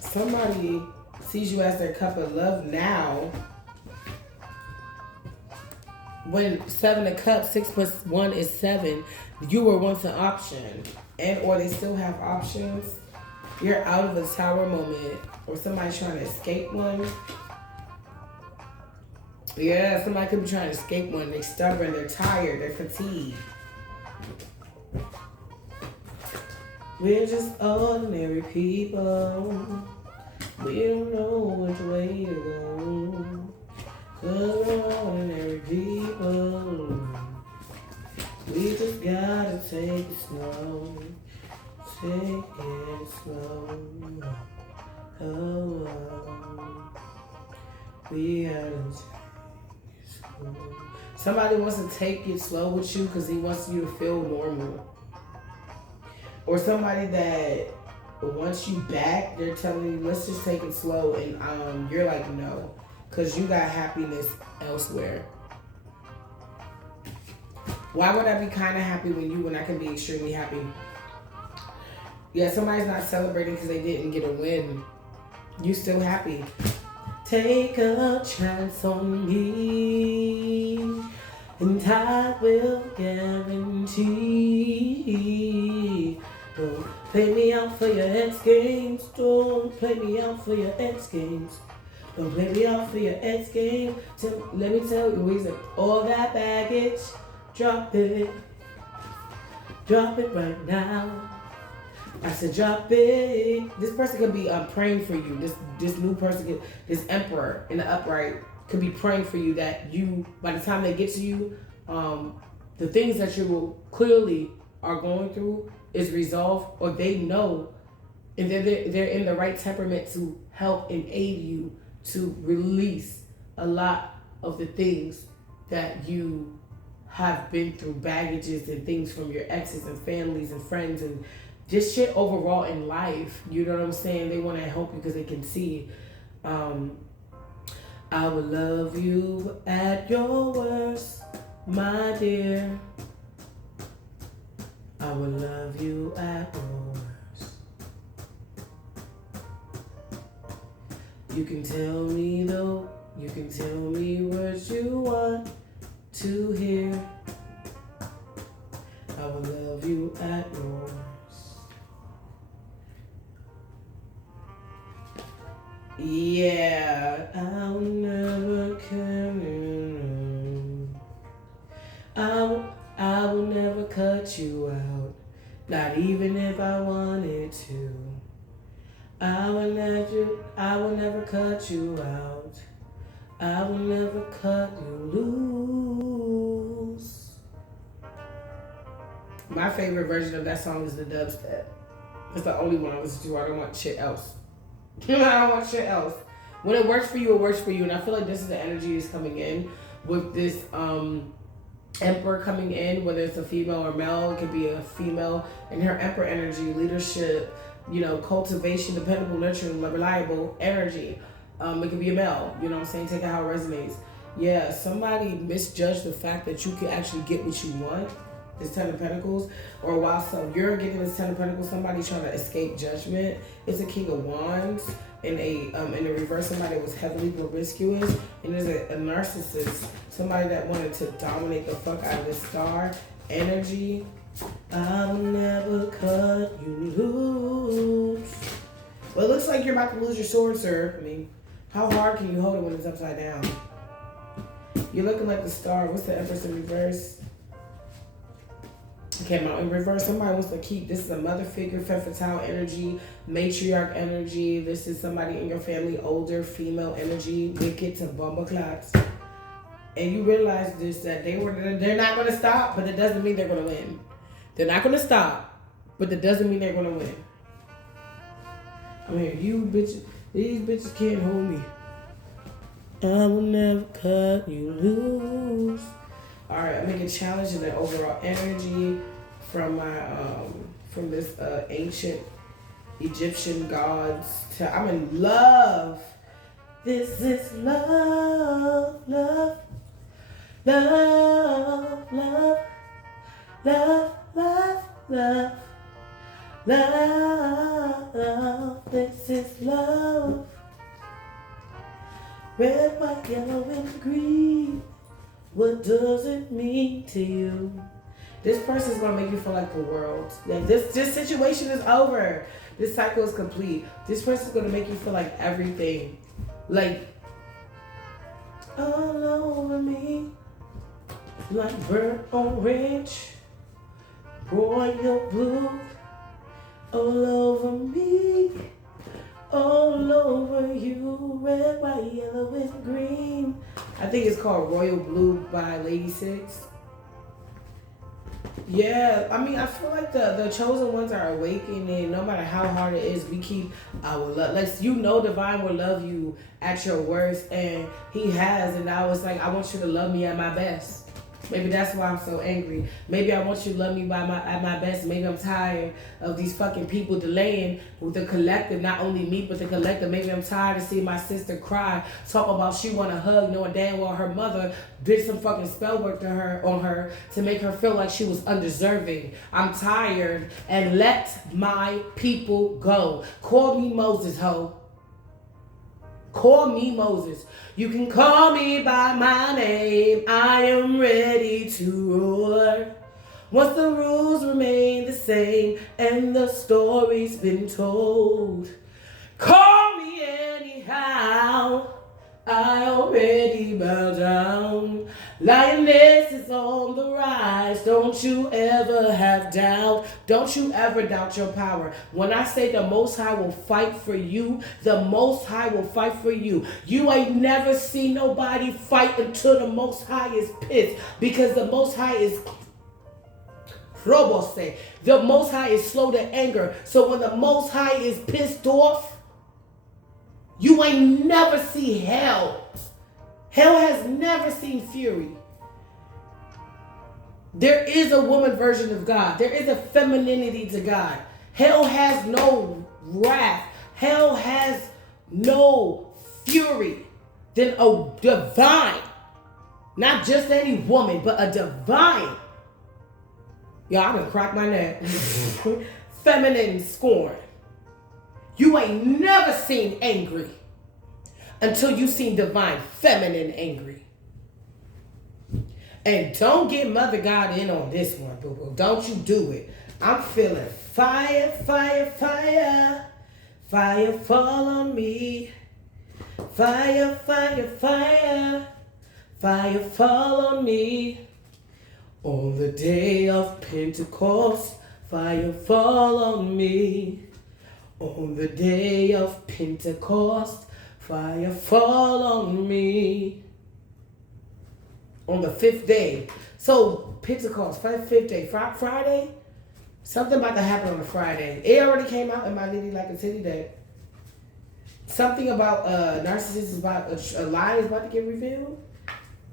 Somebody sees you as their cup of love now. When 7 of Cups, 6 plus 1 is 7. You were once an option. And or they still have options. You're out of a tower moment. Or somebody's trying to escape one. Yeah, somebody could be trying to escape one. They're stubborn, they're tired, they're fatigued. We're just ordinary people. We don't know which way to go. 'Cause we're ordinary people. We just gotta take it slow. Take it slow. Oh, we gotta take it slow. Somebody wants to take it slow with you because he wants you to feel normal. Or somebody that But once you back, they're telling you, let's just take it slow. And you're like, no. Because you got happiness elsewhere. Why would I be kind of happy when I can be extremely happy? Yeah, somebody's not celebrating because they didn't get a win. You still happy. Take a chance on me, and I will guarantee. Don't play me out for your X Games. Don't play me out for your X Games. Don't play me out for your X Games. Let me tell you the reason. All that baggage, drop it. Drop it right now. I said, drop it. This person could be praying for you. This new person, this emperor in the upright, could be praying for you that you, by the time they get to you, the things that you will clearly are going through is resolved, or they know, and they're in the right temperament to help and aid you to release a lot of the things that you have been through, baggages and things from your exes and families and friends and just shit overall in life. You know what I'm saying? They want to help you because they can see. I will love you at your worst, my dear. I will love you at your worst. You can tell me though, you can tell me what you want to hear. I will love you at your worst. Yeah, I'll never come. I will never cut you out, not even if I wanted to. I will never cut you out. I will never cut you loose. My favorite version of that song is the dubstep. It's the only one I listen to. I don't want shit else. I don't want shit else. When it works for you, it works for you. And I feel like this is the energy that's coming in with this emperor coming in, whether it's a female or male. It could be a female, and her emperor energy, leadership, cultivation, dependable, nurturing, reliable energy. It could be a male, you know what I'm saying? Take it how it resonates. Yeah, somebody misjudged the fact that you can actually get what you want. This 10 of Pentacles, or while you're getting this 10 of Pentacles, somebody trying to escape judgment. It's a King of Wands in the reverse. Somebody that was heavily promiscuous, and there's a narcissist, somebody that wanted to dominate the fuck out of this star energy. I'll never cut you loose. Well, it looks like you're about to lose your sword, sir. I mean, how hard can you hold it when it's upside down? You're looking like the star. What's the Empress in reverse? Came out in reverse. Somebody wants to keep, this is a mother figure, femme fatale energy, matriarch energy. This is somebody in your family, older female energy, wicked to bumbleclots. And you realize this, that they're not going to stop, but that doesn't mean they're going to win. They're not going to stop, but that doesn't mean they're going to win. I mean, you bitches, these bitches can't hold me. I will never cut you loose. All right, I'm making challenge in the overall energy from my from this ancient Egyptian gods. I'm in love. This is love, love, love, love, love, love, love, love, love. This is love. Red, white, yellow, and green. What does it mean to you? This person's gonna make you feel like the world. Like this situation is over. This cycle is complete. This person's gonna make you feel like everything. Like all over me. Like burnt orange. Royal blue. All over me. All over you. Red, white, yellow, and green. I think it's called Royal Blue by Lady Six. Yeah, I mean, I feel like the chosen ones are awakening. No matter how hard it is, we keep our love. Like, Divine will love you at your worst, and he has. And now it's like, I want you to love me at my best. Maybe that's why I'm so angry. Maybe I want you to love me at my best. Maybe I'm tired of these fucking people delaying with the collective, not only me, but the collective. Maybe I'm tired of seeing my sister cry, talk about she want a hug, knowing damn well her mother did some fucking spell work on her to make her feel like she was undeserving. I'm tired, and let my people go. Call me Moses, ho. Call me Moses. You can call me by my name. I am ready to roar. Once the rules remain the same and the story's been told. Call me anyhow. I already bow down. Lioness is on the rise. Don't you ever have doubt. Don't you ever doubt your power. When I say the Most High will fight for you, the Most High will fight for you. You ain't never seen nobody fight until the Most High is pissed, because the Most High is robust. The Most High is slow to anger. So when the Most High is pissed off, you ain't never see hell. Hell has never seen fury. There is a woman version of God. There is a femininity to God. Hell has no wrath. Hell has no fury. Then a divine, not just any woman, but a divine. Y'all, I'm gonna crack my neck. Feminine scorn. You ain't never seen angry until you seen divine feminine angry. And don't get Mother God in on this one, boo-boo. Don't you do it. I'm feeling fire, fire, fire. Fire fall on me. Fire, fire, fire. Fire fall on me. On the day of Pentecost, fire fall on me. On the day of Pentecost, fire fall on me. On the 5th day. So, Pentecost, 5th day, Friday? Something about to happen on a Friday. It already came out in my Liddy Like a Titty Day. Something about narcissist is about, a lie is about to get revealed.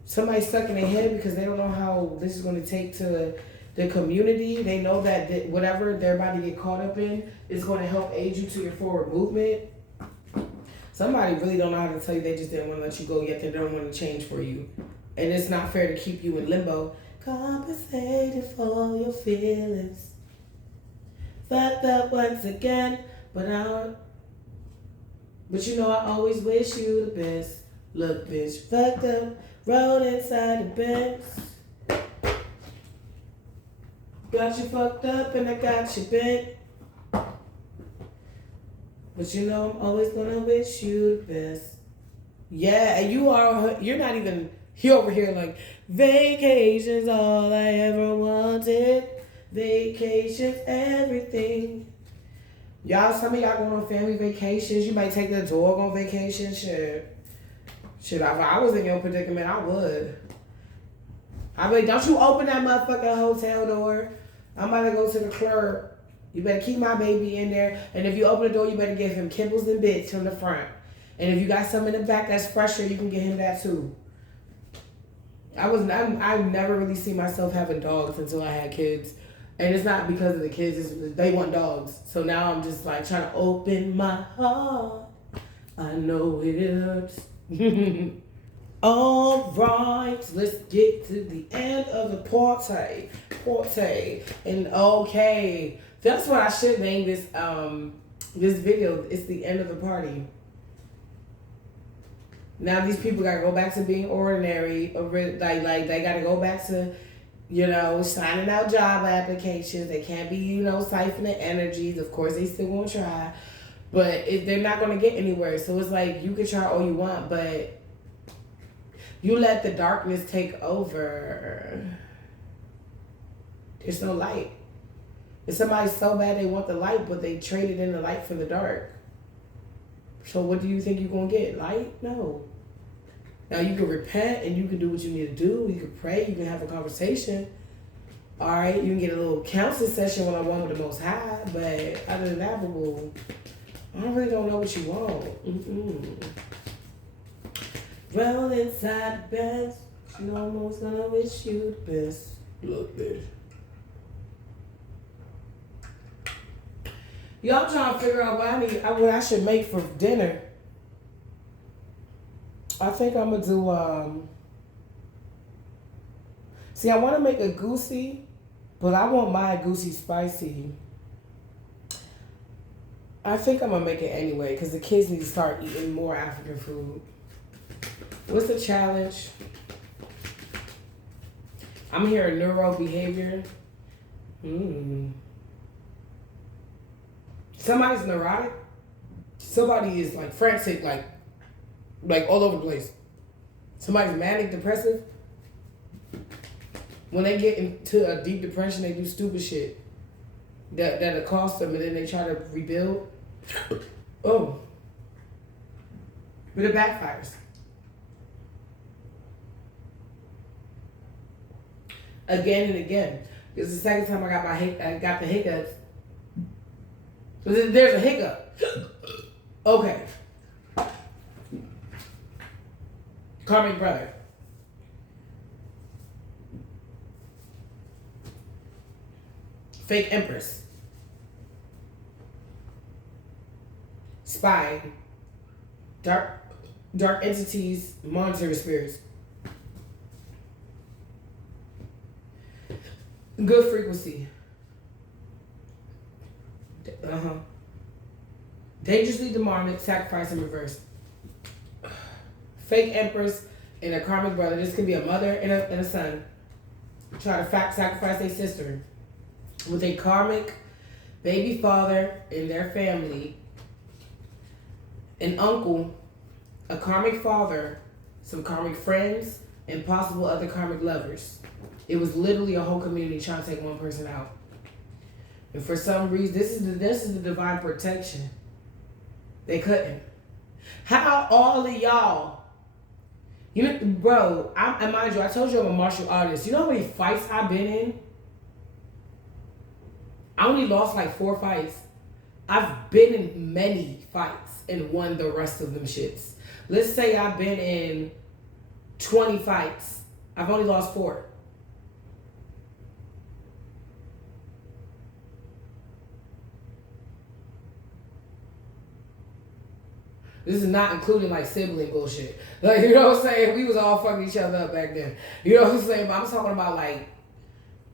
Somebody's stuck in their head because they don't know how this is going to take to the community. They know that whatever they're about to get caught up in is going to help aid you to your forward movement. Somebody really don't know how to tell you they just didn't want to let you go, yet they don't want to change for you. And it's not fair to keep you in limbo. Compensated for your feelings. Fucked up once again, but you know I always wish you the best. Look, bitch, fucked up, rolled inside the Benz. Got you fucked up and I got you bent. But you know I'm always gonna wish you the best. Yeah, and you're not even, you're over here like, vacation's all I ever wanted. Vacation's everything. Y'all, some of y'all going on family vacations. You might take the dog on vacation. Shit, if I was in your predicament, I would. I mean, don't you open that motherfucking hotel door. I'm about to go to the club. You better keep my baby in there. And if you open the door, you better give him kibbles and bits from the front. And if you got some in the back that's fresher, you can get him that too. I never really see myself having dogs until I had kids. And it's not because of the kids, they want dogs. So now I'm just like trying to open my heart. I know it hurts. All right, let's get to the end of the party. And okay, that's what I should name this video. It's the end of the party. Now these people gotta go back to being ordinary, or like they gotta go back to, signing out job applications. They can't be, siphoning energies. Of course, they still gonna try, but they're not gonna get anywhere. So it's like you can try all you want, but you let the darkness take over. There's no light. If somebody's so bad they want the light, but they traded in the light for the dark. So what do you think you're gonna get? Light? No. Now you can repent and you can do what you need to do. You can pray. You can have a conversation. All right. You can get a little counseling session one-on-one with the Most High. But other than that, boo, I really don't know what you want. Roll inside the bed. You know I'm always gonna wish you the best. Look there. Y'all trying to figure out what I should make for dinner. I think I'm gonna do see, I want to make a goosey, but I want my goosey spicy. I think I'm gonna make it anyway because the kids need to start eating more African food. What's the challenge? I'm hearing neuro behavior. Somebody's neurotic. Somebody is like frantic, like all over the place. Somebody's manic depressive. When they get into a deep depression, they do stupid shit that'll cost them, and then they try to rebuild. Oh, but it backfires. Again and again. This is the second time I got the hiccups. There's a hiccup. Okay. Karmic brother. Fake empress. Spy. Dark entities, monitoring spirits. Good frequency. Dangerously demonic, sacrifice in reverse. Fake empress and a karmic brother. This could be a mother and a son. Try to sacrifice their sister. With a karmic baby father in their family, an uncle, a karmic father, some karmic friends, and possible other karmic lovers. It was literally a whole community trying to take one person out. And for some reason, this is the divine protection. They couldn't. How all of y'all, bro, and mind you, I told you I'm a martial artist. You know how many fights I've been in? I only lost like 4 fights. I've been in many fights and won the rest of them shits. Let's say I've been in 20 fights. I've only lost 4. This is not including like sibling bullshit. Like, you know what I'm saying? We was all fucking each other up back then. You know what I'm saying? But I'm talking about like,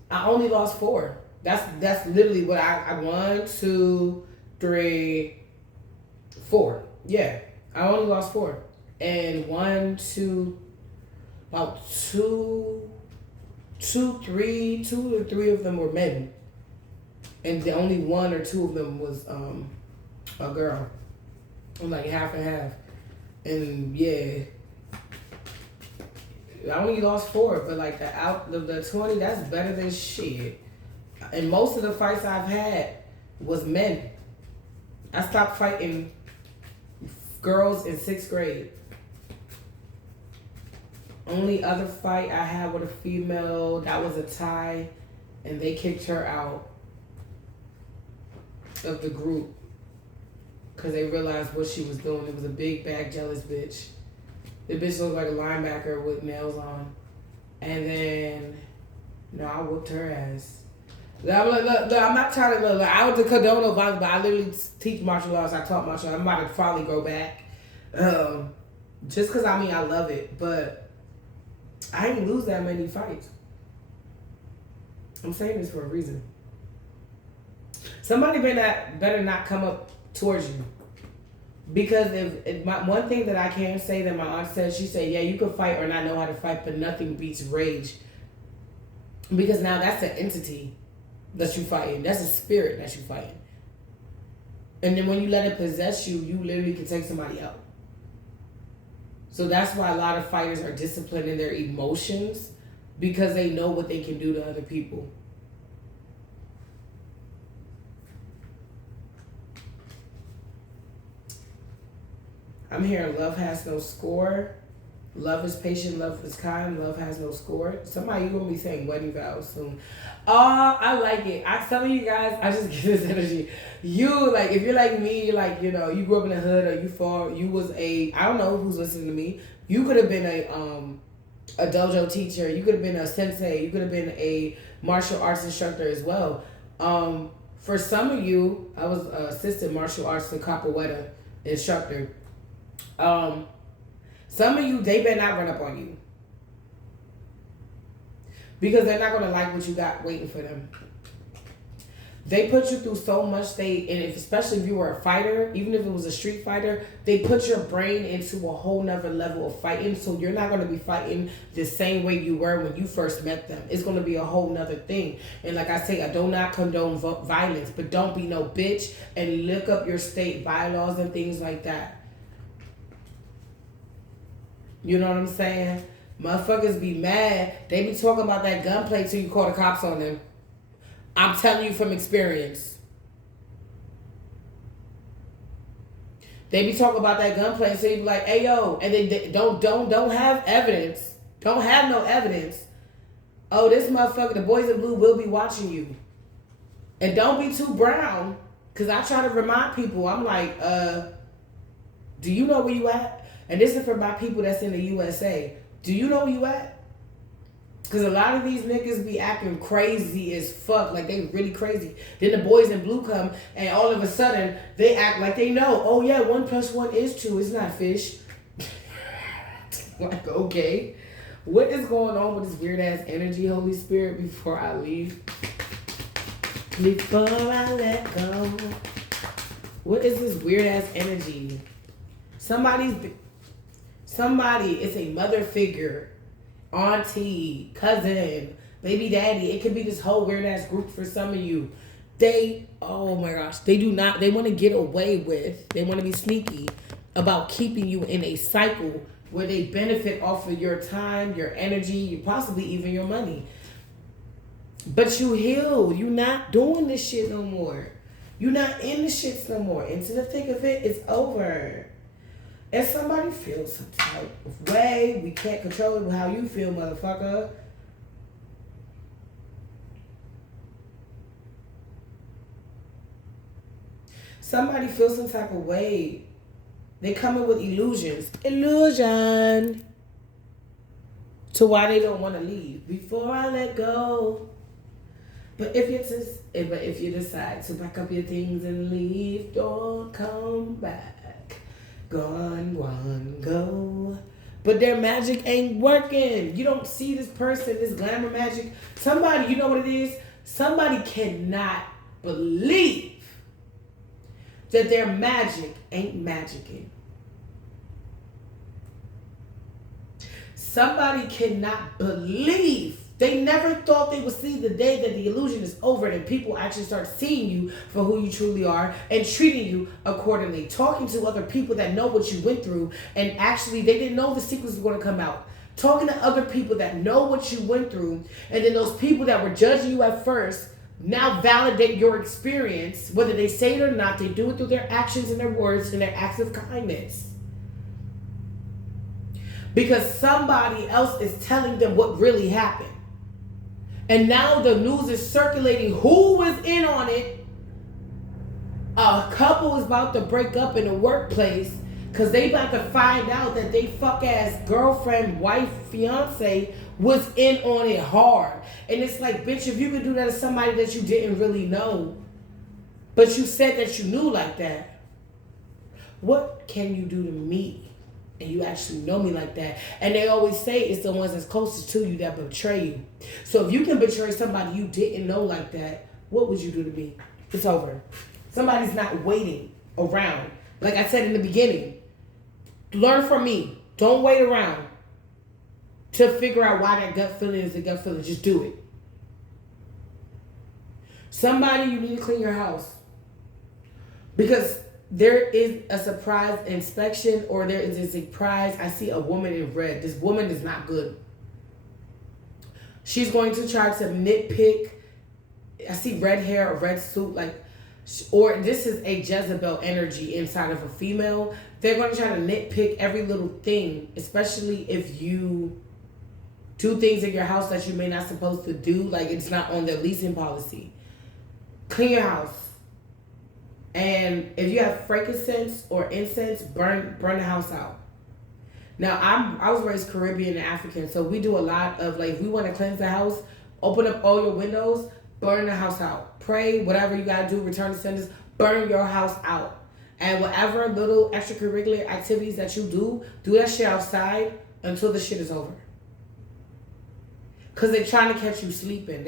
I only lost 4. That's literally what I 1, 2, 3, 4. Yeah, I only lost 4, and 2 or 3 of them were men, and the only 1 or 2 of them was a girl. I'm like half and half, and yeah, I only lost 4, but like the 20, that's better than shit. And most of the fights I've had was men. I stopped fighting girls in 6th grade. Only other fight I had with a female, that was a tie, and they kicked her out of the group because they realized what she was doing. It was a big bag jealous bitch. The bitch looked like a linebacker with nails on. And then, I whooped her ass. I'm not trying to look. I don't condone no violence, but I literally teach martial arts. I taught martial arts. I'm about to finally go back. Just because I love it, but I didn't lose that many fights. I'm saying this for a reason. Somebody better not come up towards you. Because if one thing that I can say that my aunt said, she said, yeah, you can fight or not know how to fight, but nothing beats rage. Because now that's an entity that you fighting. That's a spirit that you fighting. And then when you let it possess you, you literally can take somebody out. So that's why a lot of fighters are disciplined in their emotions, because they know what they can do to other people. I'm hearing love has no score. Love is patient, love is kind, love has no score. Somebody, you're going to be saying wedding vows soon. I like it. Some of you guys, I just get this energy. You, like, if you're like me, you're like, you grew up in the hood, or you was I don't know who's listening to me. You could have been a dojo teacher. You could have been a sensei. You could have been a martial arts instructor as well. For some of you, I was assistant martial arts and capoeira instructor. Some of you, they better not run up on you because they're not gonna like what you got waiting for them. They put you through so much. Especially if you were a fighter, even if it was a street fighter, they put your brain into a whole nother level of fighting. So you're not going to be fighting the same way you were when you first met them. It's going to be a whole nother thing. And like I say, I do not condone violence, but don't be no bitch and look up your state bylaws and things like that. You know what I'm saying? Motherfuckers be mad. They be talking about that gunplay till you call the cops on them. I'm telling you from experience. They be talking about that gunplay, so you be like, "Hey yo," and they don't have evidence. Don't have no evidence. Oh, this motherfucker, the boys in blue will be watching you, and don't be too brown, cause I try to remind people. I'm like, do you know where you at? And this is for my people that's in the USA. Do you know where you at? Because a lot of these niggas be acting crazy as fuck. Like, they really crazy. Then the boys in blue come, and all of a sudden, they act like they know. Oh, yeah, 1 + 1 is 2. It's not fish. Like, okay. What is going on with this weird-ass energy, Holy Spirit, before I leave? Before I let go. What is this weird-ass energy? Somebody, it's a mother figure. Auntie, cousin, baby daddy. It could be this whole weird ass group for some of you. Oh my gosh, they want to get away with, they want to be sneaky about keeping you in a cycle where they benefit off of your time, your energy, possibly even your money. But you heal. You're not doing this shit no more. You're not in the shits no more. Into the thick of it, it's over. If somebody feels some type of way, we can't control how you feel, motherfucker. Somebody feels some type of way. They come in with illusions. Illusion. To why they don't want to leave. Before I let go. But if you decide to pack up your things and leave, don't come back. Gone, go. But their magic ain't working. You don't see this person, this glamour magic. Somebody, you know what it is? Somebody cannot believe that their magic ain't magicking. Somebody cannot believe. They never thought they would see the day that the illusion is over and people actually start seeing you for who you truly are and treating you accordingly. Talking to other people that know what you went through and actually they didn't know the secrets were going to come out. Talking to other people that know what you went through, and then those people that were judging you at first now validate your experience. Whether they say it or not, they do it through their actions and their words and their acts of kindness. Because somebody else is telling them what really happened. And now the news is circulating who was in on it. A couple is about to break up in the workplace because they about to find out that they fuck-ass girlfriend, wife, fiance was in on it hard. And it's like, bitch, if you could do that to somebody that you didn't really know, but you said that you knew like that, what can you do to me? And you actually know me like that. And they always say it's the ones that's closest to you that betray you. So if you can betray somebody you didn't know like that, what would you do to me? It's over. Somebody's not waiting around. Like I said in the beginning, learn from me. Don't wait around to figure out why that gut feeling is a gut feeling. Just do it. Somebody, you need to clean your house. Because there is a surprise inspection, or there is a surprise. I see a woman in red. This woman is not good. She's going to try to nitpick. I see red hair, a red suit, or this is a Jezebel energy inside of a female. They're going to try to nitpick every little thing, especially if you do things in your house that you may not supposed to do, like it's not on their leasing policy. Clean your house. And if you have frankincense or incense, burn the house out. Now I was raised Caribbean and African, so we do a lot of like, if we want to cleanse the house, open up all your windows, burn the house out, pray, whatever you gotta do, return to senders, burn your house out, and whatever little extracurricular activities that you do that shit outside until the shit is over. Cause they're trying to catch you sleeping.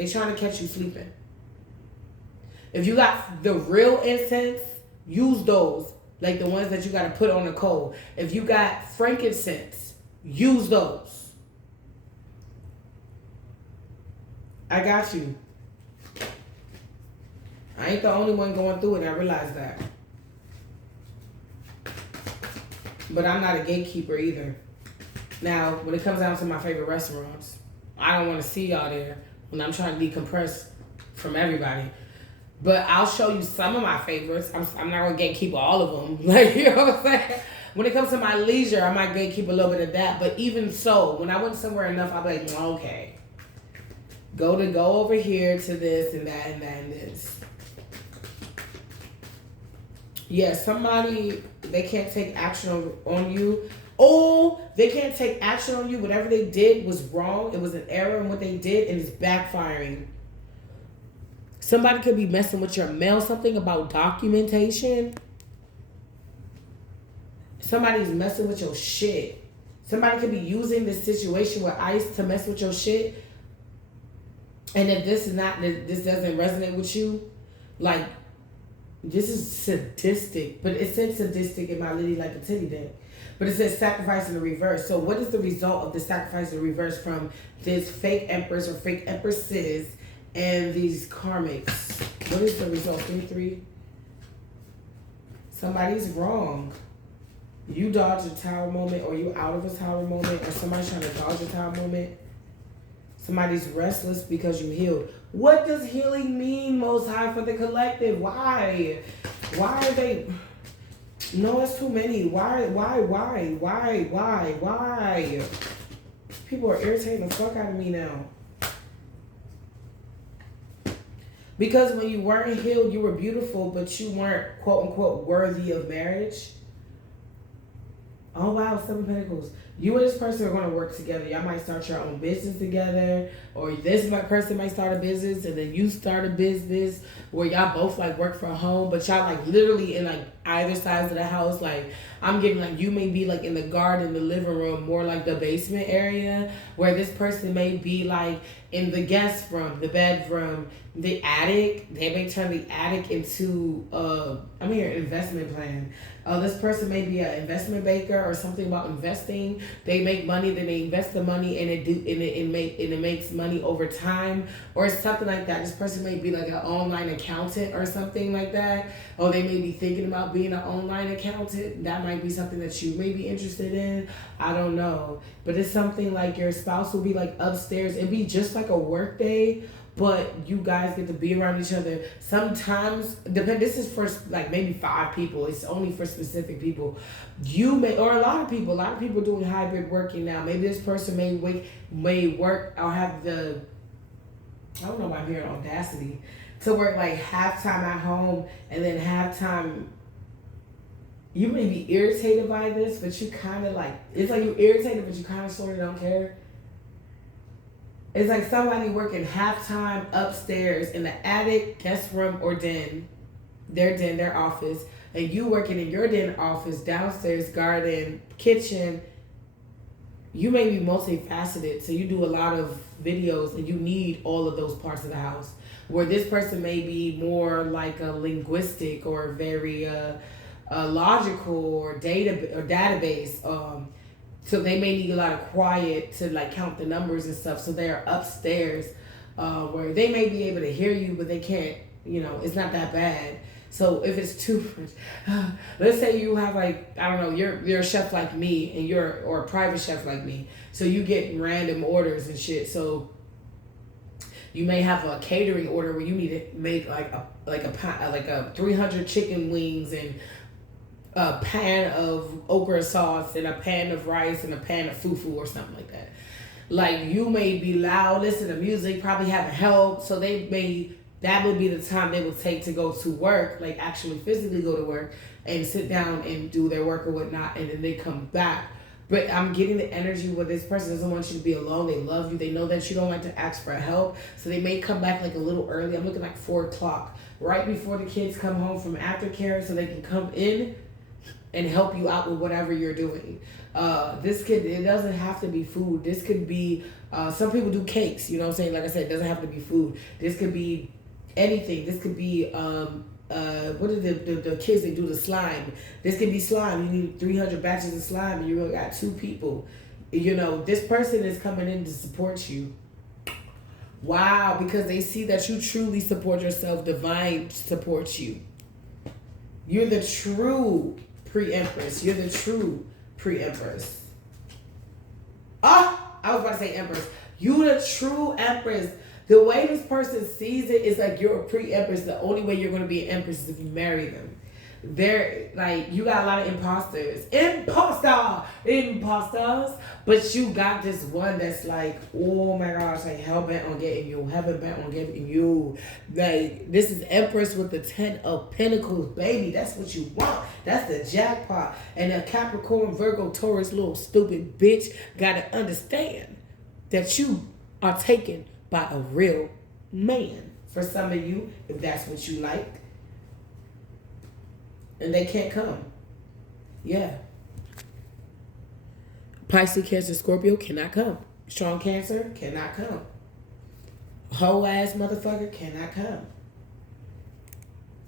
If you got the real incense, use those. Like the ones that you got to put on the coal. If you got frankincense, use those. I got you. I ain't the only one going through it. I realize that. But I'm not a gatekeeper either. Now, when it comes down to my favorite restaurants, I don't want to see y'all there when I'm trying to decompress from everybody. But I'll show you some of my favorites. I'm not going to gatekeep all of them. Like, you know what I'm saying? When it comes to my leisure, I might gatekeep a little bit of that. But even so, when I went somewhere enough, I'll be like, okay. Go over here to this and that and that and this. Yeah, somebody, they can't take action on you. Oh, they can't take action on you. Whatever they did was wrong. It was an error in what they did, and it's backfiring. Somebody could be messing with your mail, something about documentation. Somebody's messing with your shit. Somebody could be using this situation with ICE to mess with your shit. And if this doesn't resonate with you, like, this is sadistic. But it said sadistic in my Liddy Like a Titty deck. But it says sacrifice in the reverse. So what is the result of the sacrifice in the reverse from this fake empress or fake empresses and these karmics? What is the result? 3-3. Somebody's wrong. You dodge a tower moment, or you out of a tower moment, or somebody's trying to dodge a tower moment. Somebody's restless because you healed. What does healing mean, Most High, for the collective? Why? Why are they... No, it's too many. Why? People are irritating the fuck out of me now. Because when you weren't healed, you were beautiful, but you weren't, quote unquote, worthy of marriage. Oh, wow, 7 Pentacles. You and this person are going to work together. Y'all might start your own business together. Or this person might start a business and then you start a business where y'all both like work for a home. But y'all like literally in like either sides of the house. Like I'm getting like you may be like in the garden, the living room, more like the basement area. Where this person may be like in the guest room, the bedroom, the attic. They may turn the attic into investment plan. This person may be an investment banker or something about investing. They make money, then they invest the money, and it makes money over time, or something like that. This person may be like an online accountant or something like that. Or they may be thinking about being an online accountant. That might be something that you may be interested in. I don't know, but it's something like your spouse will be like upstairs. It'd be just like a work day. But you guys get to be around each other. Sometimes, this is for like maybe 5 people. It's only for specific people. Or a lot of people doing hybrid working now. Maybe this person may work or have the, I don't know why I'm hearing audacity, to work like half-time at home and then half-time. You may be irritated by this, but you kind of like, it's like you're irritated, but you kind of sort of don't care. It's like somebody working half-time upstairs in the attic, guest room, or their office, and you working in your den office, downstairs, garden, kitchen. You may be multifaceted, so you do a lot of videos, and you need all of those parts of the house. Where this person may be more like a linguistic or very logical or database. So they may need a lot of quiet to like count the numbers and stuff. So they're upstairs where they may be able to hear you, but they can't, it's not that bad. So if it's too much, let's say you have like, I don't know, you're a chef like me and or a private chef like me. So you get random orders and shit. So you may have a catering order where you need to make like a 300 chicken wings and a pan of okra sauce and a pan of rice and a pan of fufu or something like that. Like you may be loud, listen to music, probably having help. So that would be the time they would take to go to work, like actually physically go to work and sit down and do their work or whatnot. And then they come back. But I'm getting the energy where this person doesn't want you to be alone. They love you. They know that you don't like to ask for help. So they may come back like a little early. I'm looking like 4 o'clock. Right before the kids come home from aftercare so they can come in and help you out with whatever you're doing. It doesn't have to be food. This could be, some people do cakes, you know what I'm saying? Like I said, it doesn't have to be food. This could be anything. This could be, what are the kids that do the slime? This could be slime. You need 300 batches of slime and you only got 2 people. You know, this person is coming in to support you. Wow, because they see that you truly support yourself. Divine supports you. You're the true pre-empress. You're the true pre-empress. Ah, I was about to say empress. You the true empress. The way this person sees it is like you're a pre-empress. The only way you're going to be an empress is if you marry them. They're like, you got a lot of imposters. Imposters. But you got this one that's like, oh my gosh, like hell bent on getting you. Heaven bent on getting you. Like, this is Empress with the 10 of Pentacles, baby. That's what you want. That's the jackpot. And a Capricorn, Virgo, Taurus, little stupid bitch gotta understand that you are taken by a real man. For some of you, if that's what you like. And they can't come. Yeah. Pisces, Cancer, Scorpio cannot come. Strong Cancer cannot come. Whole ass motherfucker cannot come.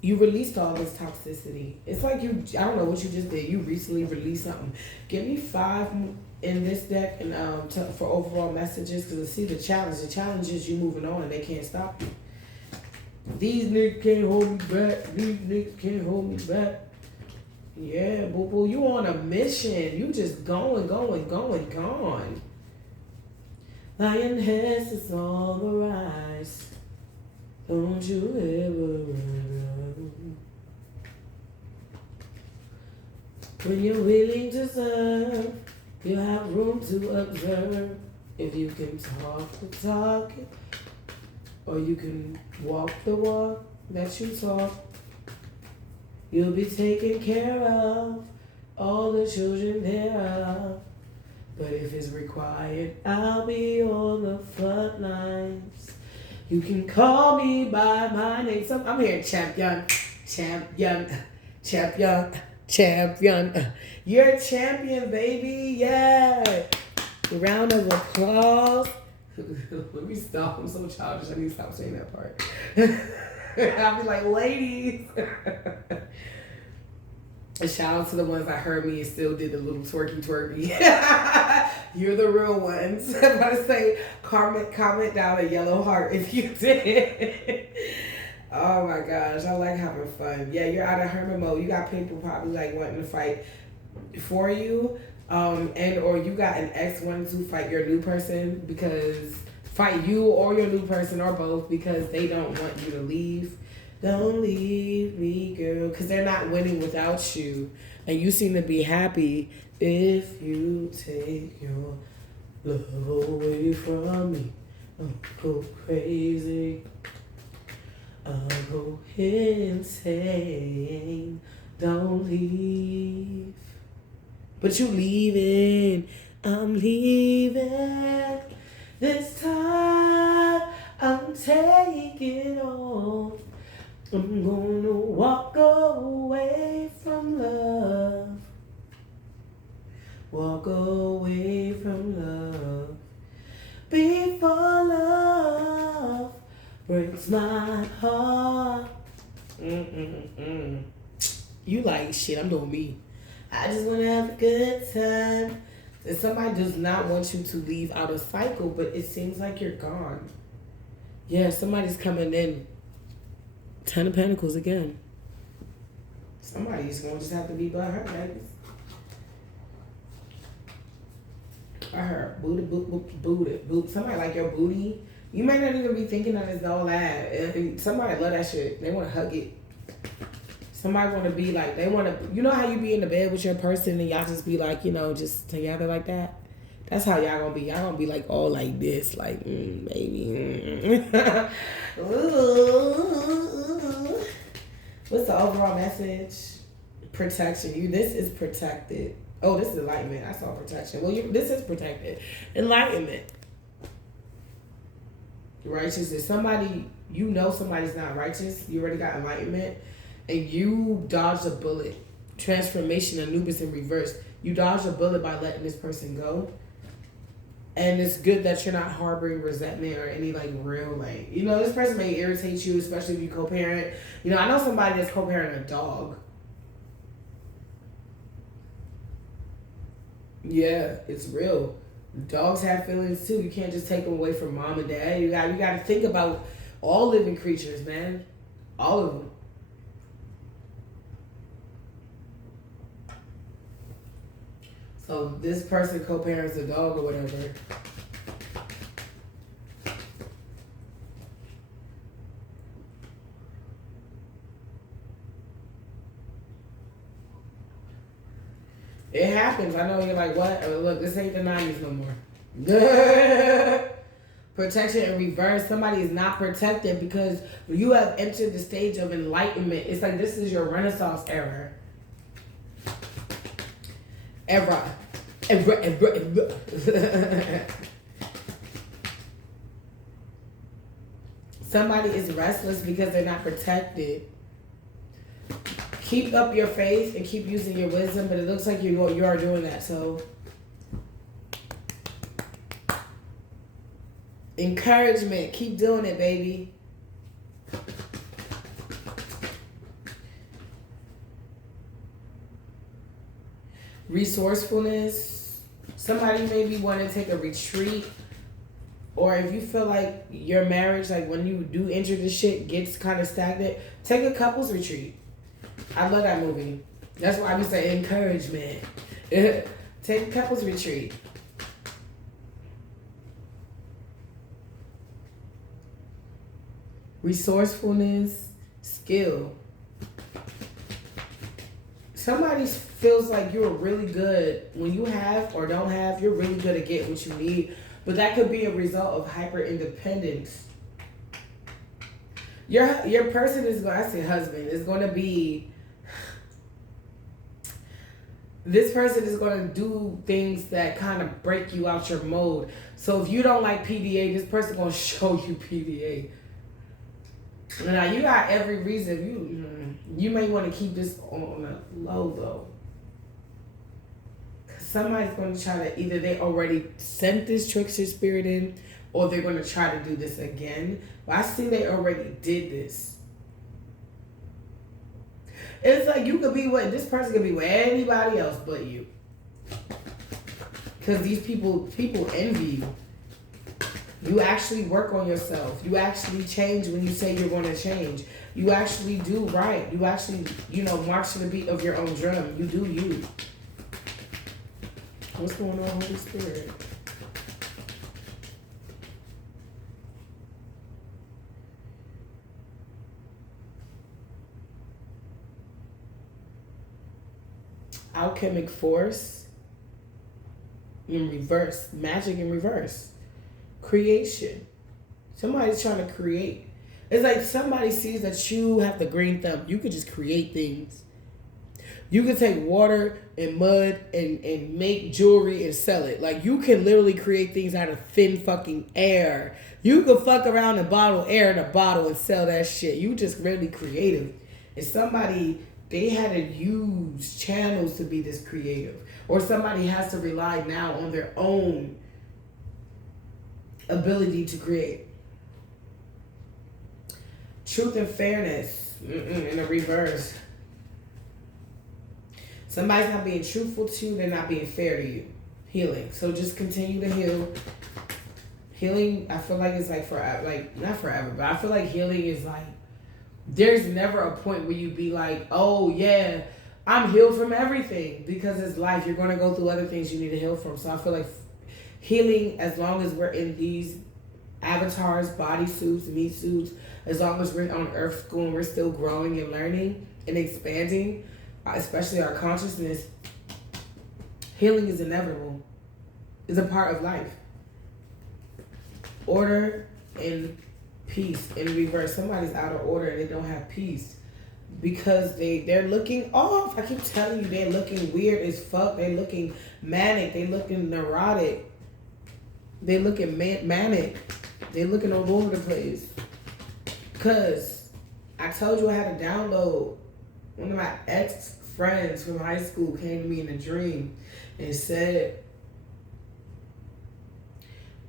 You released all this toxicity. It's like you, I don't know what you just did. You recently released something. Give me 5 in this deck and for overall messages, because I see the challenge. The challenge is you moving on and they can't stop you. These niggas can't hold me back. These niggas can't hold me back. Yeah, boo-boo, you on a mission. You just going. Lioness is on the rise. Don't you ever run. When you're willing to serve, you have room to observe. If you can talk the talk, or you can walk the walk that you talk, you'll be taken care of, all the children thereof. But if it's required, I'll be on the front lines. You can call me by my name. So I'm here, champion. You're a champion, baby. Yeah. Round of applause. Let me stop. I'm so childish. I need to stop saying that part. I'll be like, ladies. A shout out to the ones that heard me and still did the little twerky. You're the real ones. I'm about to say, comment down a yellow heart if you did. Oh my gosh, I like having fun. Yeah, you're out of hermit mode. You got people probably like wanting to fight for you. And or you got an ex wanting to fight your new person, because fight you or your new person or both, because they don't want you to leave. Don't leave me, girl, because they're not winning without you. And you seem to be happy. If you take your love away from me, I'll go crazy. I'll go insane. Don't leave. But you leaving. I'm leaving. This time I'm taking off. I'm gonna walk away from love. Walk away from love. Before love breaks my heart. You like, shit, I'm doing me. I just want to have a good time. And somebody does not want you to leave out of cycle, but it seems like you're gone. Yeah, somebody's coming in. 10 of Pentacles again. Somebody's going to just have to be by her, baby. By her. Booty. Somebody like your booty. You might not even be thinking that it's all that. Somebody love that shit. They want to hug it. Somebody want to be like, they want to, you know how you be in the bed with your person and y'all just be like, you know, just together like that? That's how y'all gonna be. Y'all gonna be like all like this, like, baby. What's the overall message? Protection. This is protected. Oh, this is enlightenment. I saw protection. Well, this is protected. Enlightenment. Righteousness. Somebody, you know somebody's not righteous. You already got enlightenment. And you dodged a bullet. Transformation, Anubis in reverse. You dodged a bullet by letting this person go. And it's good that you're not harboring resentment or any like real like, you know, this person may irritate you, especially if you co-parent. You know, I know somebody that's co-parenting a dog. Yeah, it's real. Dogs have feelings too. You can't just take them away from mom and dad. You got to think about all living creatures, man. All of them. So this person co-parents a dog or whatever. It happens. I know you're like, what? Oh, look, this ain't the 90s no more. Protection in reverse. Somebody is not protected because you have entered the stage of enlightenment. It's like this is your Renaissance era. Era. Somebody is restless because they're not protected. Keep up your faith and keep using your wisdom, but it looks like you are doing that. So encouragement, keep doing it, baby. Resourcefulness. Somebody maybe want to take a retreat, or if you feel like your marriage, like when you do enter the shit, gets kind of stagnant, take a couples retreat. I love that movie. That's why I be saying encouragement. Take a couples retreat. Resourcefulness, skill. Somebody feels like you're really good when you have or don't have. You're really good at getting what you need, but that could be a result of hyper independence. Your person is going. I say husband is going to be. This person is going to do things that kind of break you out your mode. So if you don't like PDA, this person going to show you PDA. Now you got every reason. You may want to keep this on a low though. Cause somebody's going to try to, either they already sent this trickster spirit in, or they're going to try to do this again. But I see they already did this. It's like you could be with, this person could be with anybody else but you. Because these people envy you. You actually work on yourself. You actually change when you say you're going to change. You actually do right. You actually, march to the beat of your own drum. You do you. What's going on, Holy Spirit? Alchemic force in reverse. Magic in reverse. Creation. Somebody's trying to create. It's like somebody sees that you have the green thumb. You could just create things. You could take water and mud and make jewelry and sell it. Like you can literally create things out of thin fucking air. You could fuck around and bottle air in a bottle and sell that shit. You just really creative. And somebody, they had to use channels to be this creative. Or somebody has to rely now on their own ability to create. Truth and fairness in the reverse. Somebody's not being truthful to you, they're not being fair to you. Healing. So just continue to heal. Healing, I feel like it's like forever, like not forever, but I feel like healing is like, there's never a point where you be like, oh yeah, I'm healed from everything, because it's life. You're going to go through other things you need to heal from. So I feel like healing, as long as we're in these avatars, body suits, meat suits, as long as we're on Earth school and we're still growing and learning and expanding, especially our consciousness, healing is inevitable. It's a part of life. Order and peace in reverse. Somebody's out of order and they don't have peace. because they're looking off. I keep telling you, they're looking weird as fuck. They're looking manic. They looking neurotic. They looking manic. They looking all over the place. Cause I told you I had to download. One of my ex friends from high school came to me in a dream and said,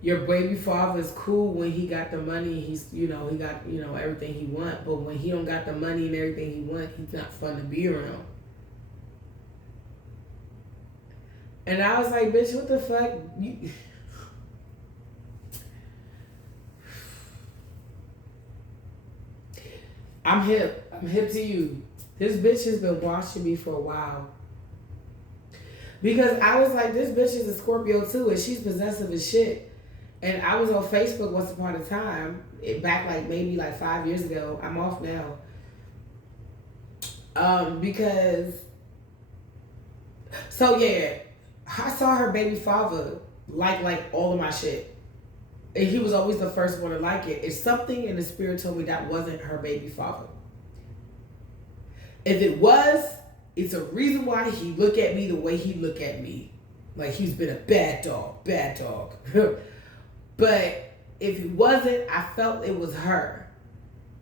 your baby father is cool when he got the money. He's, he got, everything he want. But when he don't got the money and everything he want, he's not fun to be around. And I was like, bitch, what the fuck? I'm hip. I'm hip to you. This bitch has been watching me for a while. Because I was like, this bitch is a Scorpio too, and she's possessive as shit. And I was on Facebook once upon a time, back maybe 5 years ago. I'm off now. I saw her baby father like all of my shit. And he was always the first one to like it. It's something in the spirit told me that wasn't her baby father. If it was, it's a reason why he look at me the way he look at me. Like he's been a bad dog. But if it wasn't, I felt it was her.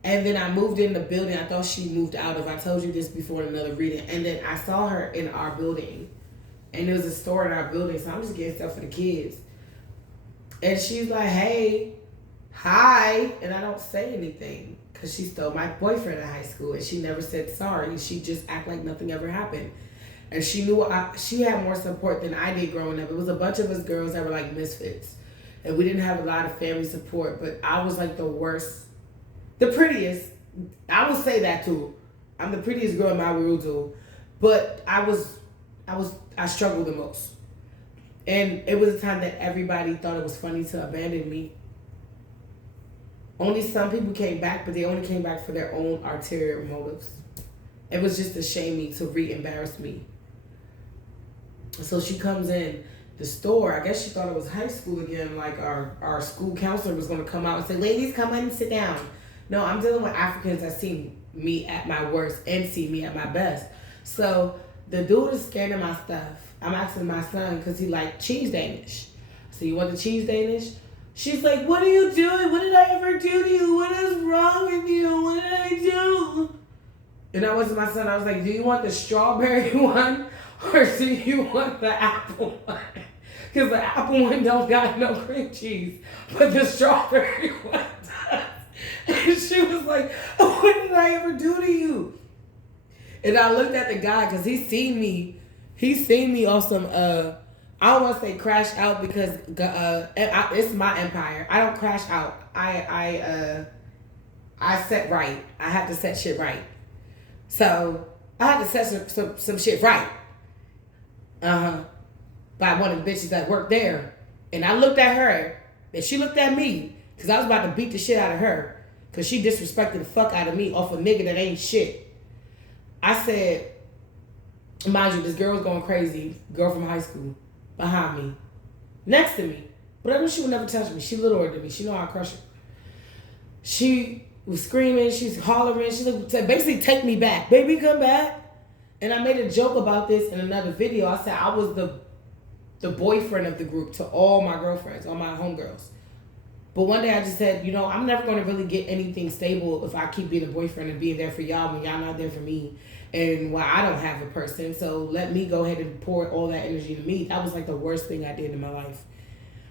And then I moved in the building I thought she moved out of. I told you this before in another reading. And then I saw her in our building. And there was a store in our building, so I'm just getting stuff for the kids. And she's like, hey, hi. And I don't say anything because she stole my boyfriend in high school. And she never said sorry. She just act like nothing ever happened. And she knew she had more support than I did growing up. It was a bunch of us girls that were like misfits. And we didn't have a lot of family support, but I was like the worst, the prettiest. I will say that too. I'm the prettiest girl in my world too. But I struggled the most. And it was a time that everybody thought it was funny to abandon me. Only some people came back, but they only came back for their own ulterior motives. It was just to shame me, to re-embarrass me. So she comes in the store. I guess she thought it was high school again. Like our school counselor was going to come out and say, ladies, come in and sit down. No, I'm dealing with Africans that see me at my worst and see me at my best. So the dude is scanning my stuff. I'm asking my son because he like cheese Danish. So you want the cheese Danish? She's like, what are you doing? What did I ever do to you? What is wrong with you? What did I do? And I went to my son. I was like, do you want the strawberry one or do you want the apple one? Because the apple one don't got no cream cheese, but the strawberry one does. And she was like, what did I ever do to you? And I looked at the guy because he seen me on some, I don't want to say crash out because it's my empire. I don't crash out. I set right. I have to set shit right. So I had to set some shit right. By one of the bitches that worked there. And I looked at her and she looked at me because I was about to beat the shit out of her because she disrespected the fuck out of me off a nigga that ain't shit. I said, mind you, this girl was going crazy, girl from high school, behind me, next to me. But I knew she would never touch me. She littler than me. She know how I crush her. She was screaming. She's hollering. She said, basically, take me back. Baby, come back. And I made a joke about this in another video. I said I was the boyfriend of the group to all my girlfriends, all my homegirls. But one day I just said, I'm never going to really get anything stable if I keep being a boyfriend and being there for y'all when y'all not there for me. And I don't have a person. So let me go ahead and pour all that energy to me. That was like the worst thing I did in my life.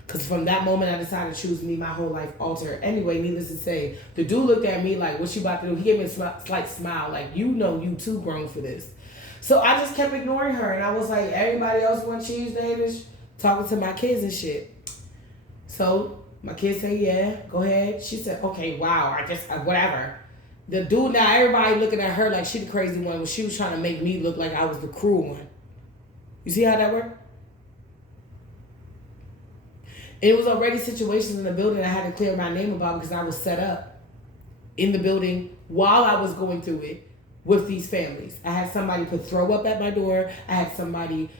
Because from that moment I decided to choose me, my whole life altered. Anyway, needless to say, the dude looked at me like, what you about to do? He gave me a slight smile like, you too grown for this. So I just kept ignoring her. And I was like, everybody else want cheese Danish? Talking to my kids and shit. So my kids say, yeah, go ahead. She said, okay, wow, whatever. The dude, now everybody looking at her like she the crazy one when she was trying to make me look like I was the cruel one. You see how that worked? And it was already situations in the building I had to clear my name about because I was set up in the building while I was going through it with these families. I had somebody put throw up at my door. I had somebody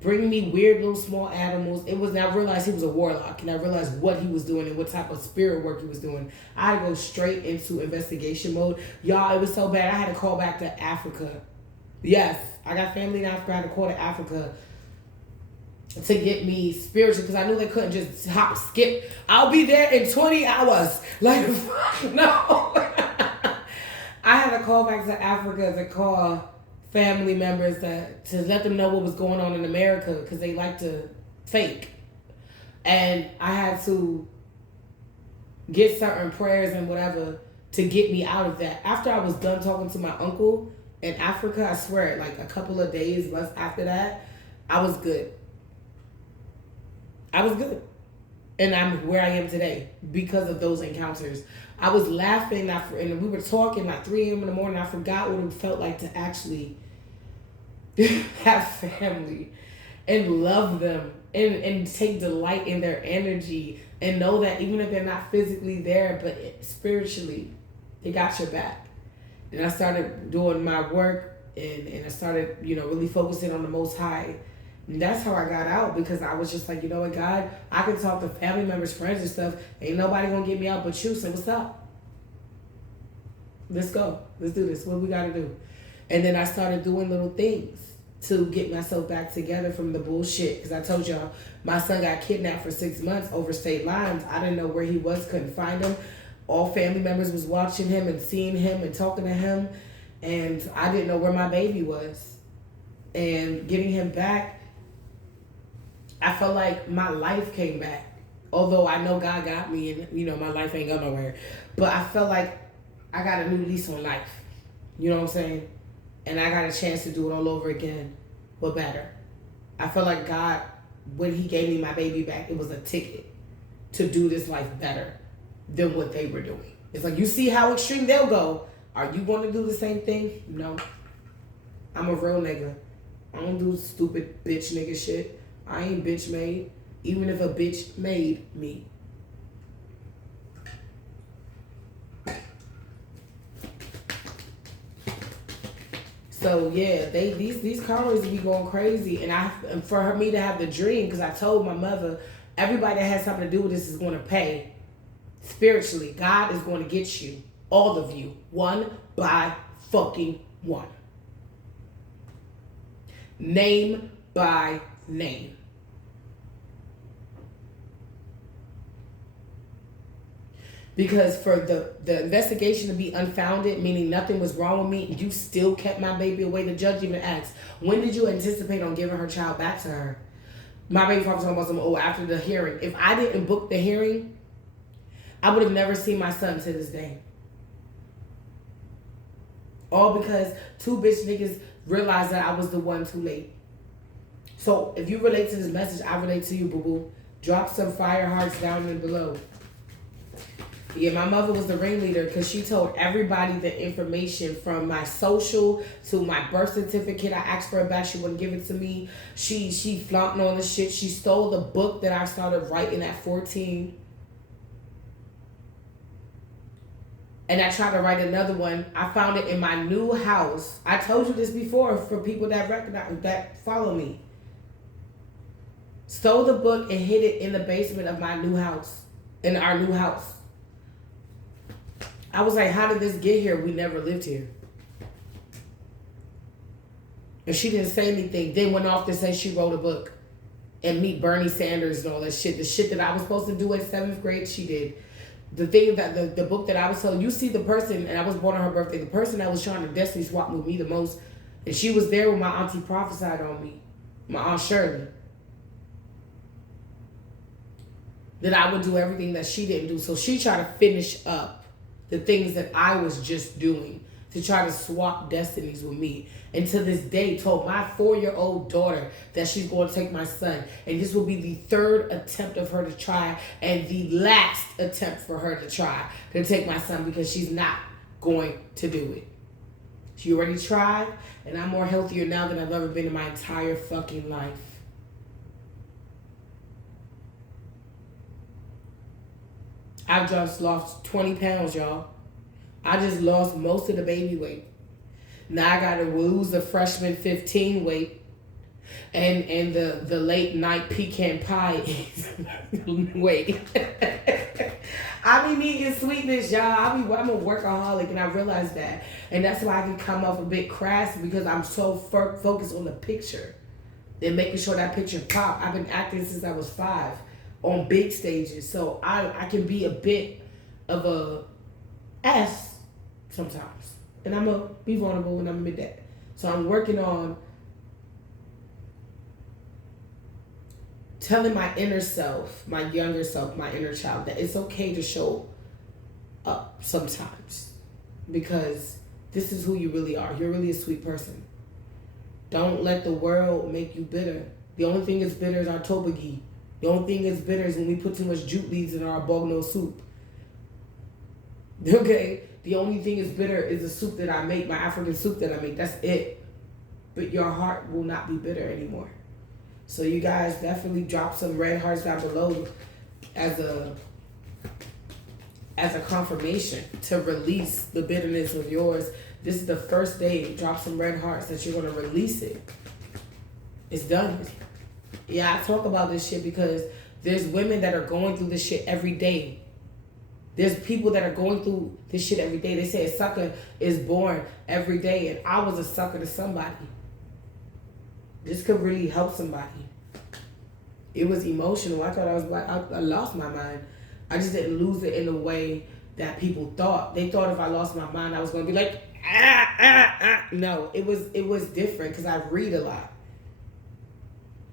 bring me weird little small animals. It was, and I realized he was a warlock, and I realized what he was doing and what type of spirit work he was doing. I had to go straight into investigation mode. Y'all, it was so bad I had to call back to Africa. Yes, I got family in Africa. I had to call to Africa to get me spiritual, because I knew they couldn't just hop, skip. I'll be there in 20 hours. Like, no. I had to call back to Africa to call family members to let them know what was going on in America, because they like to fake. And I had to get certain prayers and whatever to get me out of that. After I was done talking to my uncle in Africa, I swear, like a couple of days, months after that, I was good. I was good. And I'm where I am today because of those encounters. I was laughing, and we were talking like 3 a.m. in the morning. I forgot what it felt like to actually have family and love them and take delight in their energy and know that even if they're not physically there, but spiritually, they got your back. And I started doing my work, and I started, really focusing on the Most High. And that's how I got out, because I was just like, you know what, God, I can talk to family members, friends and stuff. Ain't nobody gonna get me out but you. So what's up? Let's go. Let's do this. What we gotta do? And then I started doing little things to get myself back together from the bullshit. Because I told y'all, my son got kidnapped for 6 months over state lines. I didn't know where he was, couldn't find him. All family members was watching him and seeing him and talking to him. And I didn't know where my baby was. And getting him back, I felt like my life came back. Although I know God got me and, my life ain't going nowhere. But I felt like I got a new lease on life. You know what I'm saying? And I got a chance to do it all over again, but better. I felt like God, when he gave me my baby back, it was a ticket to do this life better than what they were doing. It's like, you see how extreme they'll go. Are you going to do the same thing? No. I'm a real nigga. I don't do stupid bitch nigga shit. I ain't bitch made, even if a bitch made me. So yeah, these cars be going crazy, and for me to have the dream, because I told my mother, everybody that has something to do with this is going to pay spiritually. God is going to get you, all of you, one by fucking one, name by name. Because for the investigation to be unfounded, meaning nothing was wrong with me, you still kept my baby away. The judge even asked, when did you anticipate on giving her child back to her? My baby father was talking about after the hearing. If I didn't book the hearing, I would have never seen my son to this day. All because 2 bitch niggas realized that I was the one too late. So if you relate to this message, I relate to you, boo-boo. Drop some fire hearts down and below. Yeah, my mother was the ringleader because she told everybody the information from my social to my birth certificate. I asked for it back. She wouldn't give it to me. She flaunting on the shit. She stole the book that I started writing at 14. And I tried to write another one. I found it in my new house. I told you this before for people that recognize, that follow me. Stole the book and hid it in the basement of my new house, in our new house. I was like, how did this get here? We never lived here. And she didn't say anything. Then went off to say she wrote a book and meet Bernie Sanders and all that shit. The shit that I was supposed to do in 7th grade, she did. The thing that the book that I was telling, you see the person, and I was born on her birthday, the person that was trying to destiny swap with me the most, and she was there when my auntie prophesied on me, my Aunt Shirley, that I would do everything that she didn't do. So she tried to finish up the things that I was just doing to try to swap destinies with me. And to this day told my 4-year-old daughter that she's going to take my son. And this will be the 3rd attempt of her to try and the last attempt for her to try to take my son, because she's not going to do it. She already tried, and I'm more healthier now than I've ever been in my entire fucking life. I just lost 20 pounds, y'all. I just lost most of the baby weight. Now I got to lose the freshman 15 weight. And the late night pecan pie is wait. I be needing sweetness, y'all. I'm a workaholic, and I realize that, and that's why I can come off a bit crass because I'm so focused on the picture and making sure that picture pop. I've been acting since I was 5 on big stages, so I can be a bit of a ass sometimes, and I'm gonna be vulnerable and I'm gonna admit that. So I'm working on telling my inner self, my younger self, my inner child, that it's okay to show up sometimes because this is who you really are. You're really a sweet person. Don't let the world make you bitter. The only thing that's bitter is our tobagi. The only thing that's bitter is when we put too much jute leaves in our bogno soup. Okay? The only thing that's bitter is the soup that I make, my African soup that I make. That's it. But your heart will not be bitter anymore. So you guys definitely drop some red hearts down below as a confirmation to release the bitterness of yours. This is the first day. Drop some red hearts that you're going to release it. It's done. Yeah, I talk about this shit because there's women that are going through this shit every day. There's people that are going through this shit every day. They say a sucker is born every day, and I was a sucker to somebody. This could really help somebody. It was emotional. I thought I was like, I lost my mind. I just didn't lose it in the way that people thought. They thought if I lost my mind, I was going to be like, No, it was different because I read a lot.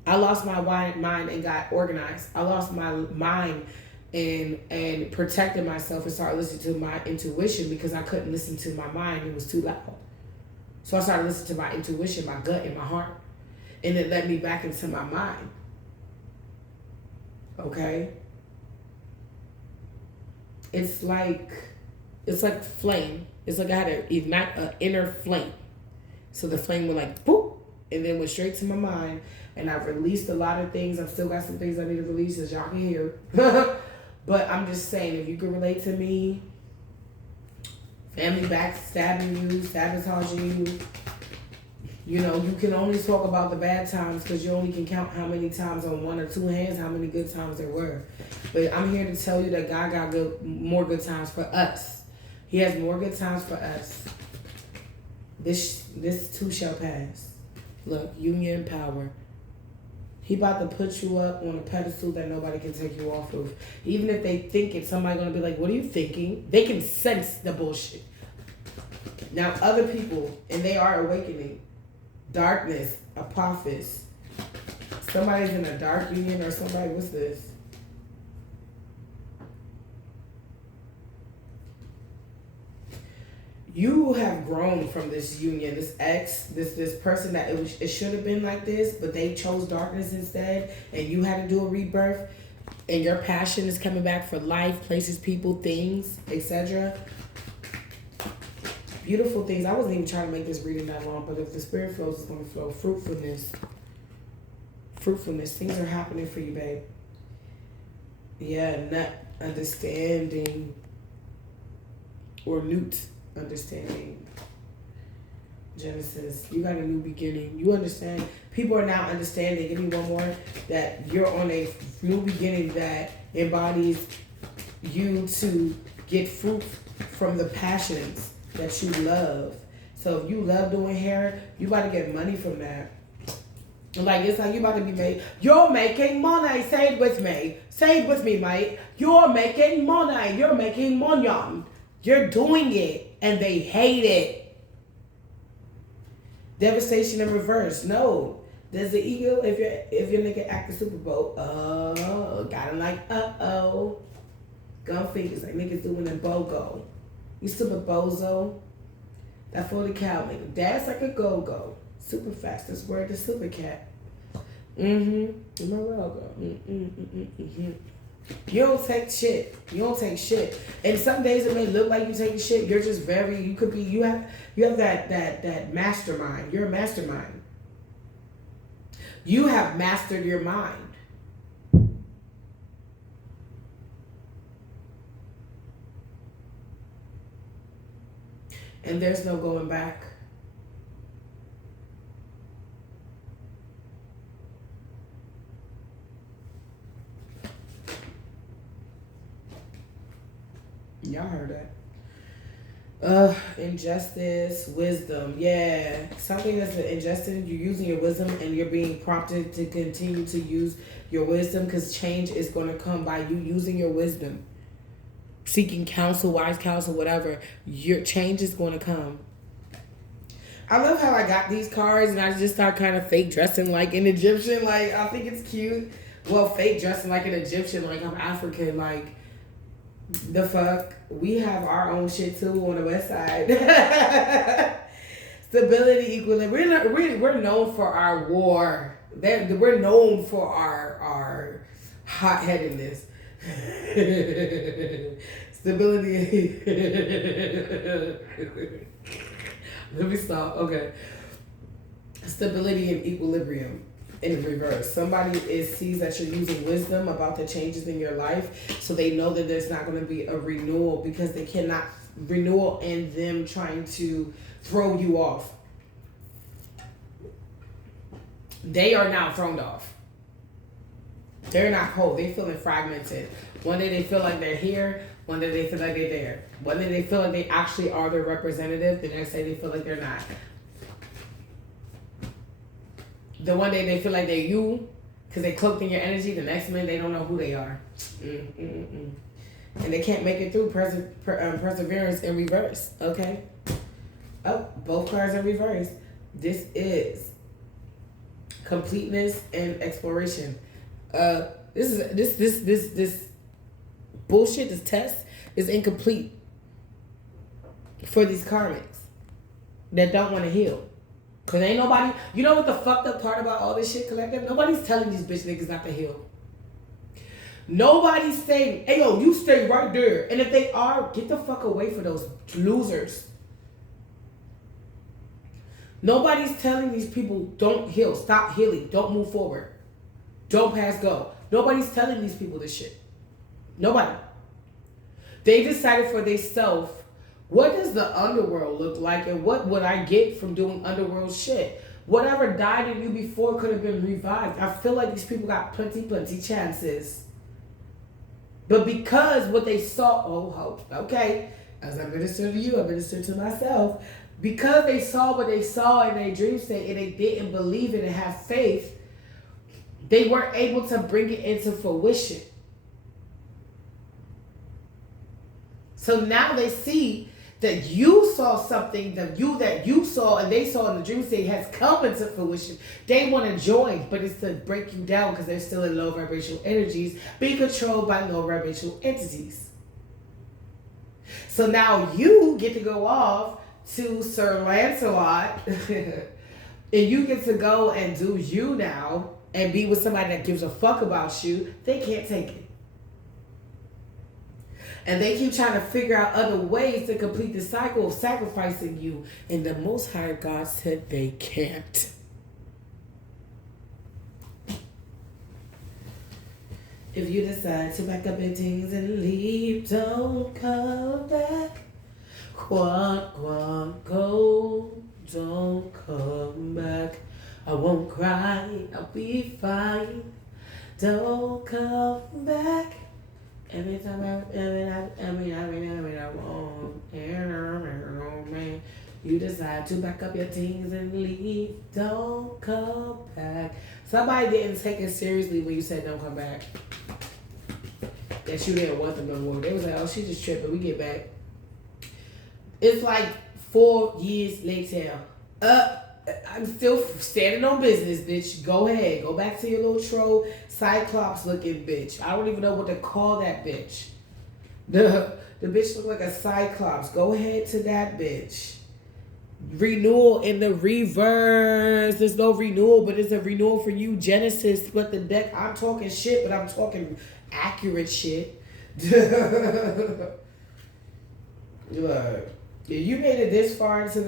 I lost my mind and got organized. I lost my mind and protected myself and started listening to my intuition because I couldn't listen to my mind. It was too loud. So I started listening to my intuition, my gut, and my heart. And it led me back into my mind. Okay? It's like flame. It's like I had to ignite an inner flame. So the flame went like, boop, and then went straight to my mind. And I've released a lot of things. I've still got some things I need to release, as y'all can hear. But I'm just saying, if you can relate to me, family backstabbing you, sabotaging you, you know, you can only talk about the bad times because you only can count how many times on 1 or 2 hands, how many good times there were. But I'm here to tell you that God got more good times for us. He has more good times for us. This too shall pass. Look, union power. He about to put you up on a pedestal that nobody can take you off of. Even if they think it, somebody gonna be like, what are you thinking? They can sense the bullshit. Now other people, and they are awakening. Darkness, Apophis. Somebody's in a dark union or somebody, what's this? You have grown from this union, this ex, this person that it should have been like this, but they chose darkness instead, and you had to do a rebirth, and your passion is coming back for life, places, people, things, etc. Beautiful things. I wasn't even trying to make this reading that long, but if the spirit flows, it's going to flow. Fruitfulness. Things are happening for you, babe. Yeah, nut understanding or newt understanding. Genesis, you got a new beginning. You understand. People are now understanding. Give me one more. That you're on a new beginning that embodies you to get fruit from the passions that you love. So if you love doing hair, you about to get money from that. Like, it's like you about to be made. You're making money. Say it with me. Say it with me, mate. You're making money. You're making money. You're doing it, and they hate it. Devastation in reverse. No. There's the ego. If your nigga act the Super Bowl, got him like, gun fingers like niggas doing a BOGO. You stupid bozo. That 40 cal nigga. Dad's like a go-go. Super fast. This word is super cat. My logo. You don't take shit. You don't take shit. And some days it may look like you take shit. You're just you have that mastermind. You're a mastermind. You have mastered your mind. And there's no going back. Y'all heard that. Injustice, wisdom. Yeah. Something that's injustice, you're using your wisdom and you're being prompted to continue to use your wisdom because change is going to come by you using your wisdom. Seeking counsel, wise counsel, whatever. Your change is going to come. I love how I got these cards and I just start kind of fake dressing like an Egyptian. Like, I think it's cute. Well, fake dressing like an Egyptian, like I'm African, like, the fuck? We have our own shit too on the west side. Stability, equilibrium. We're known for our war. We're known for our hot-headedness. Stability. Let me stop. Okay. Stability and equilibrium in reverse. Somebody sees that you're using wisdom about the changes in your life, so they know that there's not going to be a renewal because they cannot renewal in them trying to throw you off. They are now thrown off. They're not whole. They feeling fragmented. One day they feel like they're here. One day they feel like they're there. One day they feel like they actually are their representative. The next day they feel like they're not. The one day they feel like they're you because they cloaked in your energy. The next minute they don't know who they are. And they can't make it through perseverance in reverse. Okay? Oh, both cards in reverse. This is completeness and exploration. This bullshit, this test is incomplete for these karmics that don't want to heal. Cause ain't nobody, you know what the fucked up part about all this shit, collective? Nobody's telling these bitch niggas not to heal. Nobody's saying, hey yo, you stay right there. And if they are, get the fuck away from those losers. Nobody's telling these people don't heal, stop healing, don't move forward, don't pass go. Nobody's telling these people this shit. Nobody. They decided for themselves, what does the underworld look like and what would I get from doing underworld shit? Whatever died in you before could have been revived. I feel like these people got plenty chances. But because what they saw, okay, as I minister to you, I minister to myself. Because they saw what they saw in their dream state and they didn't believe it and have faith, they weren't able to bring it into fruition. So now they see that you saw something that you saw and they saw in the dream state has come into fruition. They want to join, but it's to break you down because they're still in low vibrational energies being controlled by low vibrational entities. So now you get to go off to Sir Lancelot and you get to go and do you now and be with somebody that gives a fuck about you. They can't take it. And they keep trying to figure out other ways to complete the cycle of sacrificing you. And the Most High God said they can't. If you decide to pack up your things and leave, don't come back. Go, don't come back. I won't cry, I'll be fine. Don't come back. Every time I want, you decide to pack up your things and leave. Don't come back. Somebody didn't take it seriously when you said don't come back. That you didn't want them no more. They was like, oh, she just tripping. We get back. It's like 4 years later. I'm still standing on business, bitch. Go ahead. Go back to your little troll, cyclops looking bitch. I don't even know what to call that bitch. The bitch look like a cyclops. Go ahead to that bitch. Renewal in the reverse. There's no renewal, but it's a renewal for you. Genesis split the deck. I'm talking shit, but I'm talking accurate shit. Look, if you made it this far into the